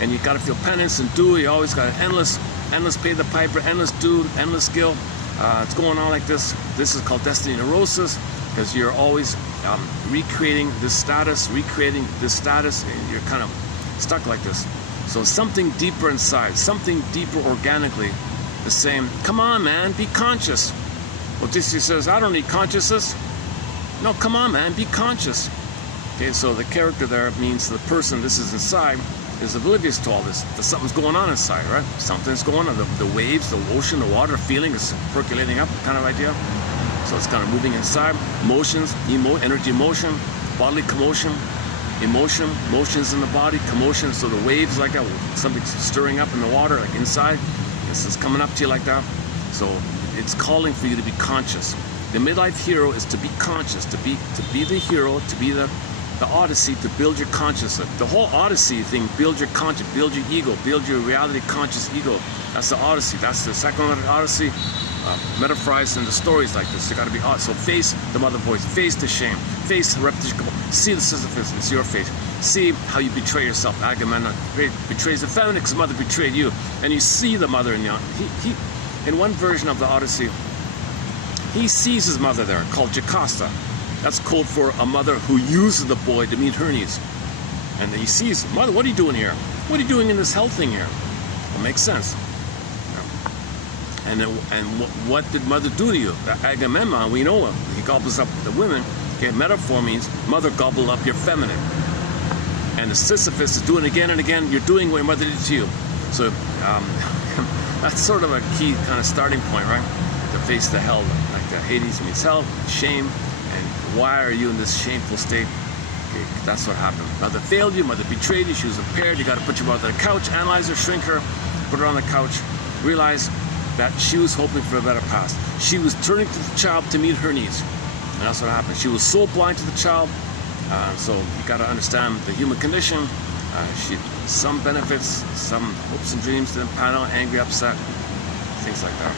and you gotta feel penance and do, you always got endless pay the piper, endless do, endless guilt. It's going on like this. This is called destiny neurosis, because you're always recreating this status, and you're kind of stuck like this. So something deeper inside, something deeper organically is saying, come on, man, be conscious. Odysseus says, I don't need consciousness. No, come on, man, be conscious. Okay, so the character there means the person, this is inside, is oblivious to all this. That something's going on inside, right? Something's going on. The waves, the ocean, the water, feeling is percolating up, kind of idea. So it's kind of moving inside. Emotions, energy, motion, bodily commotion, motions in the body, commotion. So the waves like that, something's stirring up in the water, like inside. This is coming up to you like that. So it's calling for you to be conscious. The midlife hero is to be conscious, to be the hero, to be the Odyssey, to build your consciousness. The whole Odyssey thing, build your conscious, build your ego, build your reality conscious ego. That's the Odyssey. That's the second Odyssey, metaphorized in the stories like this. You got to be so face the mother voice, face the shame, face the repetition, see the Sisyphus, it's your face. See how you betray yourself. Agamemnon betrays the feminine because mother betrayed you, and you see the mother in you. He in one version of the Odyssey, he sees his mother there, called Jocasta. That's code for a mother who uses the boy to meet her needs. And he sees, mother, what are you doing here? What are you doing in this hell thing here? It makes sense. And what did mother do to you? Agamemnon, we know him. He gobbles up the women. Okay, metaphor means mother gobbled up your feminine. And the Sisyphus is doing it again and again. You're doing what your mother did to you. So that's sort of a key kind of starting point, right? To face the hell, like the Hades means hell, shame. Why are you in this shameful state? Okay, that's what happened. Mother failed you, mother betrayed you, she was impaired. You got to put your mother on the couch, analyze her, shrink her, put her on the couch, realize that she was hoping for a better past. She was turning to the child to meet her needs. And that's what happened. She was so blind to the child. So you got to understand the human condition. Some benefits, some hopes and dreams didn't pan out, angry, upset, things like that.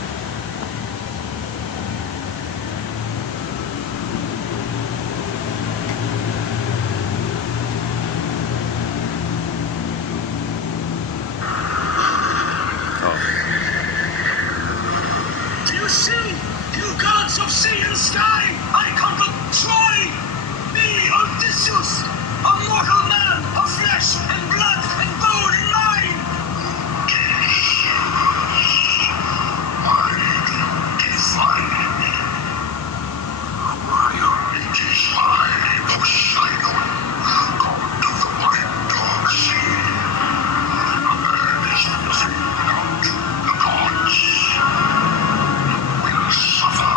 Of sea and sky, I come to try me, Odysseus, a mortal man of flesh and blood and bone and mind. I define Poseidon, god of the wide dark sea. There is nothing without the gods. We'll suffer.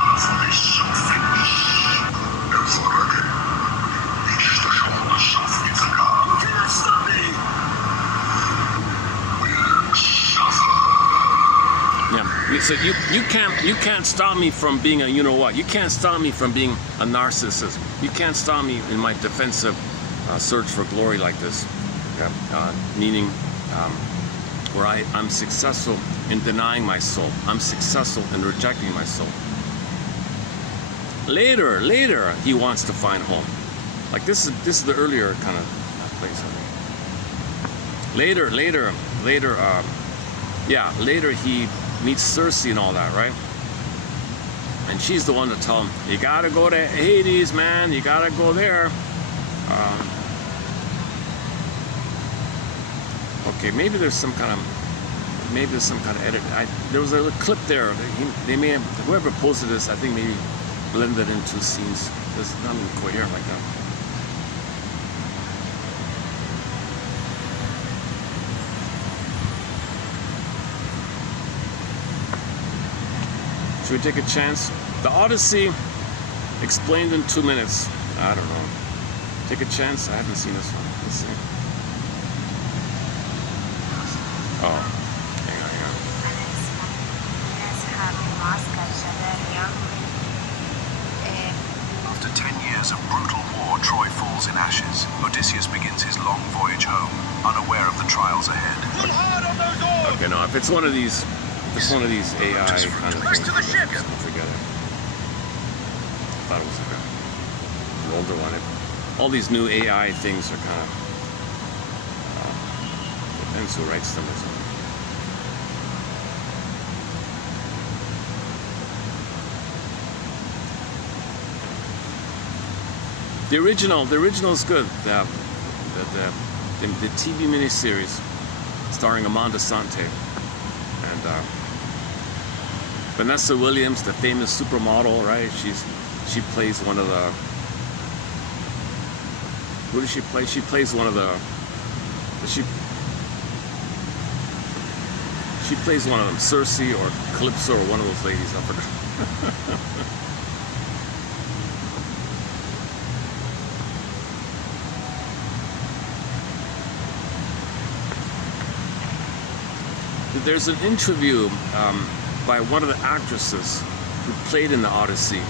So you can't stop me from being a you can't stop me from being a narcissist. You can't stop me in my defensive search for glory like this. Meaning where I'm successful in denying my soul. I'm successful in rejecting my soul. Later he wants to find home. Like this is the earlier kind of place. Later he meets Circe and all that, right? And she's the one to tell him, you gotta go to Hades, man, you gotta go there. Okay, maybe there's some kind of edit. There was a clip there. They may have, whoever posted this, I think maybe blended into scenes. It's not coherent like that. Should we take a chance? The Odyssey explained in 2 minutes. I don't know. Take a chance. I haven't seen this one. Let's see. Oh, hang on. After 10 years of brutal war, Troy falls in ashes. Odysseus begins his long voyage home, unaware of the trials ahead. Pull hard on those oars! Okay, no, if it's one of these AI kind of things, forget it. I thought it was like an older one. All these new AI things are kind of depends who writes them or something. The original is good. The TV miniseries starring Amanda Sante and Vanessa Williams, the famous supermodel, right? She plays one of the. Who does she play? She plays one of the. She plays one of them, Cersei or Calypso or one of those ladies. I forgot. There's an interview by one of the actresses who played in the Odyssey,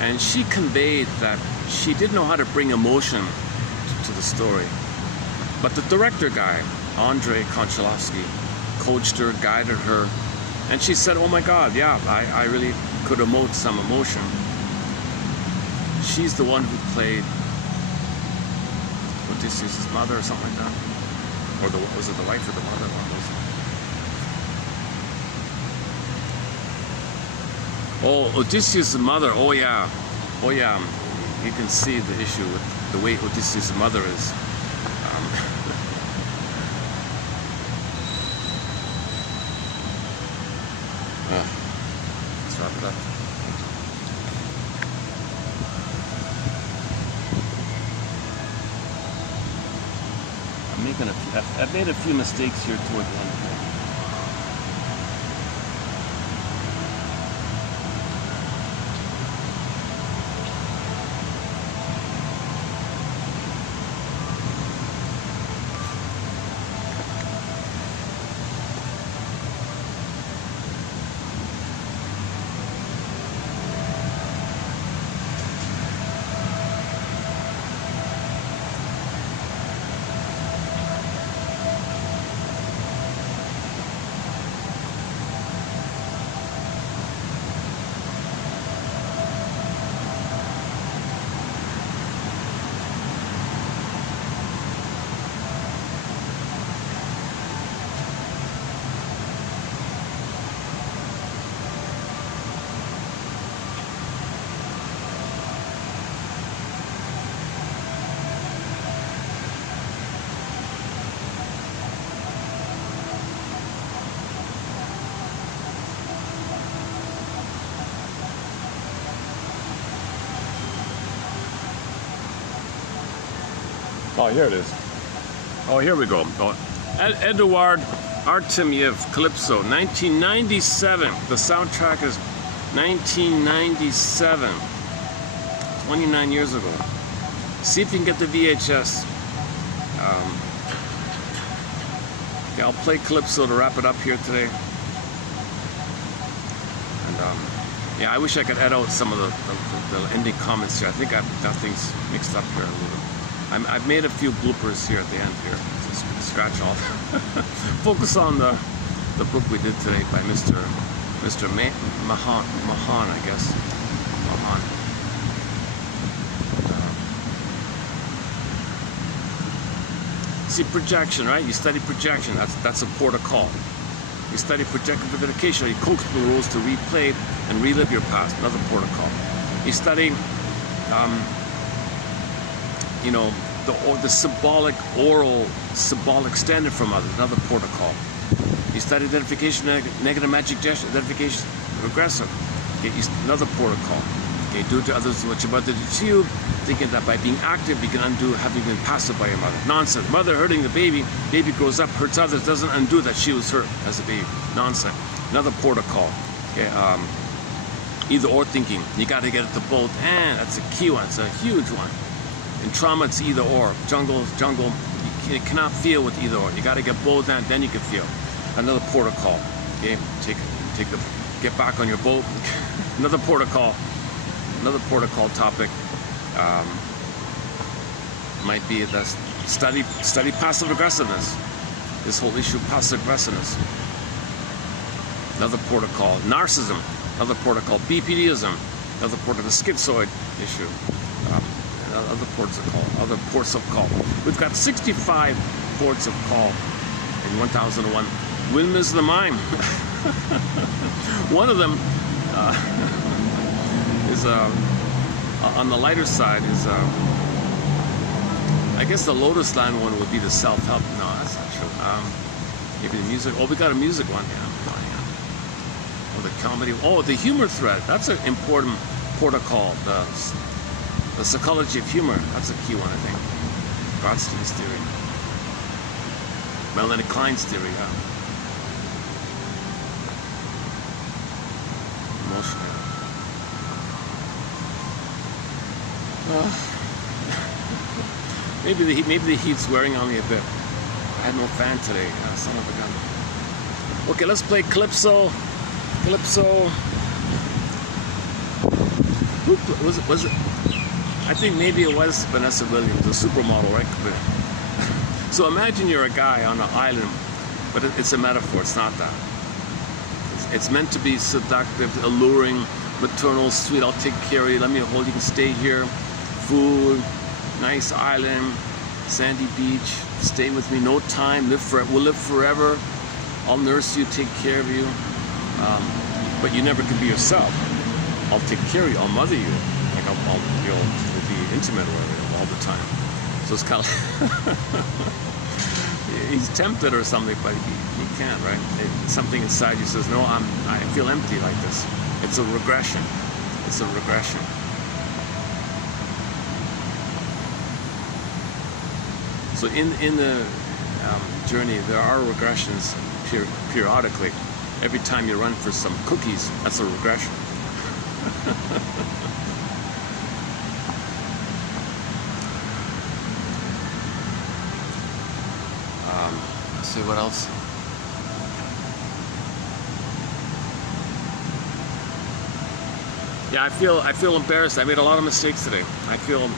and she conveyed that she didn't know how to bring emotion to the story. But the director guy, Andrei Konchalovsky, coached her, guided her, and she said, oh my God, yeah, I really could emote some emotion. She's the one who played Odysseus' mother or something like that. Or was it the wife or the mother? What was it? Oh, Odysseus' mother. Oh yeah. You can see the issue with the way Odysseus' mother is. Let's wrap it up. I've made a few mistakes here toward the end. Oh, here it is. Oh, here we go. Oh, Eduard Artemyev, Calypso, 1997. The soundtrack is 1997. 29 years ago. See if you can get the VHS. Okay, I'll play Calypso to wrap it up here today. And yeah, I wish I could edit out some of the ending comments here. I think I've got things mixed up here a little bit. I've made a few bloopers here at the end here. Just scratch off. Focus on the book we did today by Mr. Mahan, I guess. Mahan. See, projection, right? You study projection. That's a port of call. You study projective verification. You coax the rules to replay and relive your past. Another port of call. You study. You know, the symbolic, oral, symbolic standard from others, another protocol. You study identification, negative magic gesture, identification, regressive, another protocol. Okay, do to others what your mother did to you, thinking that by being active you can undo having been passive by your mother. Nonsense. Mother hurting the baby grows up, hurts others, doesn't undo that she was hurt as a baby. Nonsense. Another protocol. Okay, either or thinking. You got to get it to both, and that's a key one. It's a huge one. In trauma, it's either or. Jungle. You cannot feel with either or. You got to get both, and then you can feel. Another protocol. Okay, get back on your boat. Another protocol topic might be the study passive aggressiveness. This whole issue of passive aggressiveness. Another protocol, narcissism. Another protocol, BPDism. Another protocol, schizoid issue. Other ports of call. We've got 65 ports of call in 1001. Windmills of the mind. One of them is on the lighter side is I guess the Lotus Line one would be the self-help. No, that's not true. Maybe the music. Oh, we got a music one. Yeah. Oh, the comedy. Oh, the humor thread. That's an important protocol. The psychology of humor. That's a key one, I think. Brodstein's theory. Melanie Klein's theory. Emotional. Maybe the heat's wearing on me a bit. I had no fan today. Son of a gun. Okay, let's play Calypso. Was it? I think maybe it was Vanessa Williams, a supermodel, right? So imagine you're a guy on an island, but it's a metaphor. It's not that. It's meant to be seductive, alluring, maternal, sweet. I'll take care of you. Let me hold you. Can stay here. Food, nice island, sandy beach. Stay with me. No time. We'll live forever. I'll nurse you. Take care of you. But you never can be yourself. I'll take care of you. I'll mother you. Like you'll be intimate with all the time. So it's kind of he's tempted or something, but he can't, right? Something inside you says, no, I feel empty like this. It's a regression. So in the journey, there are regressions periodically. Every time you run for some cookies, that's a regression. Let's see what else. Yeah, I feel embarrassed. I made a lot of mistakes today. I feel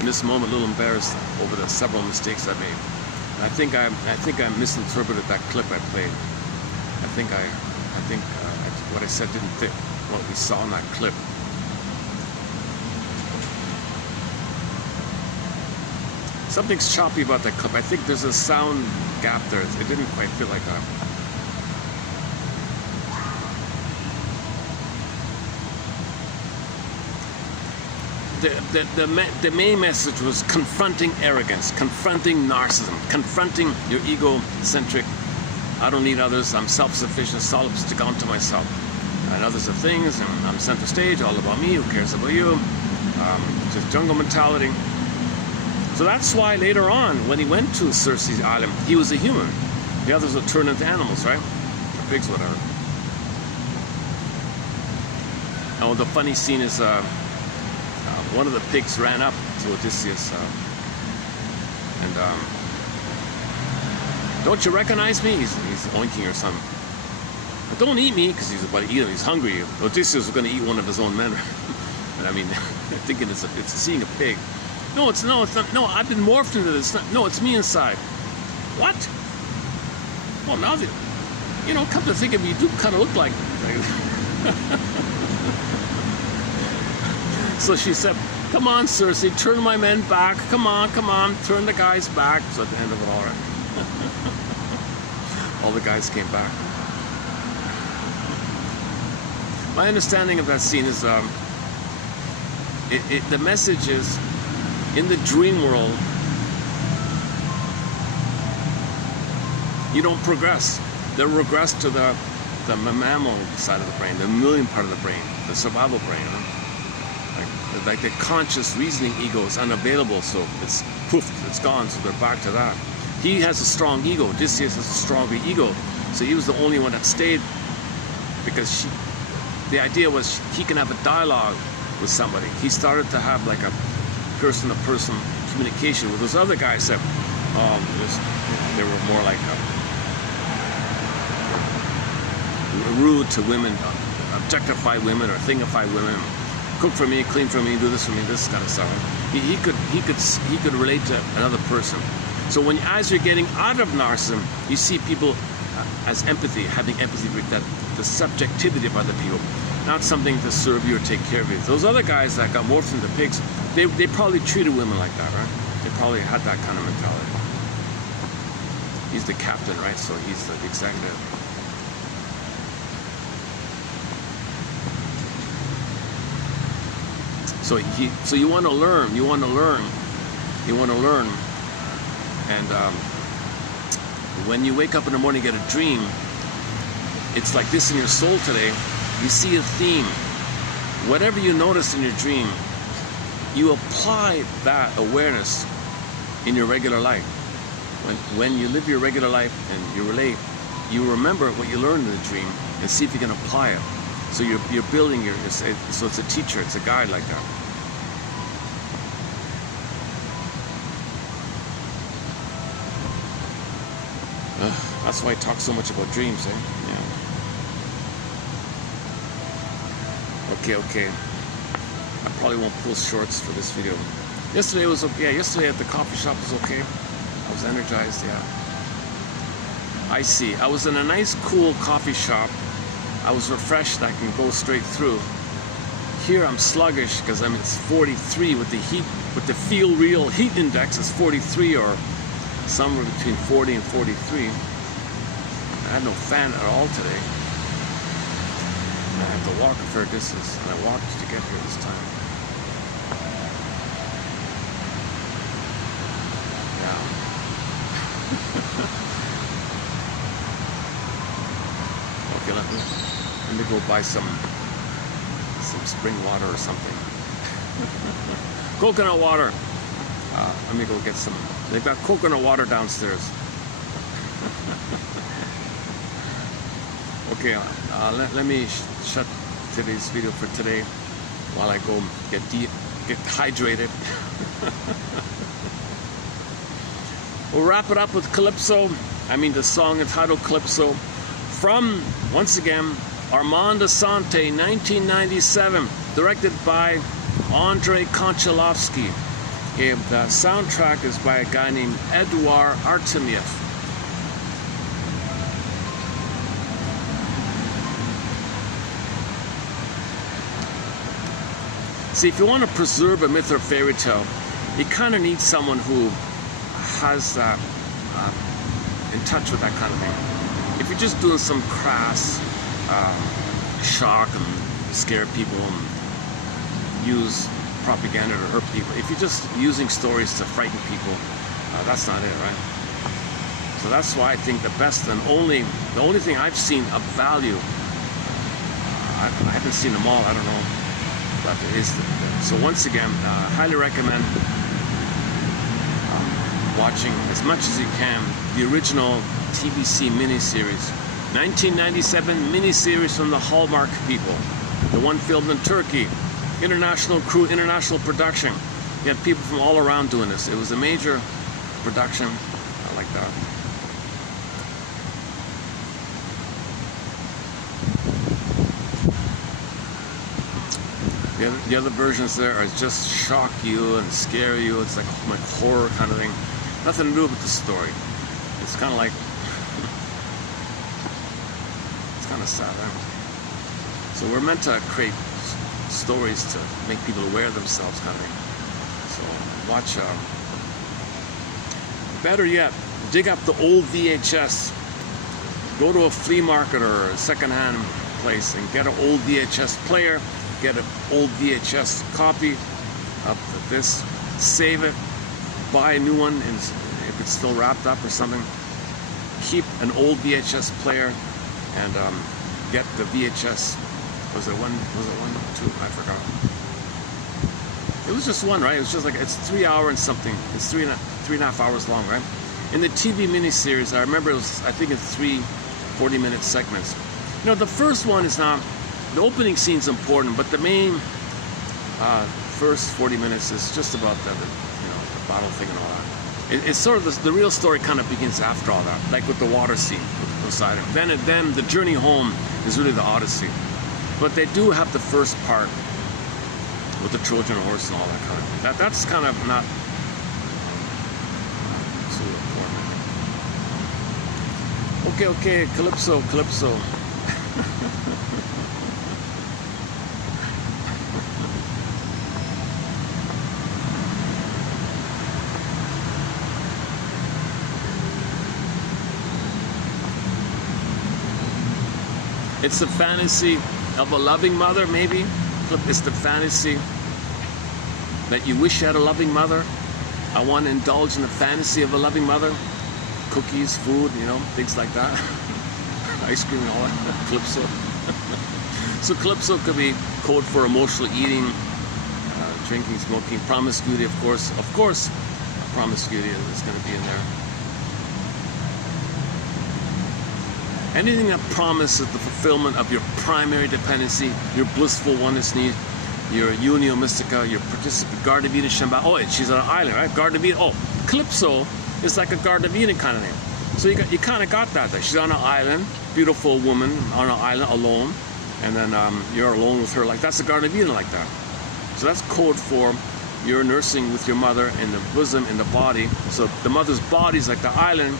in this moment a little embarrassed over the several mistakes I made. I think I misinterpreted that clip I played. I think what I said didn't fit what we saw in that clip. Something's choppy about that clip. I think there's a sound gap there. It didn't quite feel like that. The main message was confronting arrogance, confronting narcissism, confronting your egocentric, I don't need others, I'm self-sufficient, solipsistic onto myself. And others are things, and I'm center stage, all about me, who cares about you? Just jungle mentality. So that's why later on, when he went to Circe's island, he was a human. The others would turn into animals, right? Or pigs, whatever. Oh, the funny scene is one of the pigs ran up to Odysseus and don't you recognize me? He's oinking or something. But don't eat me, because he's about to eat him. He's hungry. Odysseus was going to eat one of his own men. And I mean, thinking it's seeing a pig. No, it's not. No, I've been morphed into this. No, it's me inside. What? Well, now that, come to think of it, you do kind of look like. So she said, come on, Circe, turn my men back. Come on, turn the guys back. So at the end of it all, right? All the guys came back. My understanding of that scene is, the message is, in the dream world, you don't progress. They regress to the mammal side of the brain, the mammalian part of the brain, the survival brain. Like like the conscious reasoning ego is unavailable, so it's poof, it's gone, so they're back to that. He has a strong ego. Odysseus has a stronger ego, so he was the only one that stayed, because the idea was he can have a dialogue with somebody. He started to have like a person-to-person communication with those other guys that they were more like rude to women, objectify women or thingify women, cook for me, clean for me, do this for me, this kind of stuff. He could relate to another person. So as you're getting out of narcissism, you see people as empathy, having empathy with that, the subjectivity of other people, not something to serve you or take care of you. Those other guys that got morphed into pigs, they probably treated women like that, right? They probably had that kind of mentality. He's the captain, right? So he's the executive. So you want to learn, and when you wake up in the morning and get a dream, it's like this in your soul today. You see a theme. Whatever you notice in your dream, you apply that awareness in your regular life. When you live your regular life and you relate, you remember what you learned in the dream and see if you can apply it. So you're building so it's a teacher, it's a guide like that. That's why I talk so much about dreams, eh? Yeah. Okay. I probably won't pull shorts for this video. Yesterday was okay. Yeah, yesterday at the coffee shop was okay. I was energized, yeah. I see. I was in a nice, cool coffee shop. I was refreshed. I can go straight through. Here I'm sluggish because it's 43 with the heat, with the feel real heat index is 43 or somewhere between 40 and 43. I had no fan at all today. And I have to walk a fair distance, and I walked to get here this time. Yeah. Okay, let me go buy some spring water or something. Coconut water. Let me go get some. They've got coconut water downstairs. Okay, let me shut today's video for today while I go get hydrated. We'll wrap it up with Calypso. The song entitled Calypso from, once again, Armand Assante, 1997, directed by Andrei Konchalovsky. The soundtrack is by a guy named Eduard Artemiev. See, if you want to preserve a myth or fairy tale, you kind of need someone who has in touch with that kind of thing. If you're just doing some crass shock and scare people and use propaganda to hurt people, if you're just using stories to frighten people, that's not it, right? So that's why I think the best and the only thing I've seen of value, I haven't seen them all, I don't know, but it is. So once again, highly recommend watching as much as you can the original TBC miniseries, 1997 miniseries from the Hallmark people, the one filmed in Turkey, international crew, international production. You had people from all around doing this. It was a major production. I like that. The other versions there are just shock you and scare you. It's like horror kind of thing. Nothing to do with the story. It's kind of like, it's kind of sad, right? So we're meant to create stories to make people aware of themselves, kind of thing. So watch, better yet, dig up the old VHS. Go to a flea market or a secondhand place and get an old VHS player, get an old VHS copy of this, save it, buy a new one, and if it's still wrapped up or something, keep an old VHS player and get the VHS. Was it one, two? I forgot. It was just one, right? It was just like, it's 3 hours and something. It's three and a half hours long, right? In the TV miniseries, I remember it was, I think it's 3 40-minute segments. You know, the first one is not, the opening scene's important, but the main first 40 minutes is just about the battle thing and all that. It's sort of the real story kind of begins after all that, like with the water scene with Poseidon. Then the journey home is really the Odyssey. But they do have the first part with the Trojan horse and all that kind of thing. That's kind of not so important. Okay, Calypso. It's the fantasy of a loving mother, maybe. It's the fantasy that you wish you had a loving mother. I want to indulge in the fantasy of a loving mother. Cookies, food, things like that. Ice cream and all that. Calypso. So Calypso could be code for emotional eating, drinking, smoking, promiscuity, of course. Of course, promiscuity is going to be in there. Anything that promises the fulfillment of your primary dependency, your blissful oneness need, your unio mystica, your participant, Garden of Eden, Shamba. Oh, she's on an island, right? Garden of Eden. Oh, Calypso is like a Garden of Eden kind of name. So you kind of got that. She's on an island, beautiful woman on an island alone, and then you're alone with her. Like that's the Garden of Eden, like that. So that's code for you're nursing with your mother in the bosom, in the body. So the mother's body is like the island,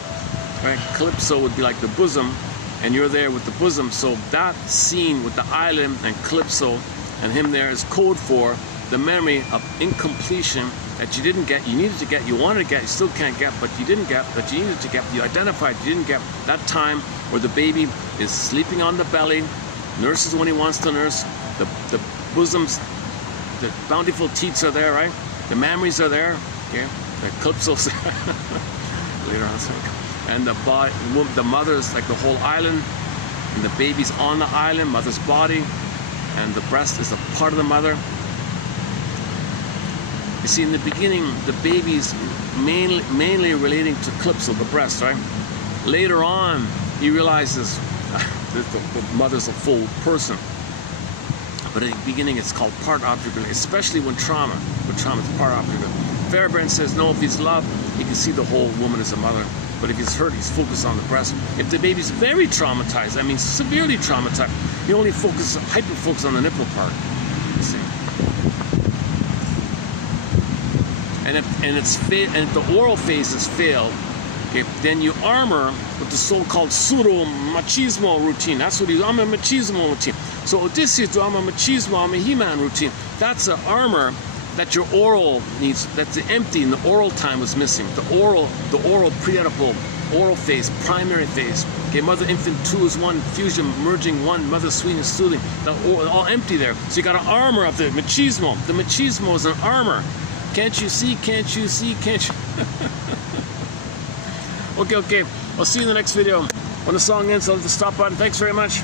right? Calypso would be like the bosom. And you're there with the bosom, so that scene with the island and Calypso and him there is code for the memory of incompletion that you didn't get, you needed to get, you wanted to get, you still can't get, but you didn't get, that you needed to get, you identified you didn't get. That time where the baby is sleeping on the belly, nurses when he wants to nurse, the bosoms, the bountiful teats are there, right? The memories are there, okay? The Calypso's later on. And the mother's like the whole island, and the baby's on the island, mother's body, and the breast is a part of the mother. You see, in the beginning, the baby's mainly relating to Calypso, the breast, right? Later on, he realizes that the mother's a full person. But in the beginning, it's called part object, especially when trauma. With trauma, it's part object. Fairbairn says, no, if he's loved, he can see the whole woman as a mother. But if he's hurt, he's focused on the breast. If the baby's very traumatized, I mean severely traumatized, he only hyper-focus on the nipple part. You see. And if the oral phase has failed, okay, then you armor with the so-called pseudo-machismo routine. That's what I'm a machismo routine. So Odysseus do I'm a machismo, I'm a He-Man routine. That's an armor that your oral needs, that's empty, and the oral time was missing. The oral preoperable oral phase, primary phase. Okay, mother infant 2 is 1, fusion merging 1, mother sweet and soothing. All empty there. So you got an armor of the machismo. The machismo is an armor. Can't you see? Can't you see? Can't you? Okay. I'll see you in the next video. When the song ends, I'll hit the stop button. Thanks very much.